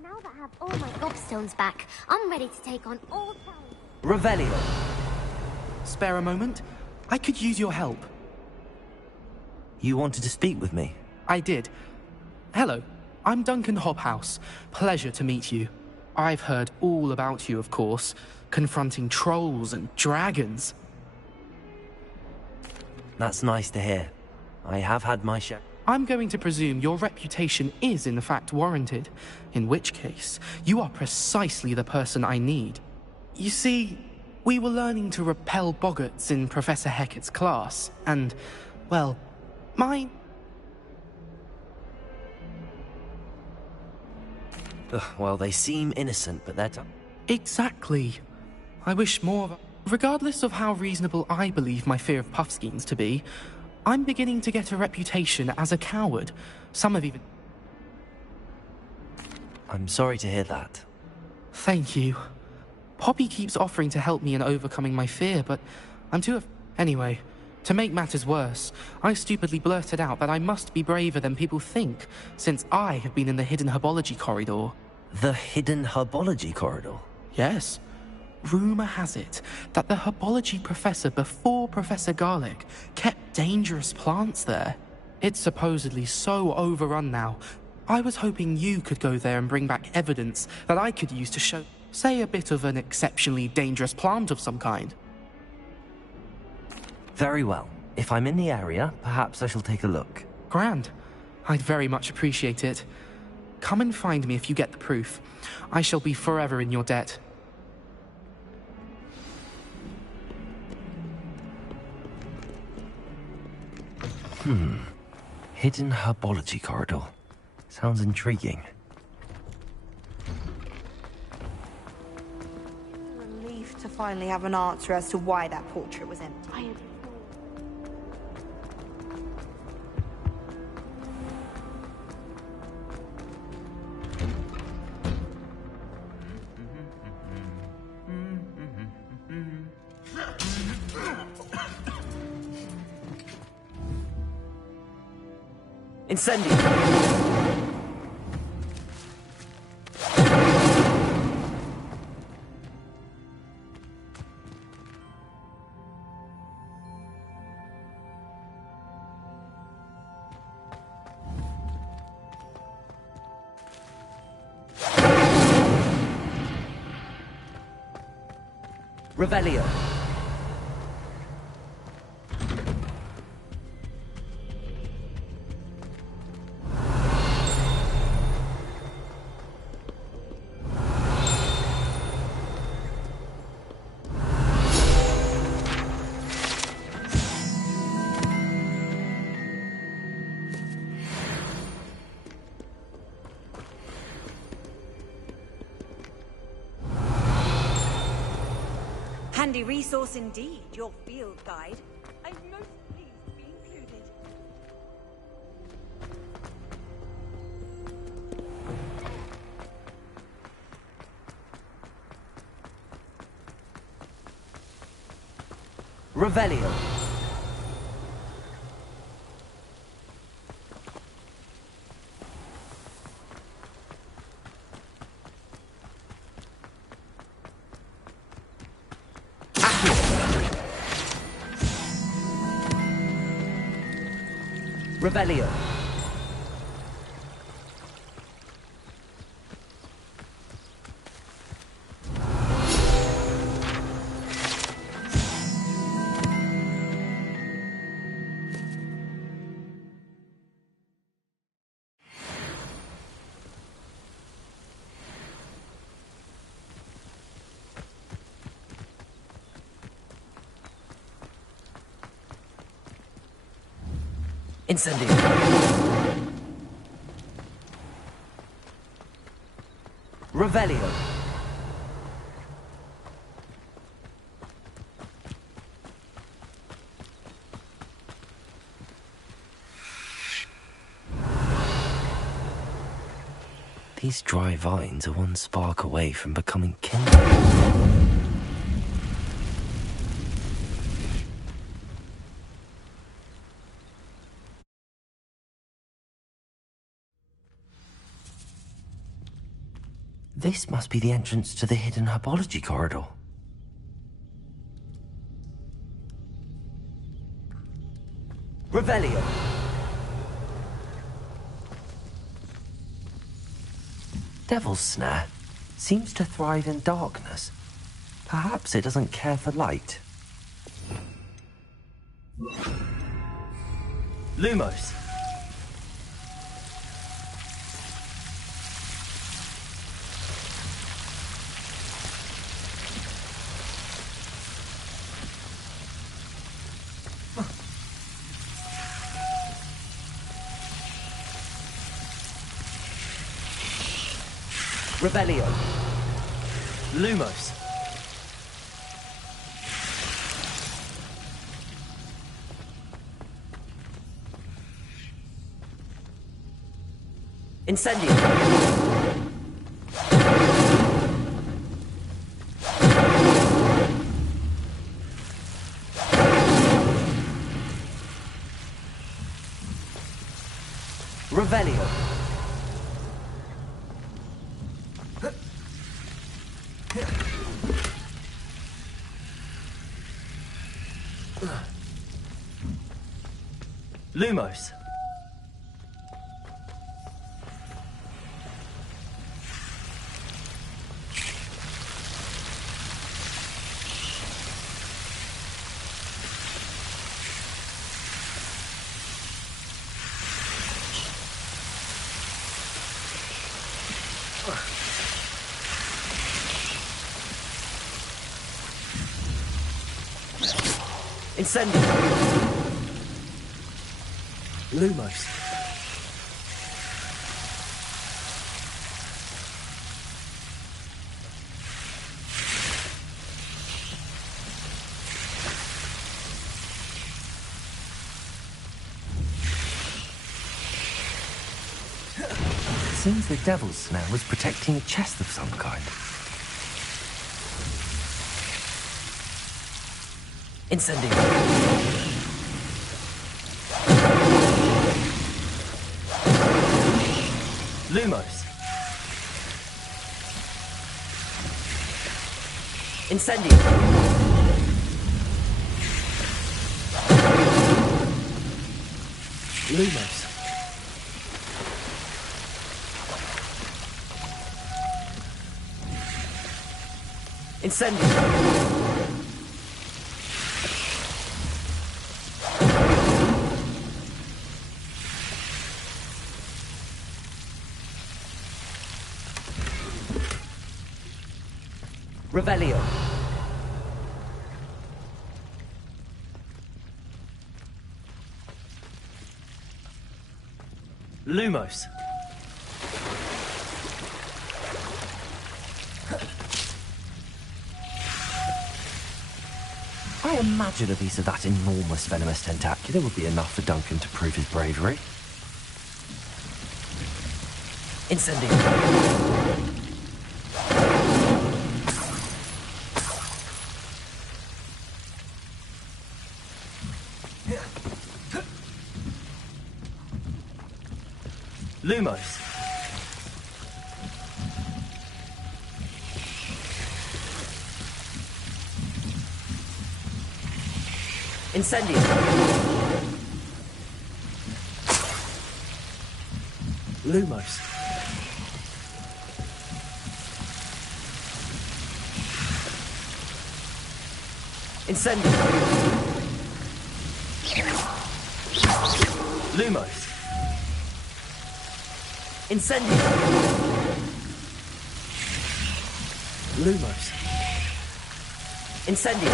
Now that I have all my gobstones back, I'm ready to take on all challenges. Revelio. Spare a moment? I could use your help. You wanted to speak with me? I did. Hello. I'm Duncan Hobhouse. Pleasure to meet you. I've heard all about you, of course, confronting trolls and dragons. That's nice to hear. I have had my share. I'm going to presume your reputation is in fact warranted, in which case, you are precisely the person I need. You see, we were learning to repel boggarts in Professor Hecat's class, and, well, Well, they seem innocent, but they're... Exactly. I wish more of... Regardless of how reasonable I believe my fear of Puffskeins to be, I'm beginning to get a reputation as a coward. Some have even... I'm sorry to hear that. Thank you. Poppy keeps offering to help me in overcoming my fear, but I'm too... Anyway, to make matters worse, I stupidly blurted out that I must be braver than people think, since I have been in the Hidden Herbology Corridor. The Hidden Herbology Corridor? Yes. Rumour has it that the herbology professor before Professor Garlick kept dangerous plants there. It's supposedly so overrun now. I was hoping you could go there and bring back evidence that I could use to show, say, a bit of an exceptionally dangerous plant of some kind. Very well. If I'm in the area, perhaps I shall take a look. Grand. I'd very much appreciate it. Come and find me if you get the proof. I shall be forever in your debt. Hidden Herbology Corridor. Sounds intriguing. Relief to finally have an answer as to why that portrait was empty. Incendio! Revelio. Handy resource indeed, your field guide. I'm most pleased to be included. Revelio. Revelio. Incendio. Revelio. These dry vines are one spark away from becoming kindled. This must be the entrance to the Hidden Herbology Corridor. Revelio. devil's snare seems to thrive in darkness. Perhaps it doesn't care for light. Lumos. Revelio. Lumos. Incendio. Revelio. Lumos. Incendio. Lumos. Seems the devil's snare was protecting a chest of some kind. Incendio. Lumos. Incendio. Lumos. Incendio. Revelio. Lumos. I imagine a piece of that enormous venomous tentacula would be enough for Duncan to prove his bravery. Incendio. Lumos. Incendio. Lumos. Incendio. Lumos. Incendio. Lumos. Incendio.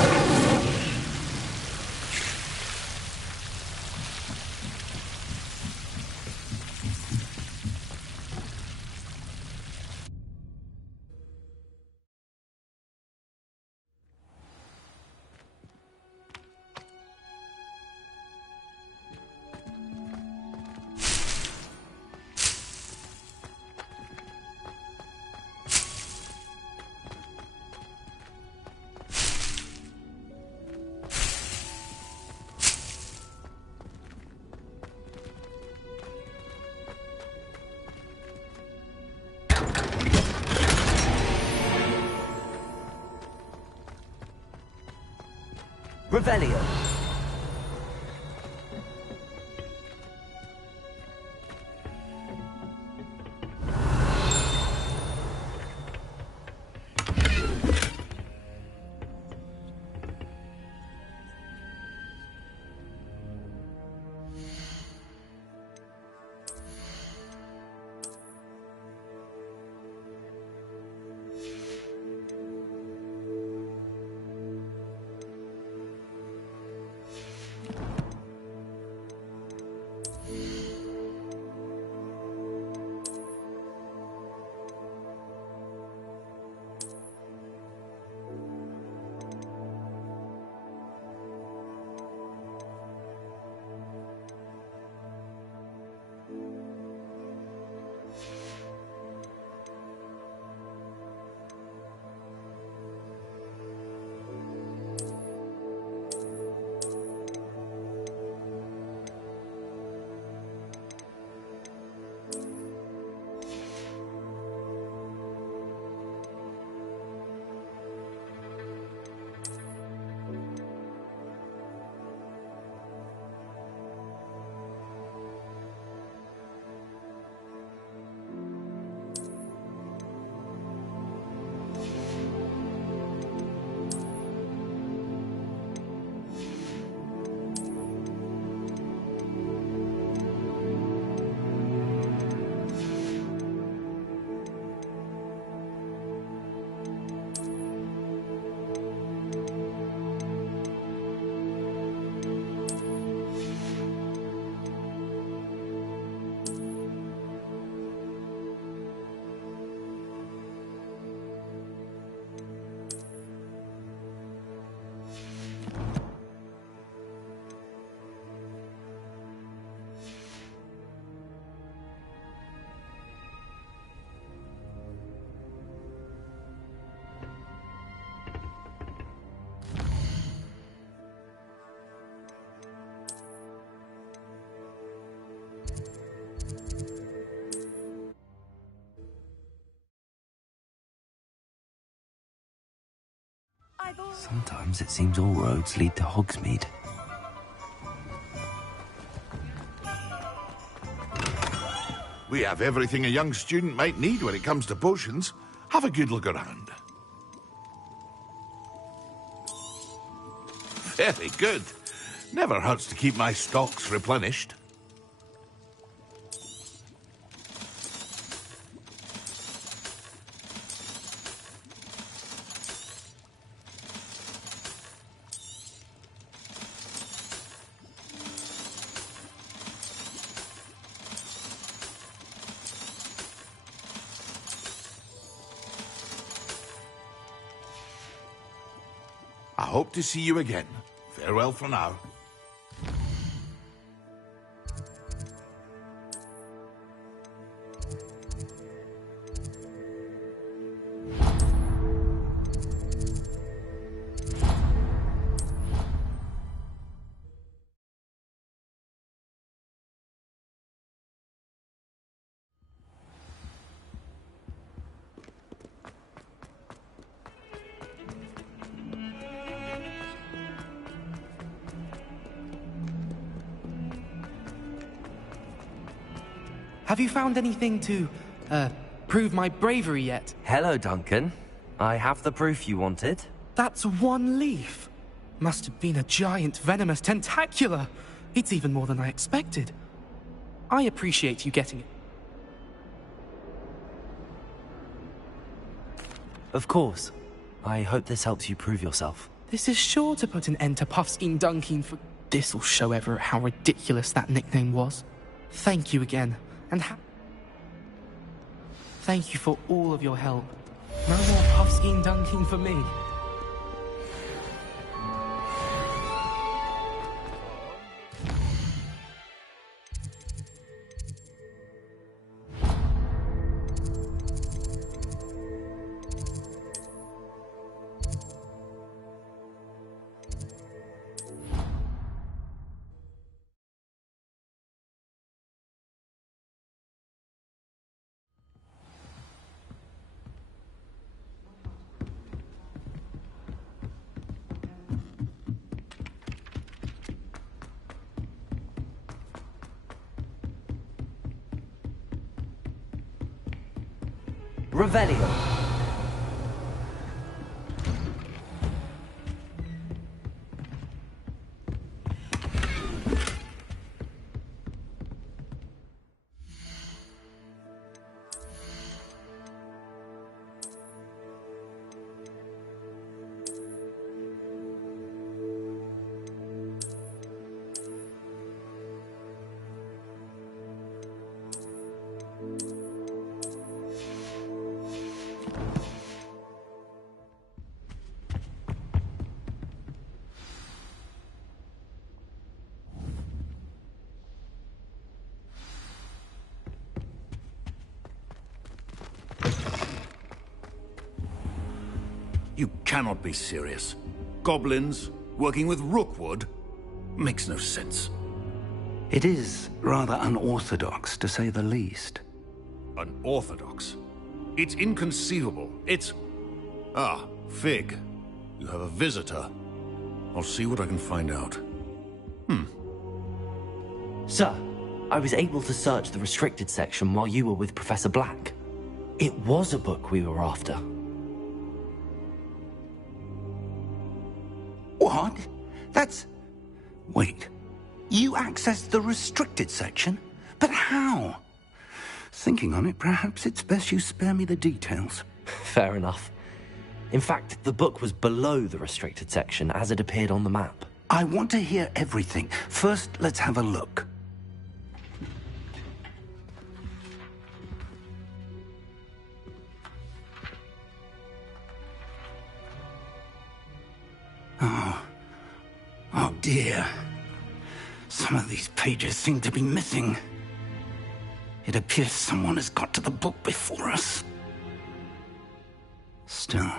Revelio. Sometimes it seems all roads lead to Hogsmeade. We have everything a young student might need when it comes to potions. Have a good look around. Very good. Never hurts to keep my stocks replenished. I hope to see you again. Farewell for now. Have you found anything to, prove my bravery yet? Hello, Duncan. I have the proof you wanted. That's one leaf. Must have been a giant venomous tentacula. It's even more than I expected. I appreciate you getting it. Of course. I hope this helps you prove yourself. This is sure to put an end to Puffskein Dunkin for... This'll show Everett how ridiculous that nickname was. Thank you again. And thank you for all of your help. No more Puffskein Dunking for me. Revelio. You cannot be serious. Goblins working with Rookwood? Makes no sense. It is rather unorthodox, to say the least. Unorthodox? It's inconceivable. It's... Ah, Fig. You have a visitor. I'll see what I can find out. Sir, I was able to search the restricted section while you were with Professor Black. It was a book we were after. What? That's... Wait. You accessed the restricted section? But how? Thinking on it, perhaps it's best you spare me the details. Fair enough. In fact, the book was below the restricted section as it appeared on the map. I want to hear everything. First, let's have a look. Oh dear. Some of these pages seem to be missing. It appears someone has got to the book before us. Still,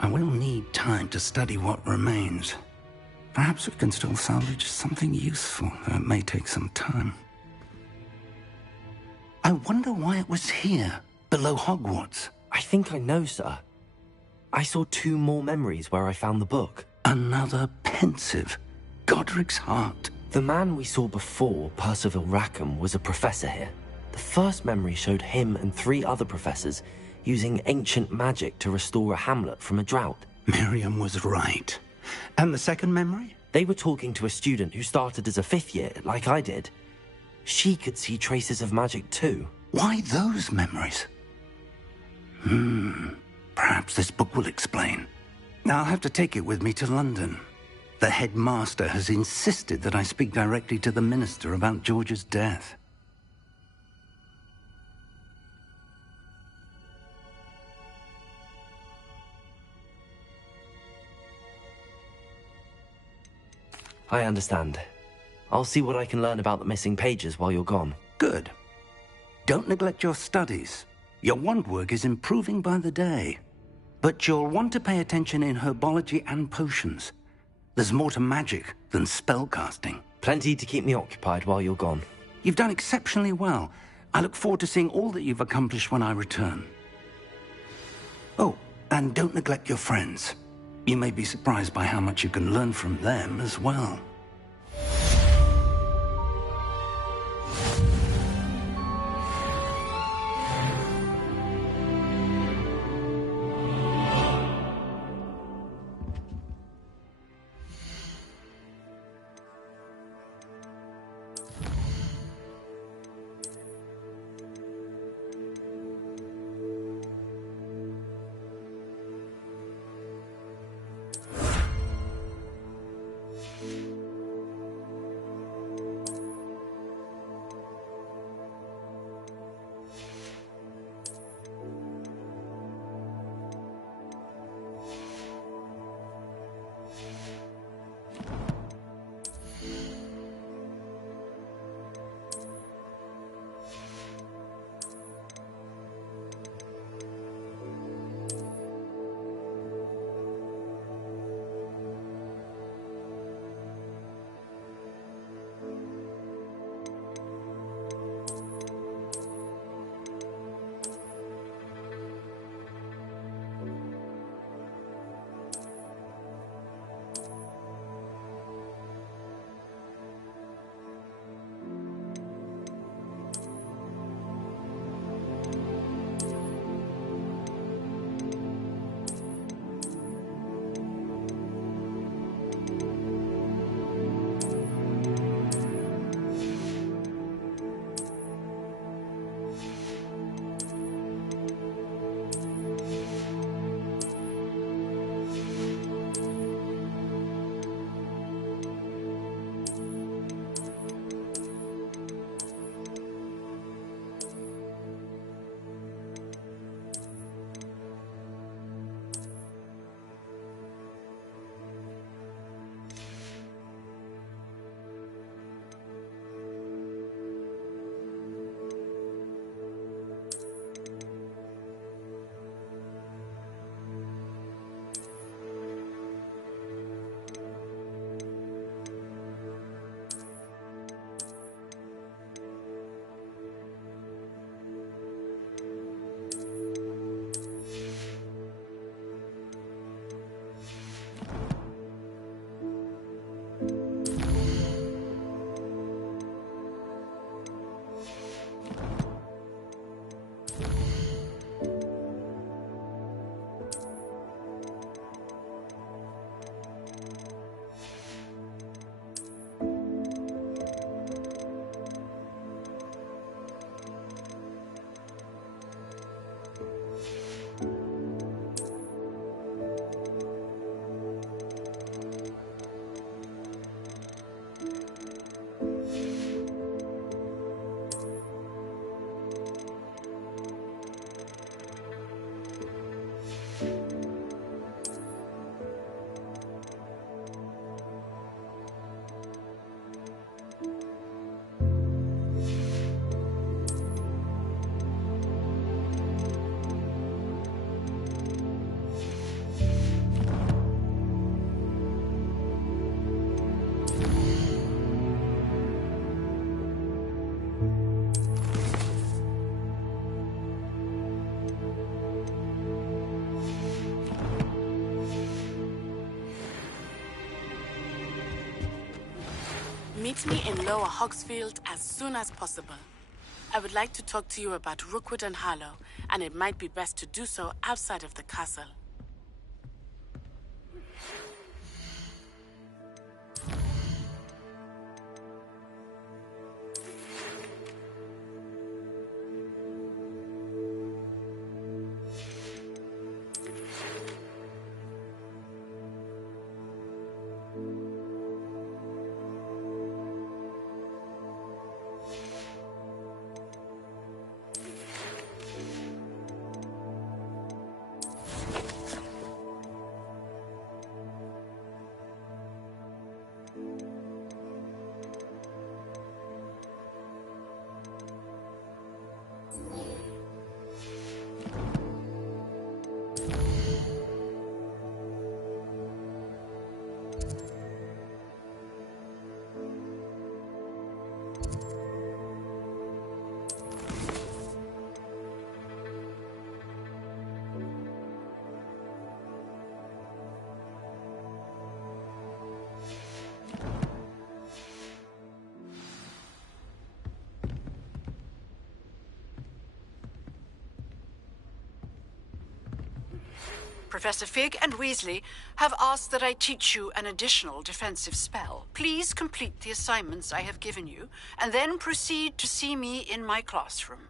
I will need time to study what remains. Perhaps we can still salvage something useful, though it may take some time. I wonder why it was here, below Hogwarts. I think I know, sir. I saw 2 more memories where I found the book. Another pensive. Godric's heart. The man we saw before, Percival Rackham, was a professor here. The first memory showed him and 3 other professors using ancient magic to restore a hamlet from a drought. Miriam was right. And the second memory? They were talking to a student who started as a 5th year, like I did. She could see traces of magic too. Why those memories? Perhaps this book will explain. I'll have to take it with me to London. The headmaster has insisted that I speak directly to the minister about George's death. I understand. I'll see what I can learn about the missing pages while you're gone. Good. Don't neglect your studies. Your wand work is improving by the day. But you'll want to pay attention in herbology and potions. There's more to magic than spellcasting. Plenty to keep me occupied while you're gone. You've done exceptionally well. I look forward to seeing all that you've accomplished when I return. Oh, and don't neglect your friends. You may be surprised by how much you can learn from them as well. Meet me in Lower Hogsfield as soon as possible. I would like to talk to you about Rookwood and Harlow, and it might be best to do so outside of the castle. Professor Fig and Weasley have asked that I teach you an additional defensive spell. Please complete the assignments I have given you, and then proceed to see me in my classroom.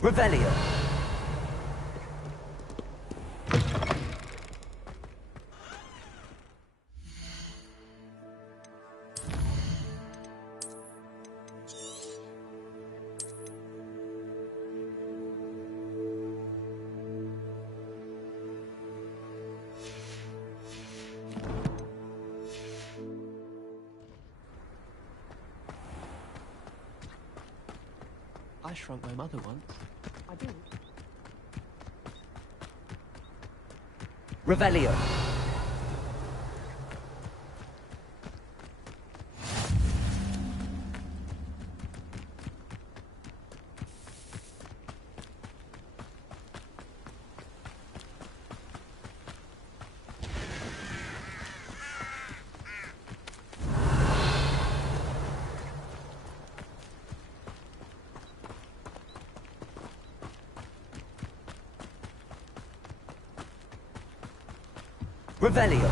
Revelio. I shrunk my mother once. I did. Revelio. Revelio.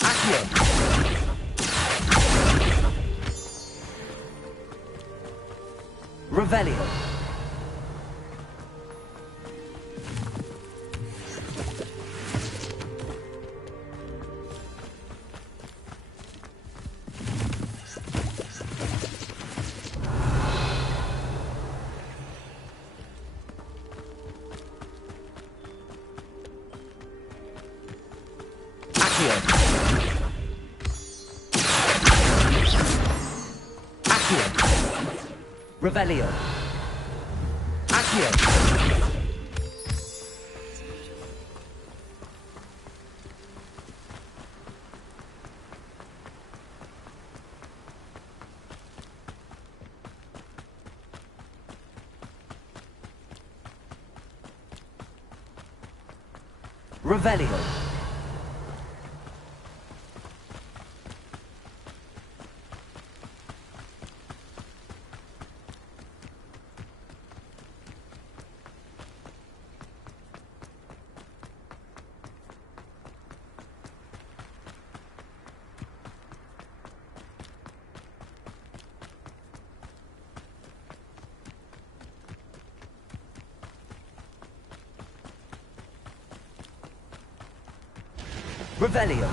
Accio. Revelio. Revelio. Accio. Revelio. Revelio.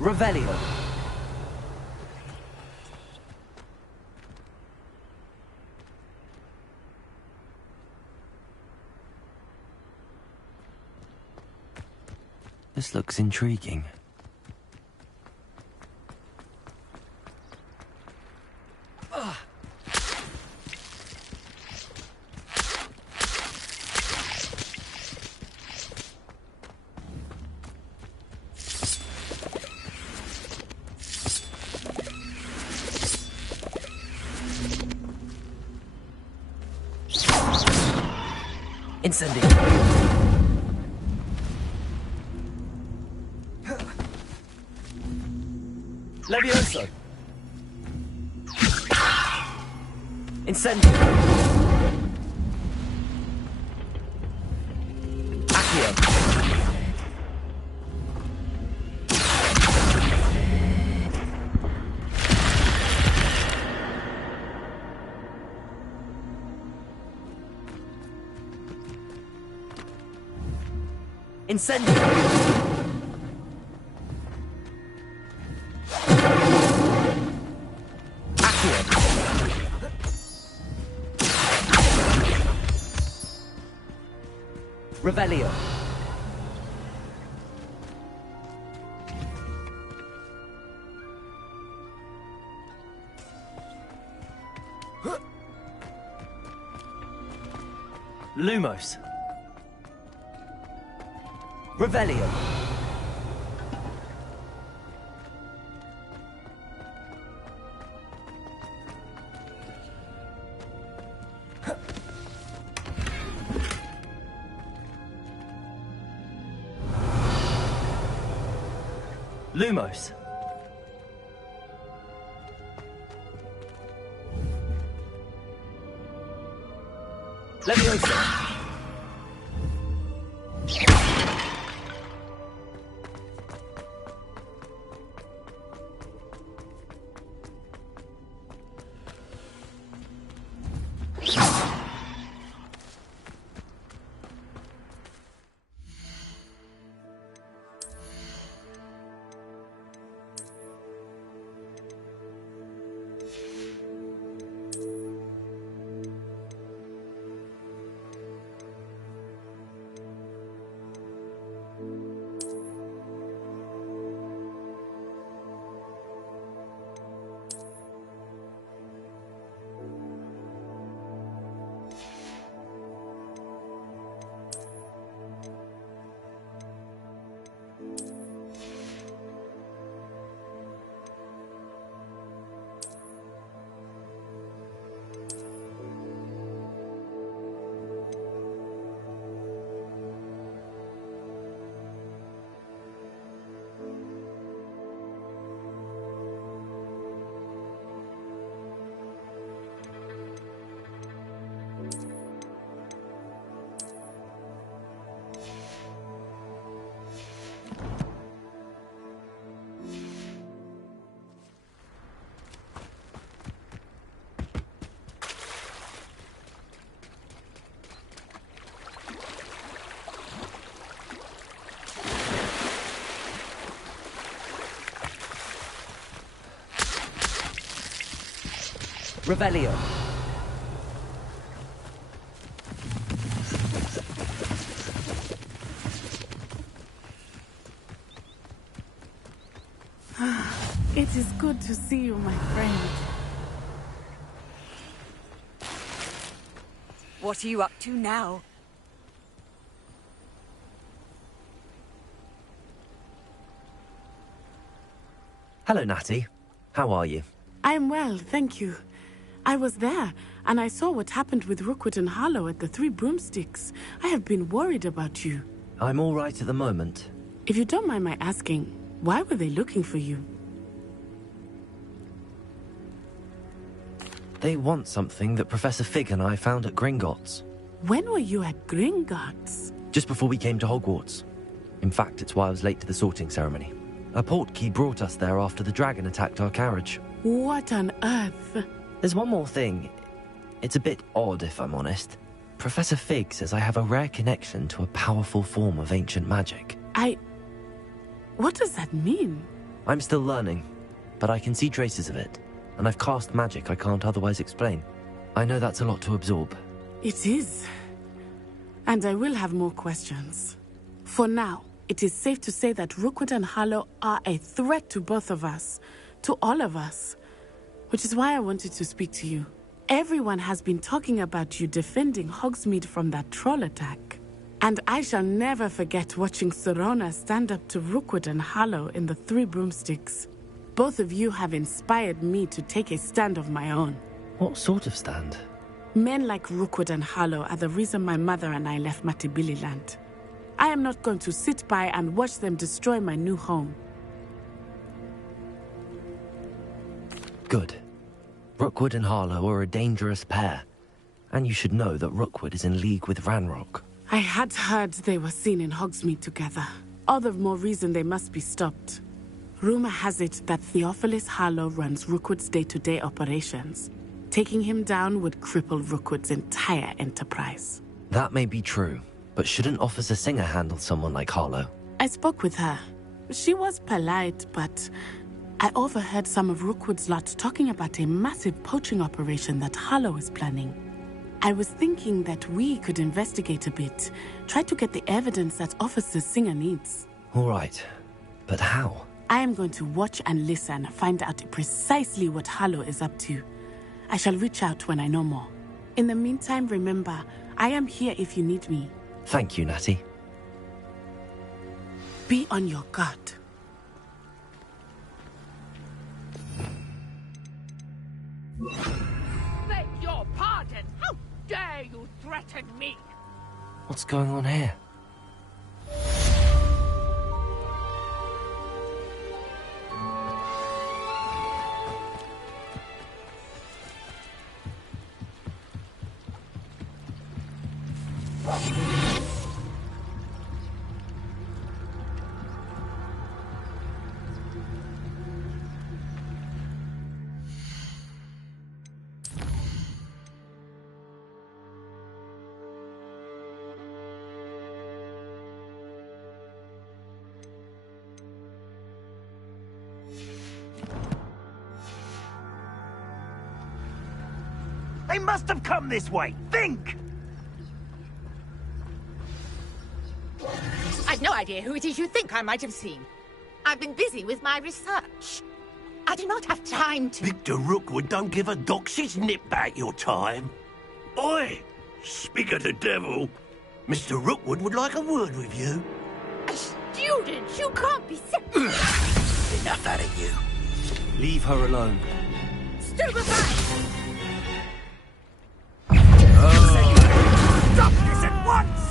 Revelio. This looks intriguing. Incendio. Levioso. Incendio. Accio. Incendio. Accio. Revelio. Lumos. Revelio. Lumos. Levioso. Revelio. It is good to see you, my friend. What are you up to now? Hello, Natty. How are you? I am well, thank you. I was there, and I saw what happened with Rookwood and Harlow at the Three Broomsticks. I have been worried about you. I'm all right at the moment. If you don't mind my asking, why were they looking for you? They want something that Professor Fig and I found at Gringotts. When were you at Gringotts? Just before we came to Hogwarts. In fact, it's why I was late to the sorting ceremony. A portkey brought us there after the dragon attacked our carriage. What on earth? There's one more thing. It's a bit odd, if I'm honest. Professor Fig says I have a rare connection to a powerful form of ancient magic. What does that mean? I'm still learning, but I can see traces of it, and I've cast magic I can't otherwise explain. I know that's a lot to absorb. It is. And I will have more questions. For now, it is safe to say that Rookwood and Harlow are a threat to both of us, to all of us, which is why I wanted to speak to you. Everyone has been talking about you defending Hogsmeade from that troll attack. And I shall never forget watching Sirona stand up to Rookwood and Harlow in the Three Broomsticks. Both of you have inspired me to take a stand of my own. What sort of stand? Men like Rookwood and Harlow are the reason my mother and I left Matabeleland. I am not going to sit by and watch them destroy my new home. Good. Rookwood and Harlow are a dangerous pair. And you should know that Rookwood is in league with Ranrock. I had heard they were seen in Hogsmeade together. All the more reason they must be stopped. Rumor has it that Theophilus Harlow runs Rookwood's day-to-day operations. Taking him down would cripple Rookwood's entire enterprise. That may be true, but shouldn't Officer Singer handle someone like Harlow? I spoke with her. She was polite, but I overheard some of Rookwood's lot talking about a massive poaching operation that Harlow is planning. I was thinking that we could investigate a bit, try to get the evidence that Officer Singer needs. All right, but how? I am going to watch and listen, find out precisely what Harlow is up to. I shall reach out when I know more. In the meantime, remember, I am here if you need me. Thank you, Natty. Be on your guard. Beg your pardon! How dare you threaten me? What's going on here? They must have come this way. Think! I've no idea who it is you think I might have seen. I've been busy with my research. I do not have time to... Victor Rookwood don't give a doxy's nip back your time. Oi! Speak of the devil. Mr. Rookwood would like a word with you. A student? You can't be Enough out of you. Leave her alone. Stupefy! Stop this at once!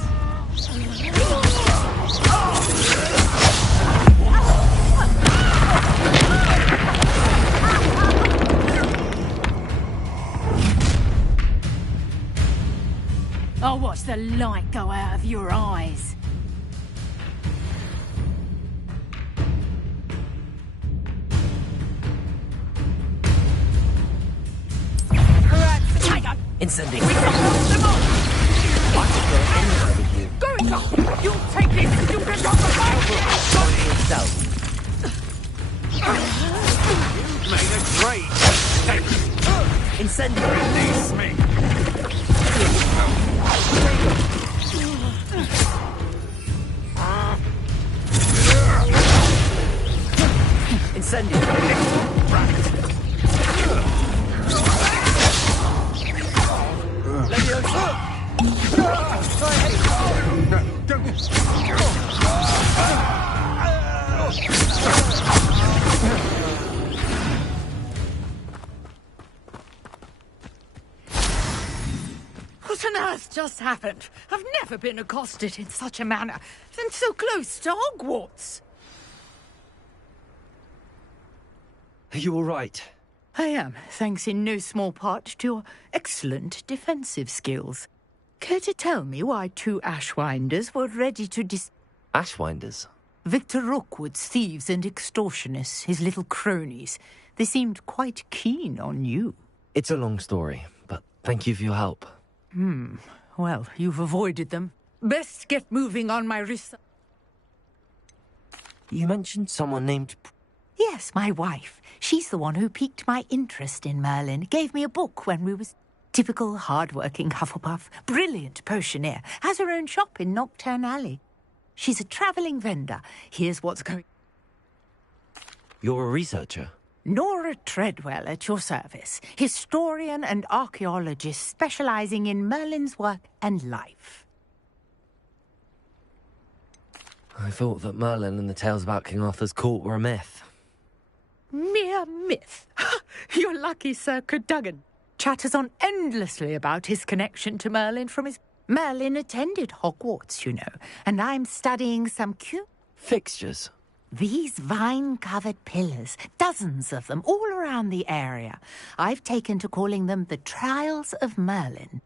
I'll watch the light go out of your eyes. Incendiary. Going up! You'll take this student off the You've made a great mistake. Incendio! Release me! Incendio! What on earth just happened? I've never been accosted in such a manner, and so close to Hogwarts. Are you all right? I am, thanks in no small part to your excellent defensive skills. Care to tell me why 2 Ashwinders were ready to Ashwinders? Victor Rookwood's thieves and extortionists, his little cronies. They seemed quite keen on you. It's a long story, but thank you for your help. Well, you've avoided them. Best get moving on my research. You mentioned someone named... Yes, my wife. She's the one who piqued my interest in Merlin. Gave me a book when we was... Typical hard-working Hufflepuff. Brilliant potioneer. Has her own shop in Knockturn Alley. She's a travelling vendor. Here's what's going... You're a researcher? Nora Treadwell at your service. Historian and archaeologist specialising in Merlin's work and life. I thought that Merlin and the tales about King Arthur's court were a myth. Mere myth. You're lucky, Sir Cadogan. Chatters on endlessly about his connection to Merlin from his... Merlin attended Hogwarts, you know, and I'm studying some cute... Fixtures? These vine-covered pillars, dozens of them, all around the area. I've taken to calling them the Trials of Merlin.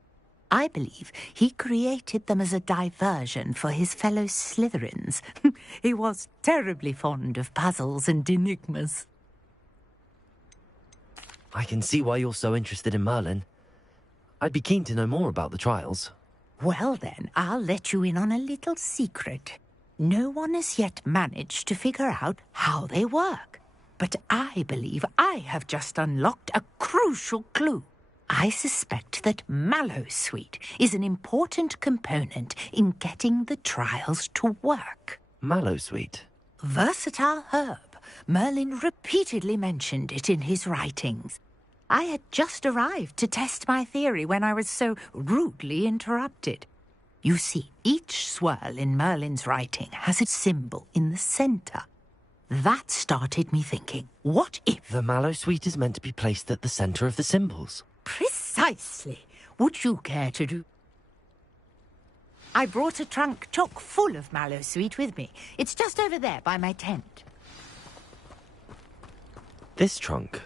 I believe he created them as a diversion for his fellow Slytherins. He was terribly fond of puzzles and enigmas. I can see why you're so interested in Merlin. I'd be keen to know more about the trials. Well then, I'll let you in on a little secret. No one has yet managed to figure out how they work. But I believe I have just unlocked a crucial clue. I suspect that Mallowsweet is an important component in getting the trials to work. Mallowsweet? Versatile herb. Merlin repeatedly mentioned it in his writings. I had just arrived to test my theory when I was so rudely interrupted. You see, each swirl in Merlin's writing has a symbol in the centre. That started me thinking, what if... The Mallowsweet is meant to be placed at the centre of the symbols. Precisely. Would you care to do... I brought a trunk chock full of Mallowsweet with me. It's just over there by my tent. This trunk?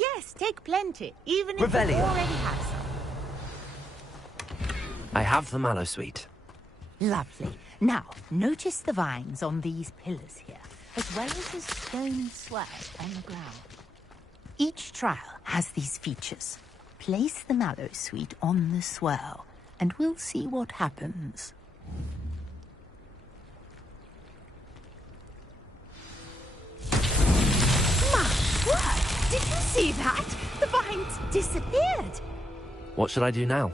Yes, take plenty, even if Revelio. you already have some. I have the Mallowsweet. Lovely. Now, notice the vines on these pillars here, as well as the stone swirl on the ground. Each trial has these features. Place the Mallowsweet on the swirl, and we'll see what happens. My word! Did you see that? The vines disappeared. What should I do now?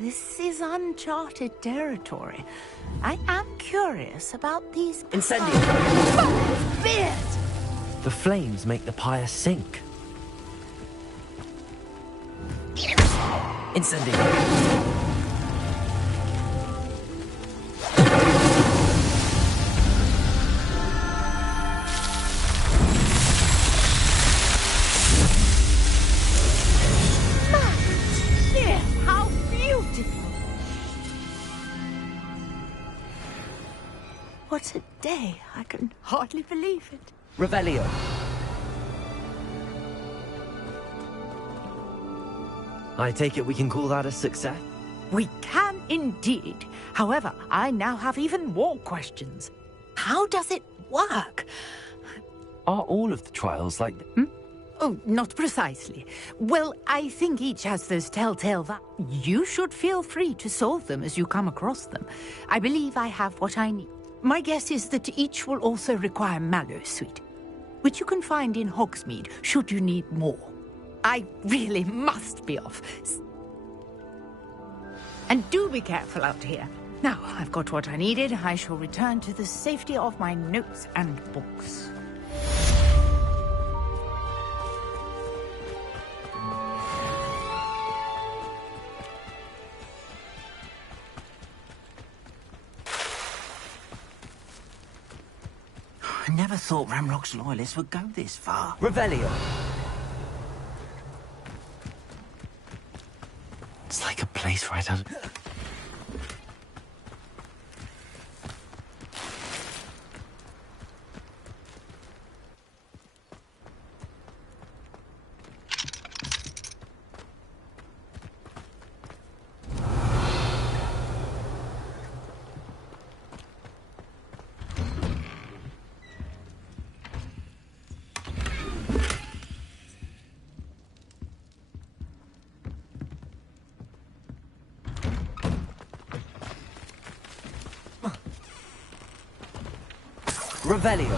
This is uncharted territory. I am curious about these... Incendio! Beard! The flames make the pyre sink. Incendio! What a day. I can hardly believe it. Revelio. I take it we can call that a success? We can indeed. However, I now have even more questions. How does it work? Are all of the trials like... Oh, not precisely. Well, I think each has those telltale You should feel free to solve them as you come across them. I believe I have what I need. My guess is that each will also require Mallowsweet, which you can find in Hogsmeade should you need more. I really must be off. And do be careful out here. Now, I've got what I needed. I shall return to the safety of my notes and books. I never thought Ranrock's loyalists would go this far. Revelio. It's like a place right out of... Revelio.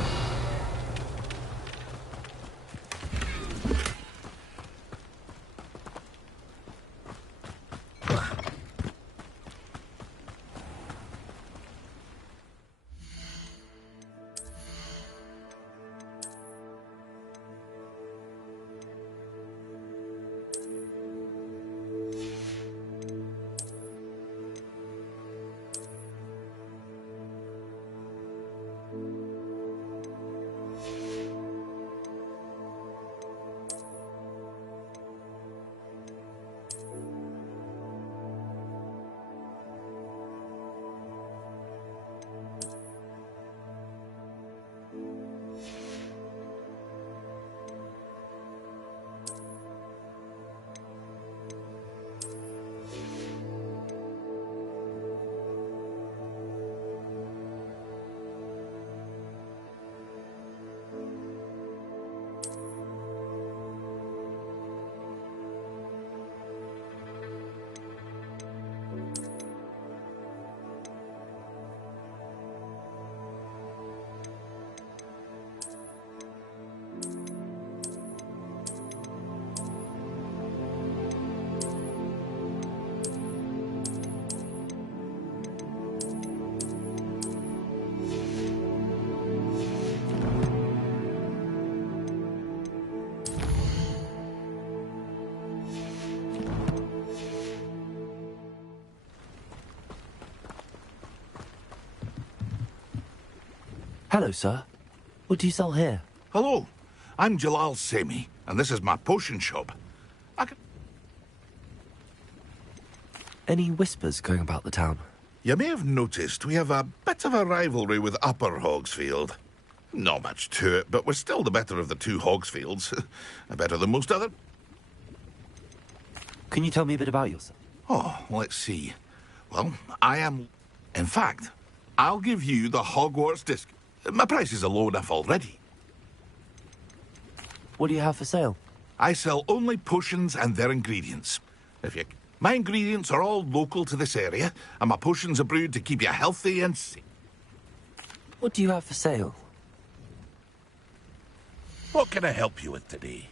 Hello, sir. What do you sell here? Hello, I'm Jalal Semi, and this is my potion shop. Any whispers going about the town? You may have noticed we have a bit of a rivalry with Upper Hogsfield. Not much to it, but we're still the better of the two Hogsfields. Better than most other... Can you tell me a bit about yourself? Oh, let's see. Well, I am... In fact, I'll give you the Hogwarts disc. My prices are low enough already. What do you have for sale? I sell only potions and their ingredients. My ingredients are all local to this area, and my potions are brewed to keep you healthy and safe. What do you have for sale? What can I help you with today?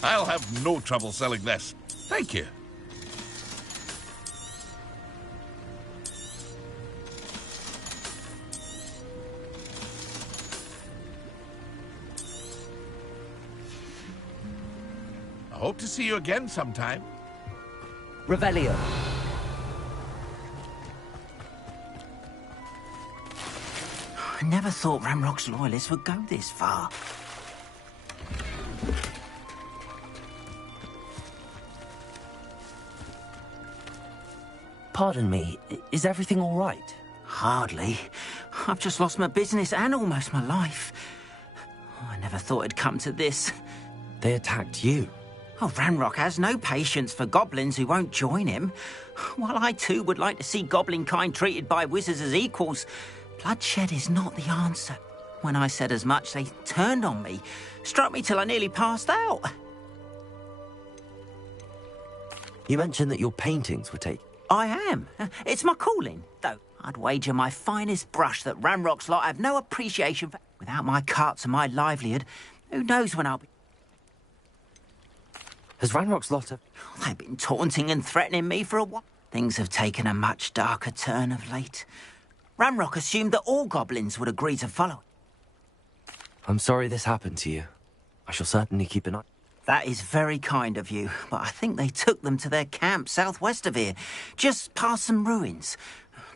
I'll have no trouble selling this. Thank you. I hope to see you again sometime. Revelio. I never thought Ranrock's loyalists would go this far. Pardon me, is everything all right? Hardly. I've just lost my business and almost my life. Oh, I never thought it'd come to this. They attacked you? Oh, Ranrock has no patience for goblins who won't join him. While I too would like to see goblin kind treated by wizards as equals, bloodshed is not the answer. When I said as much, they turned on me, struck me till I nearly passed out. You mentioned that your paintings were taken. I am. It's my calling, though. I'd wager my finest brush that Ranrock's lot have no appreciation for... Without my carts and my livelihood, who knows when I'll be... Has Ranrock's lot of... They've been taunting and threatening me for a while. Things have taken a much darker turn of late. Ranrock assumed that all goblins would agree to follow. I'm sorry this happened to you. I shall certainly keep an eye... That is very kind of you, but I think they took them to their camp southwest of here, just past some ruins.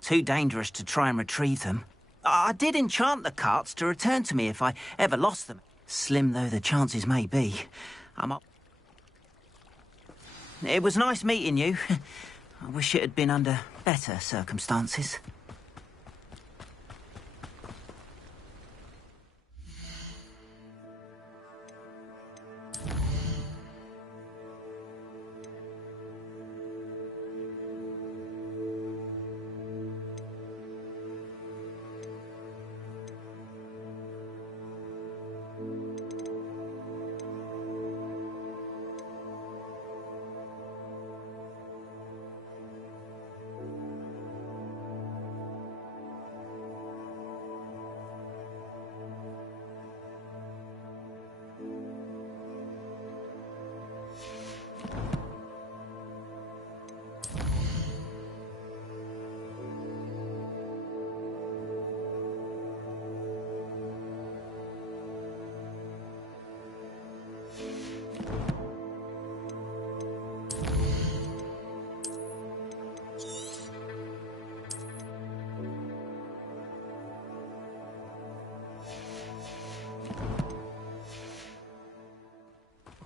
Too dangerous to try and retrieve them. I did enchant the carts to return to me if I ever lost them. Slim though the chances may be, I'm up. It was nice meeting you. I wish it had been under better circumstances.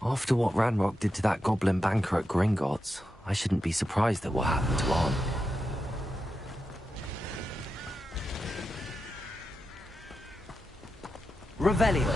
After what Ranrock did to that goblin banker at Gringotts, I shouldn't be surprised at what happened to Arn. Revelio.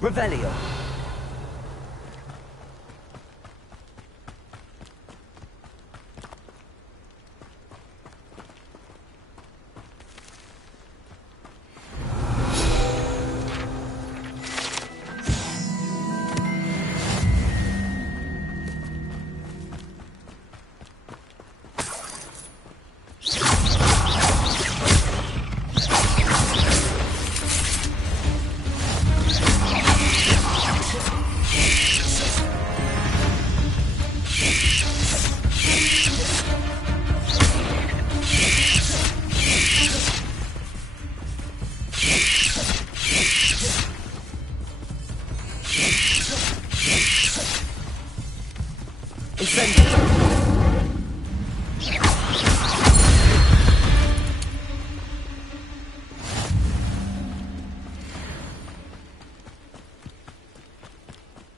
Revelio.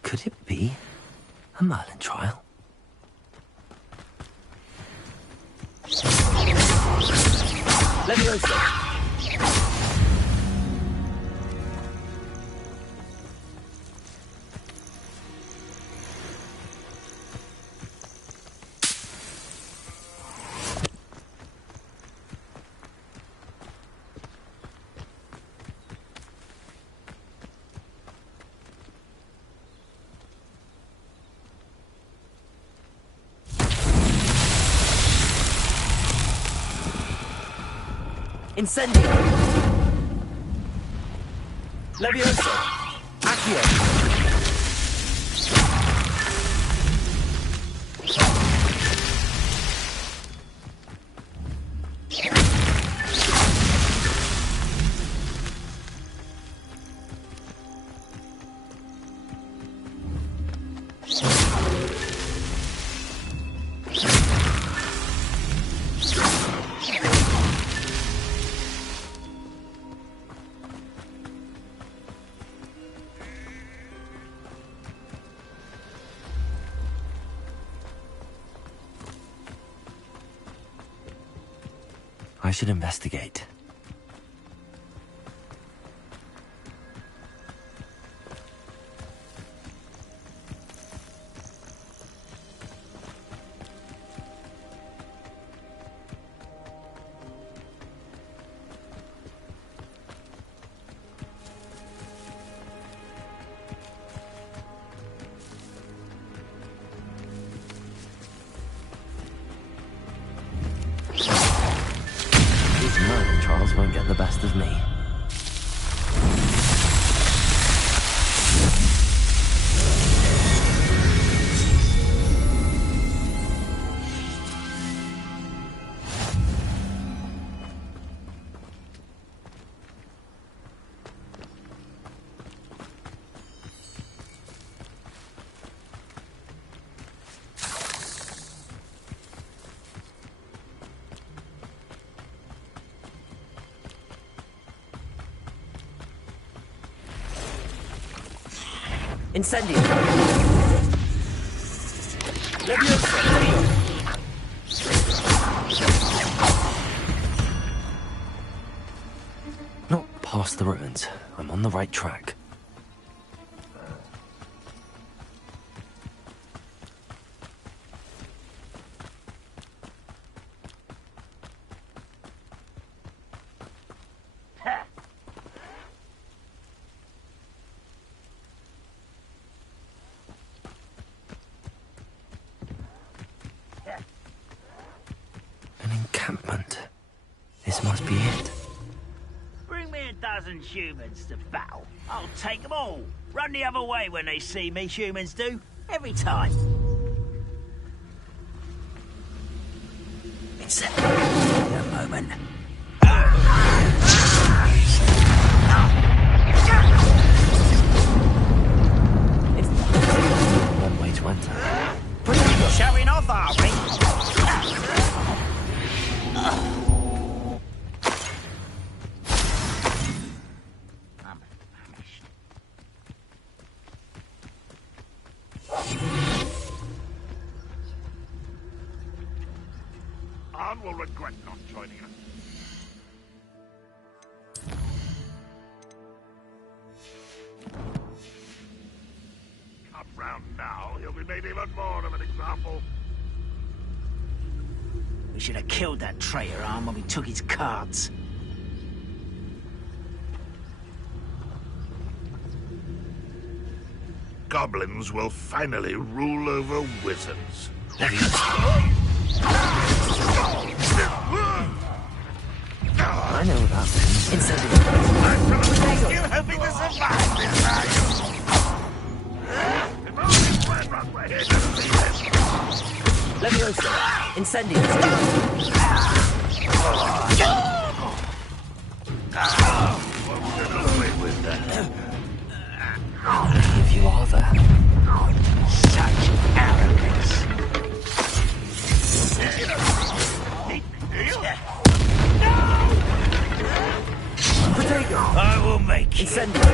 Could it be a Merlin trial? Leviosa. Incendio. Leviosa. Accio. I should investigate. Merlin trials won't get the best of me. Incendio! Leviosa! Not past the ruins. I'm on the right track. An encampment. This must be it. Bring me a dozen humans to battle. I'll take them all. Run the other way when they see me, humans do. Every time. It's a moment. One way to enter. Showing off, are we? Arn will regret not joining us. Come round now, he'll be made even more of an example. We should have killed that traitor, Arn, when we took his cards. Goblins will finally rule over wizards. I know about this. Incendio! You hoping to survive this, are you? Leviosa! Incendio! If you are there. Such arrogance. Protego! I will make you. Incendio!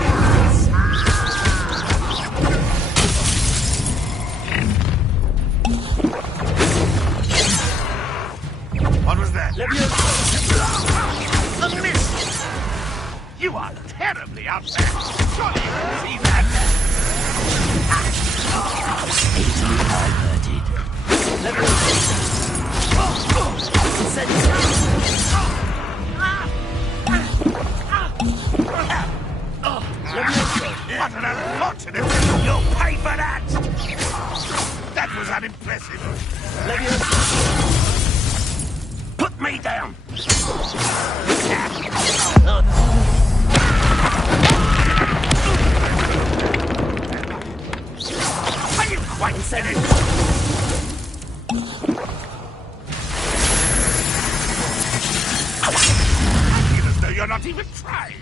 What was that? Leviosa! A miss! You are terribly outmatched. Surely you can see that. Easily diverted. Leviosa! Incendio! What an unfortunate... You'll pay for that! That was unimpressive. Leviosa! Put me down! Are you quite finished? Even though you're not even trying.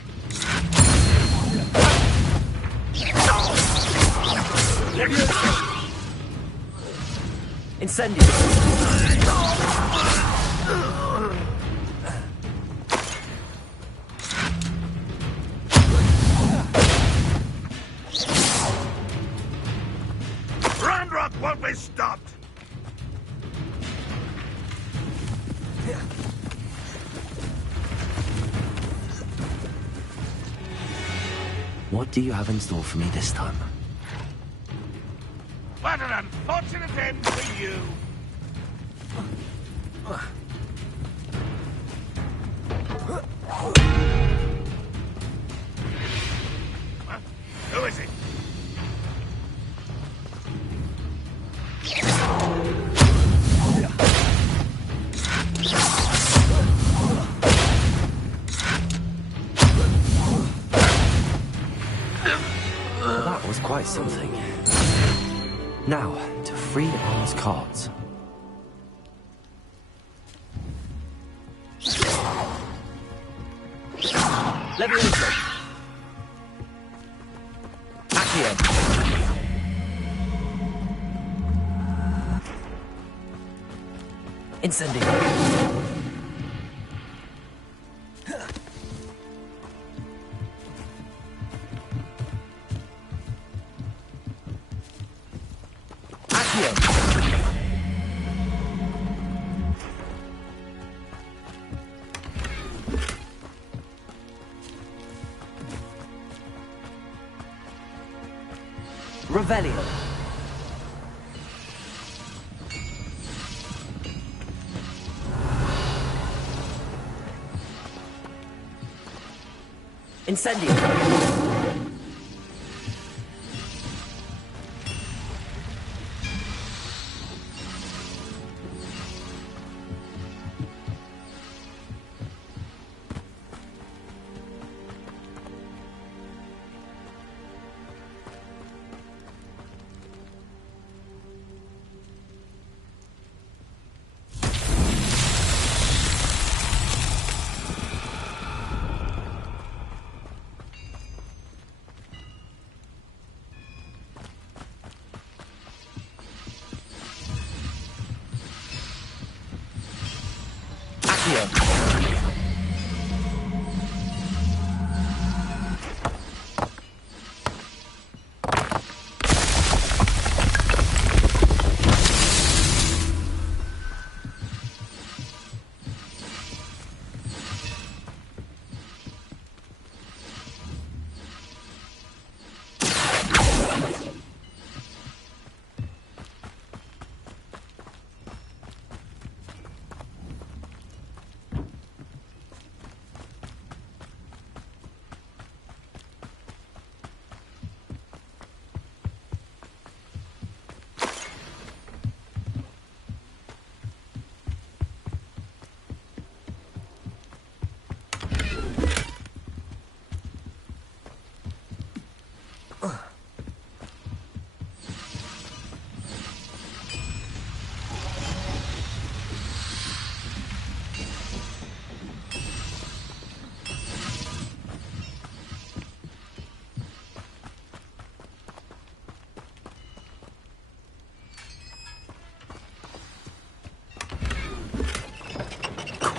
Incendio! Ranrock won't be stopped. What do you have in store for me this time? What an unfortunate end for you. Who is it? quite something. Now, to free Arm's cards. Levioso. Accio. Incendio. Revelio. Incendio.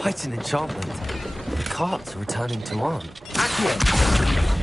Quite an enchantment. The carts are returning to Arm. Accio!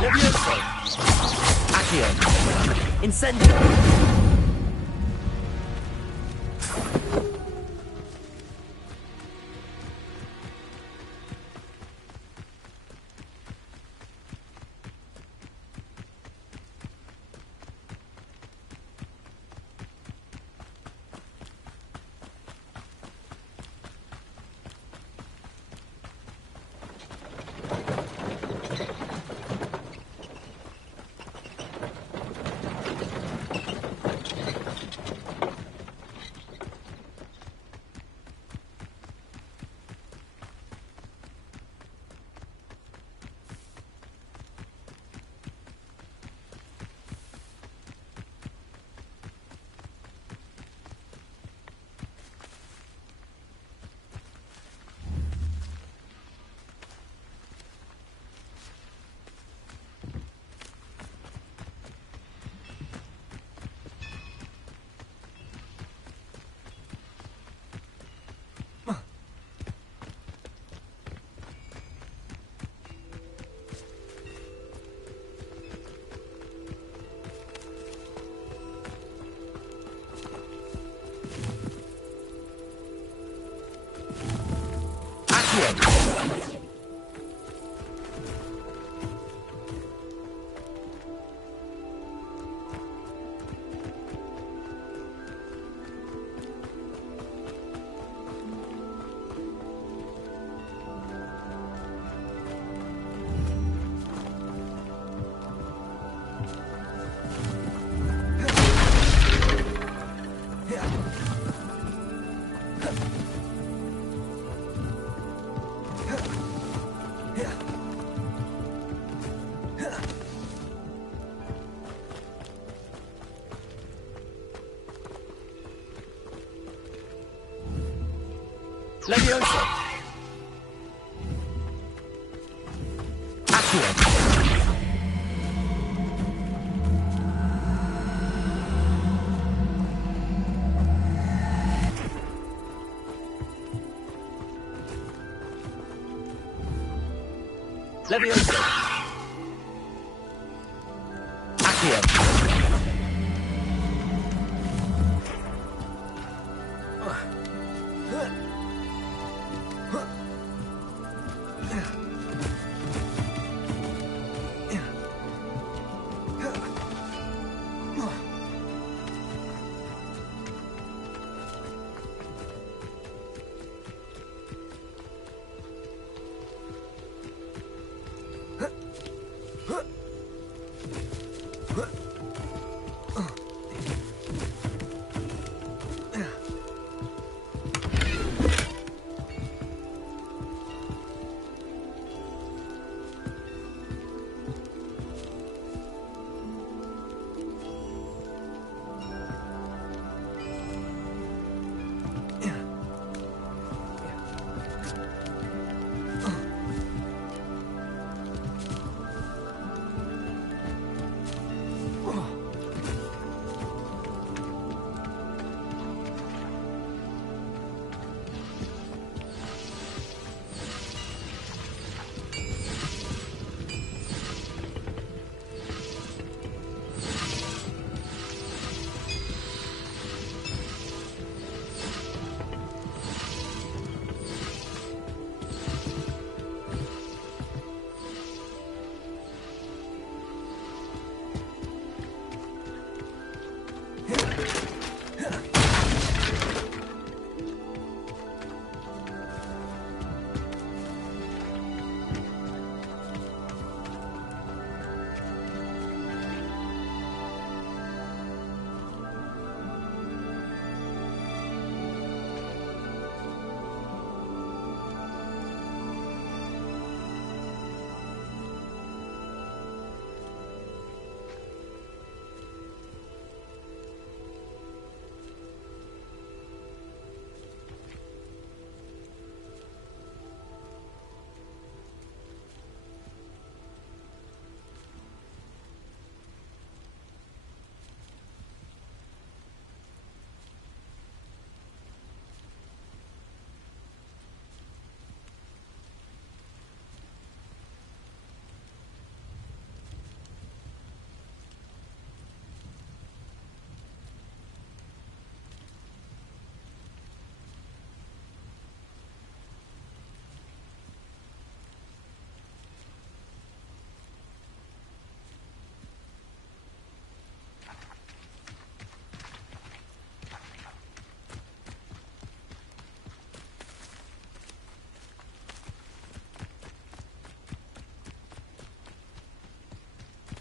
Levioso! Accio! Incendio! Levioso! Accio! Levioso! Accio!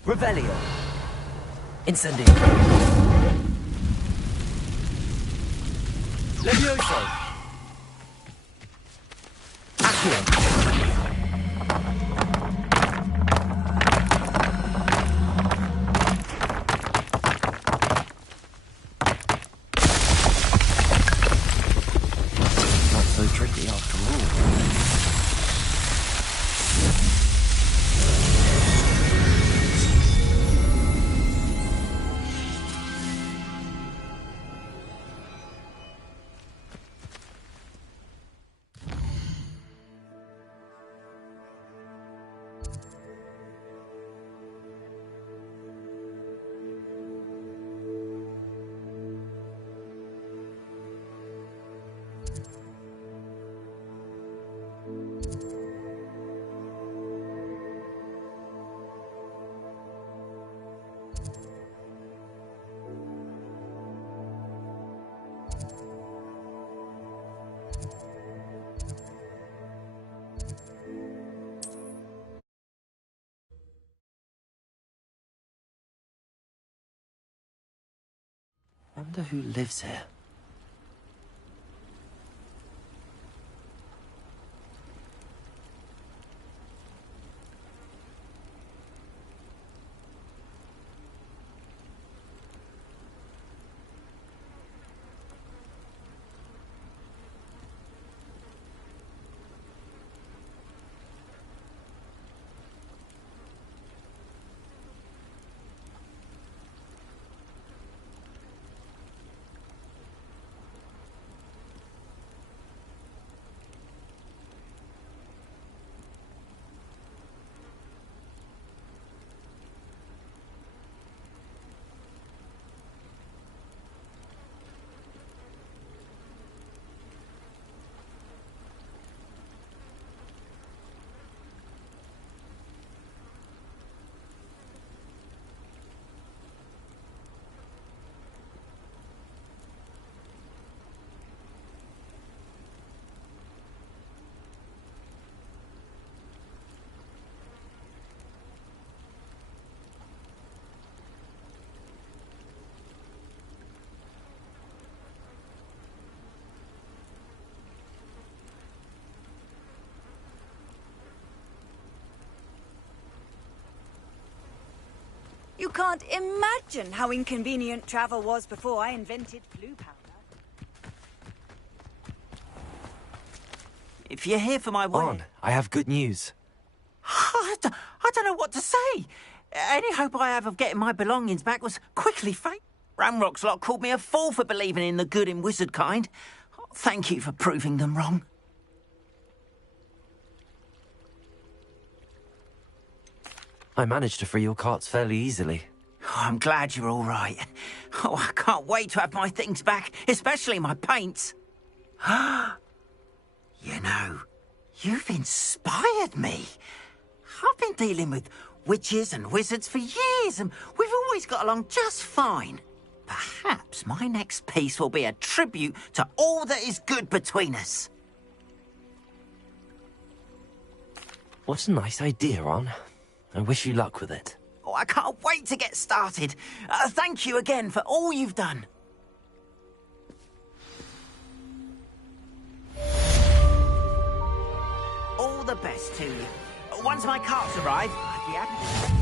Revelio. Incendio. Levioso. Accio. Not so tricky after all. Wonder who lives here. You can't imagine how inconvenient travel was before I invented blue powder. If you're here for my On, I have good news. I don't know what to say. Any hope I have of getting my belongings back was quickly fake. Ranrock's lot called me a fool for believing in the good in wizard kind. Thank you for proving them wrong. I managed to free your carts fairly easily. Oh, I'm glad you're all right. Oh, I can't wait to have my things back, especially my paints. You know, you've inspired me. I've been dealing with witches and wizards for years, and we've always got along just fine. Perhaps my next piece will be a tribute to all that is good between us. What a nice idea, Ron. I wish you luck with it. Oh, I can't wait to get started. Thank you again for all you've done. All the best to you. Once my carts arrive, I'd be happy.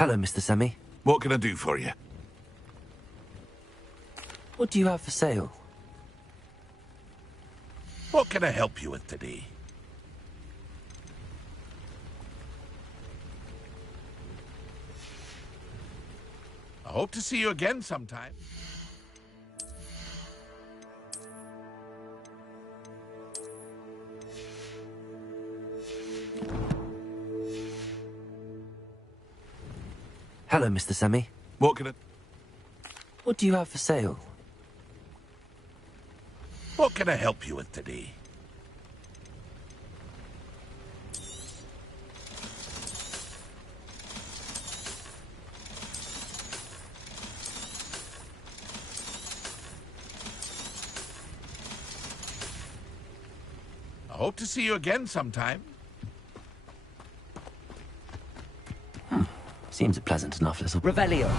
Hello, Mr. Semi. What can I do for you? What do you have for sale? What can I help you with today? I hope to see you again sometime. Hello, Mr. Semi. What can I... What do you have for sale? What can I help you with today? I hope to see you again sometime. Seems a pleasant enough little... Revelio.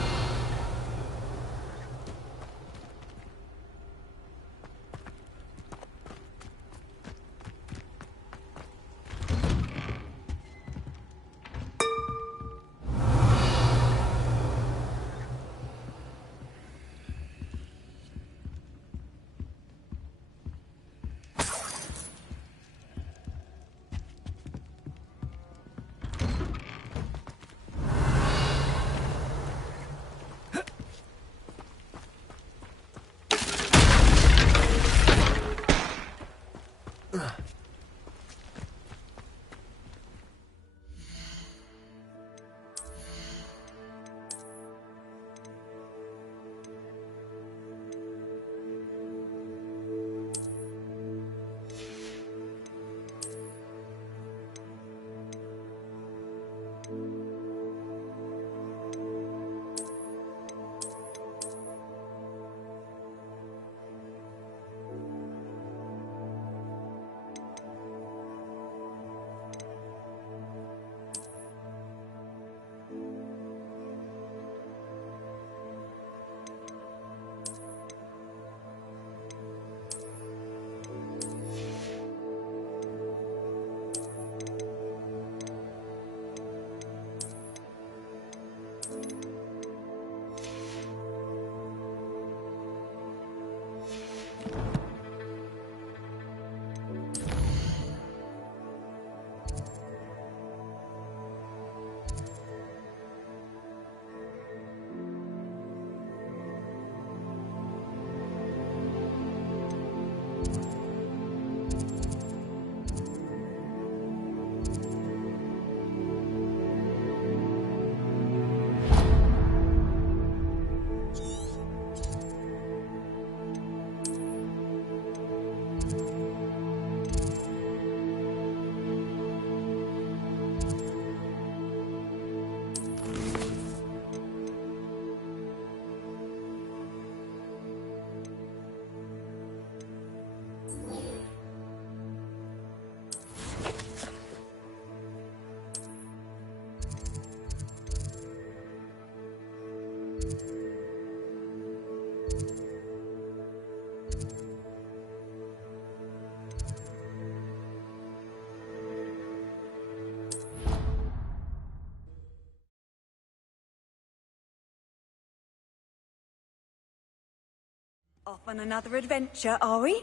Off on another adventure, are we?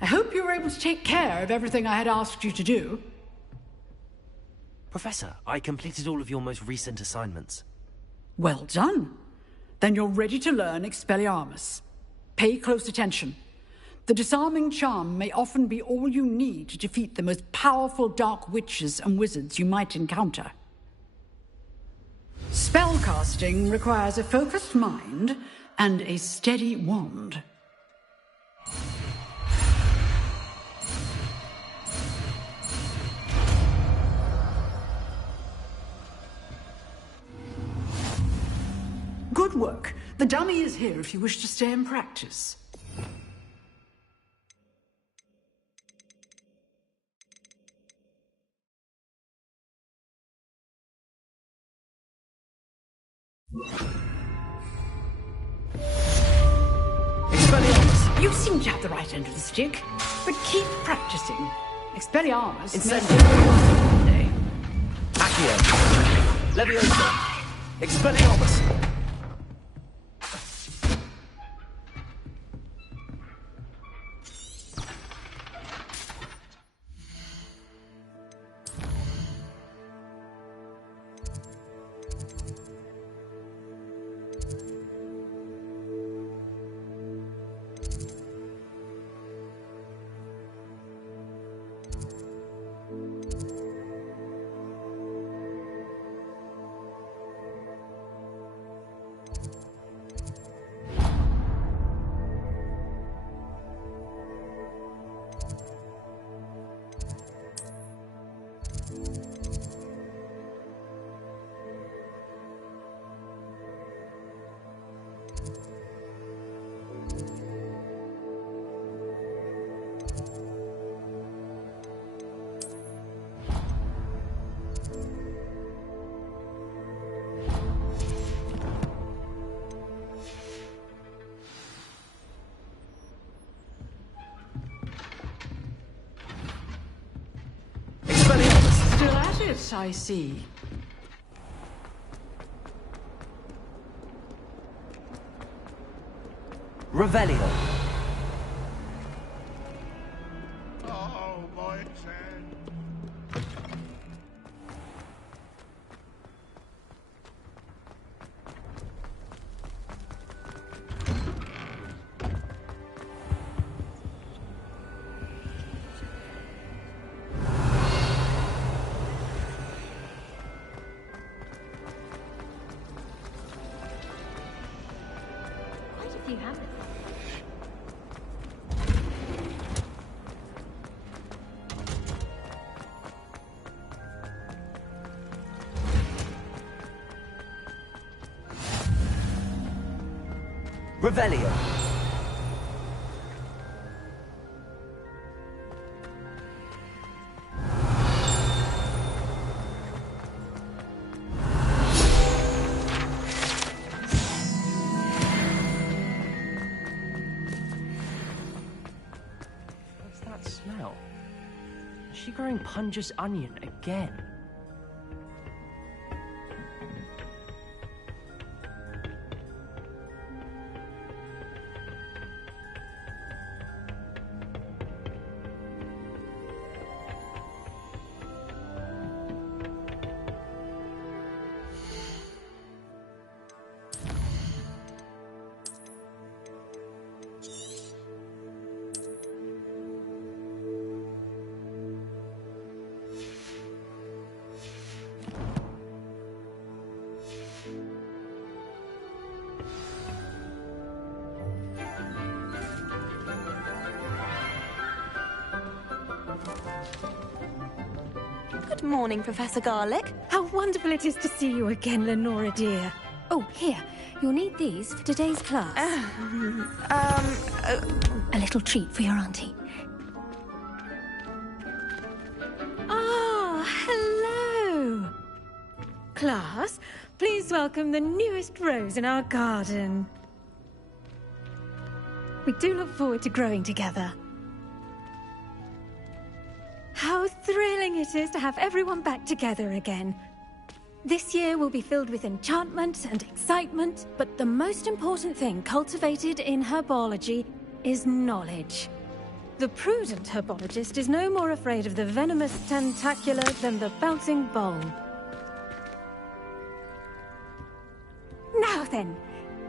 I hope you were able to take care of everything I had asked you to do. Professor, I completed all of your most recent assignments. Well done. Then you're ready to learn Expelliarmus. Pay close attention. The disarming charm may often be all you need to defeat the most powerful dark witches and wizards you might encounter. Spellcasting requires a focused mind and a steady wand. Good work. The dummy is here if you wish to stay and practice. Expelliarmus! You seem to have the right end of the stick, but keep practicing. Expelliarmus Incendiary! Accio! Leviosa! Expelliarmus! Still at it, I see. Revelio. Oh, my head. Quite a few hamlets. Revelio. What's that smell? Is she growing Punja's onion again? Good morning, Professor Garlick. How wonderful it is to see you again, Lenora dear. Oh, here. You'll need these for today's class. A little treat for your auntie. Ah, hello. Class, please welcome the newest rose in our garden. We do look forward to growing together. How thrilling it is to have everyone back together again. This year will be filled with enchantment and excitement, but the most important thing cultivated in herbology is knowledge. The prudent herbologist is no more afraid of the venomous tentacula than the bouncing ball. Now then,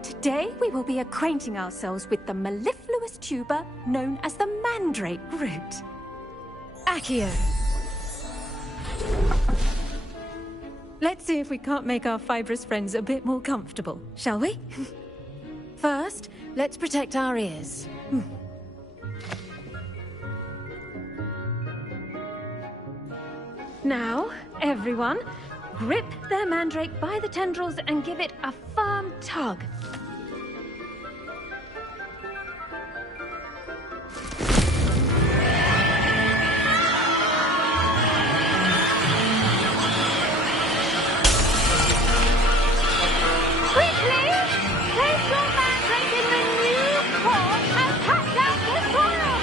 today we will be acquainting ourselves with the mellifluous tuber known as the mandrake root. Accio. Let's see if we can't make our fibrous friends a bit more comfortable, shall we? First, let's protect our ears. Now, everyone, grip their mandrake by the tendrils and give it a firm tug. Quickly! Place your mandrake in the new pot and patch out the soil!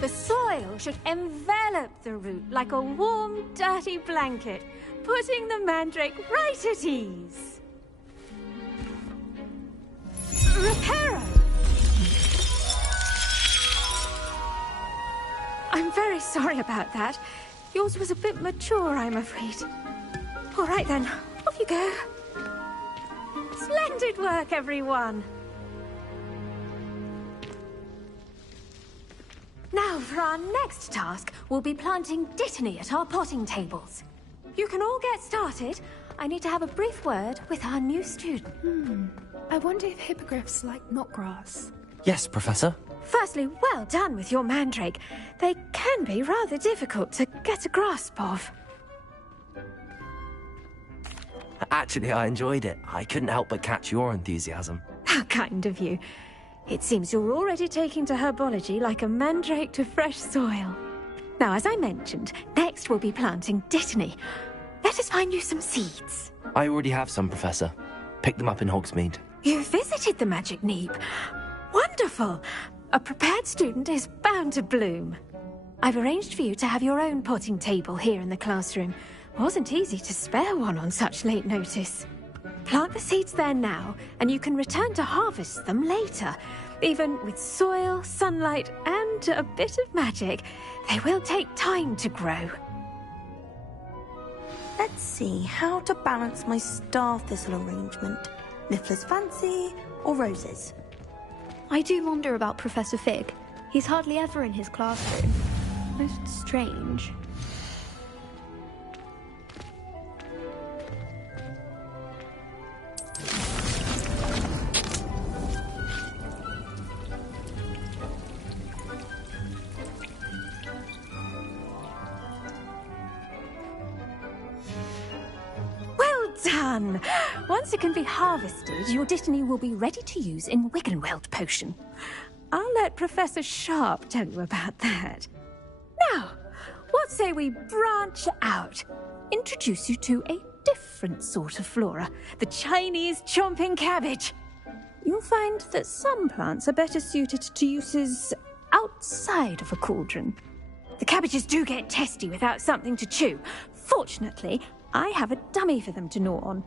The soil should envelop the root like a warm, dirty blanket, putting the mandrake right at ease. Reparo! I'm very sorry about that. Yours was a bit mature, I'm afraid. All right then, off you go. Splendid work, everyone. Now, for our next task, we'll be planting Dittany at our potting tables. You can all get started. I need to have a brief word with our new student. I wonder if hippogriffs like knotgrass. Yes, Professor. Firstly, well done with your mandrake. They can be rather difficult to get a grasp of. Actually, I enjoyed it. I couldn't help but catch your enthusiasm. How kind of you. It seems you're already taking to herbology like a mandrake to fresh soil. Now, as I mentioned, next we'll be planting Dittany. Let us find you some seeds. I already have some, Professor. Picked them up in Hogsmeade. You visited the Magic Neep. Wonderful! A prepared student is bound to bloom. I've arranged for you to have your own potting table here in the classroom. Wasn't easy to spare one on such late notice. Plant the seeds there now, and you can return to harvest them later. Even with soil, sunlight, and a bit of magic, they will take time to grow. Let's see how to balance my star thistle arrangement. Niffler's fancy or roses? I do wonder about Professor Fig. He's hardly ever in his classroom. Most strange. Well done! Once it can be harvested, your Dittany will be ready to use in Wiggenweld potion. I'll let Professor Sharp tell you about that. Now, what say we branch out? Introduce you to a different sort of flora, the Chinese chomping cabbage. You'll find that some plants are better suited to uses outside of a cauldron. The cabbages do get testy without something to chew. Fortunately, I have a dummy for them to gnaw on.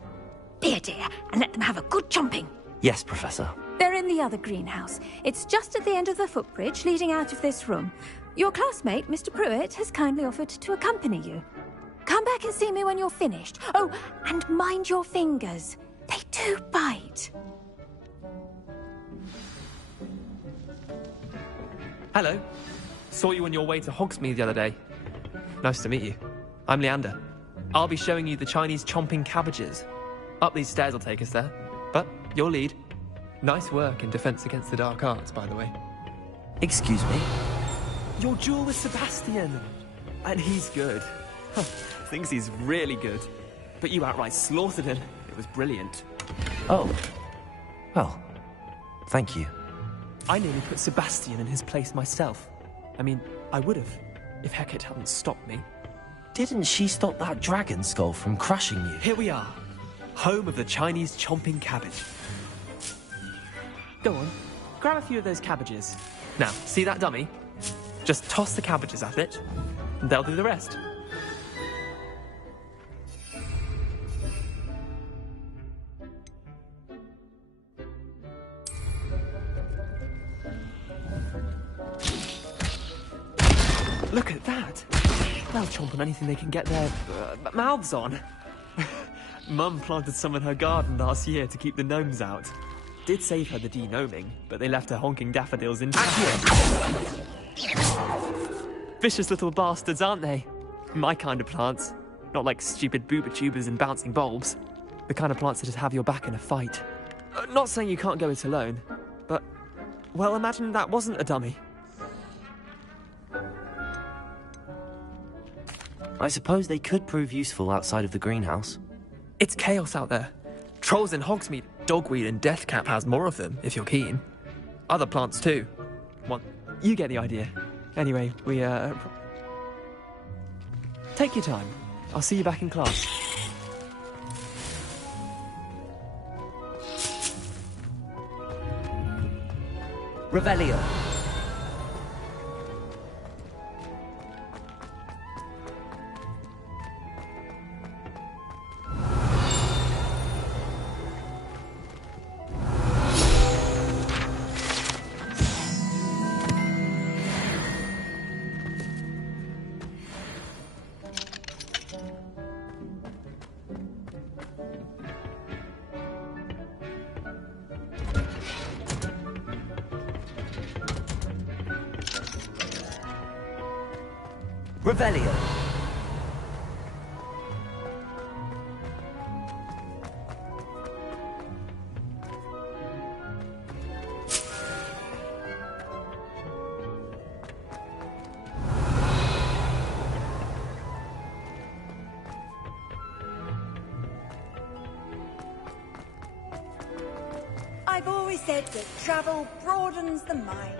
Be a dear and let them have a good chomping. Yes, Professor. They're in the other greenhouse. It's just at the end of the footbridge leading out of this room. Your classmate, Mr. Pruitt, has kindly offered to accompany you. Come back and see me when you're finished. Oh, and mind your fingers. They do bite. Hello. Saw you on your way to Hogsmeade the other day. Nice to meet you. I'm Leander. I'll be showing you the Chinese chomping cabbages. Up these stairs will take us there. But your lead. Nice work in Defense Against the Dark Arts, by the way. Excuse me? Your duel with Sebastian. And he's good. Thinks he's really good. But you outright slaughtered him. It was brilliant. Oh. Well, thank you. I nearly put Sebastian in his place myself. I mean, I would have, if Hecate hadn't stopped me. Didn't she stop that dragon skull from crushing you? Here we are. Home of the Chinese chomping cabbage. Go on, grab a few of those cabbages. Now, see that dummy? Just toss the cabbages at it, and they'll do the rest. Look at that. They'll chomp on anything they can get their mouths on. Mum planted some in her garden last year to keep the gnomes out. Did save her the denoming, but they left her honking daffodils in. Vicious little bastards, aren't they? My kind of plants. Not like stupid booba tubers and bouncing bulbs. The kind of plants that just have your back in a fight. Not saying you can't go it alone, but, well, imagine that wasn't a dummy. I suppose they could prove useful outside of the greenhouse. It's chaos out there. Trolls in Hogsmeade, dogweed and deathcap has more of them, if you're keen. Other plants too. Well, you get the idea. Anyway, we, take your time. I'll see you back in class. Revelio. Revelio. I've always said that travel broadens the mind.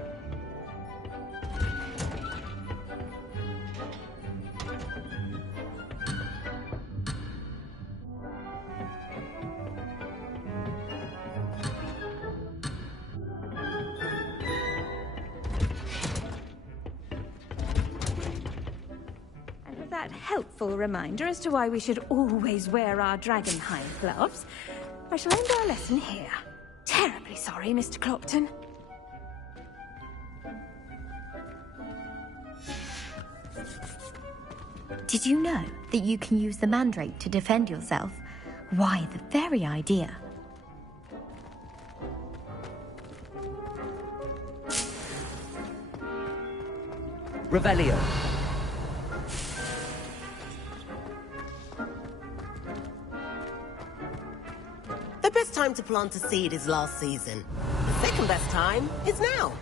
Helpful reminder as to why we should always wear our dragonhide gloves. I shall end our lesson here. Terribly sorry, Mr. Clopton. Did you know that you can use the mandrake to defend yourself? Why, the very idea. Revelio. The best time to plant a seed is last season. The second best time is now.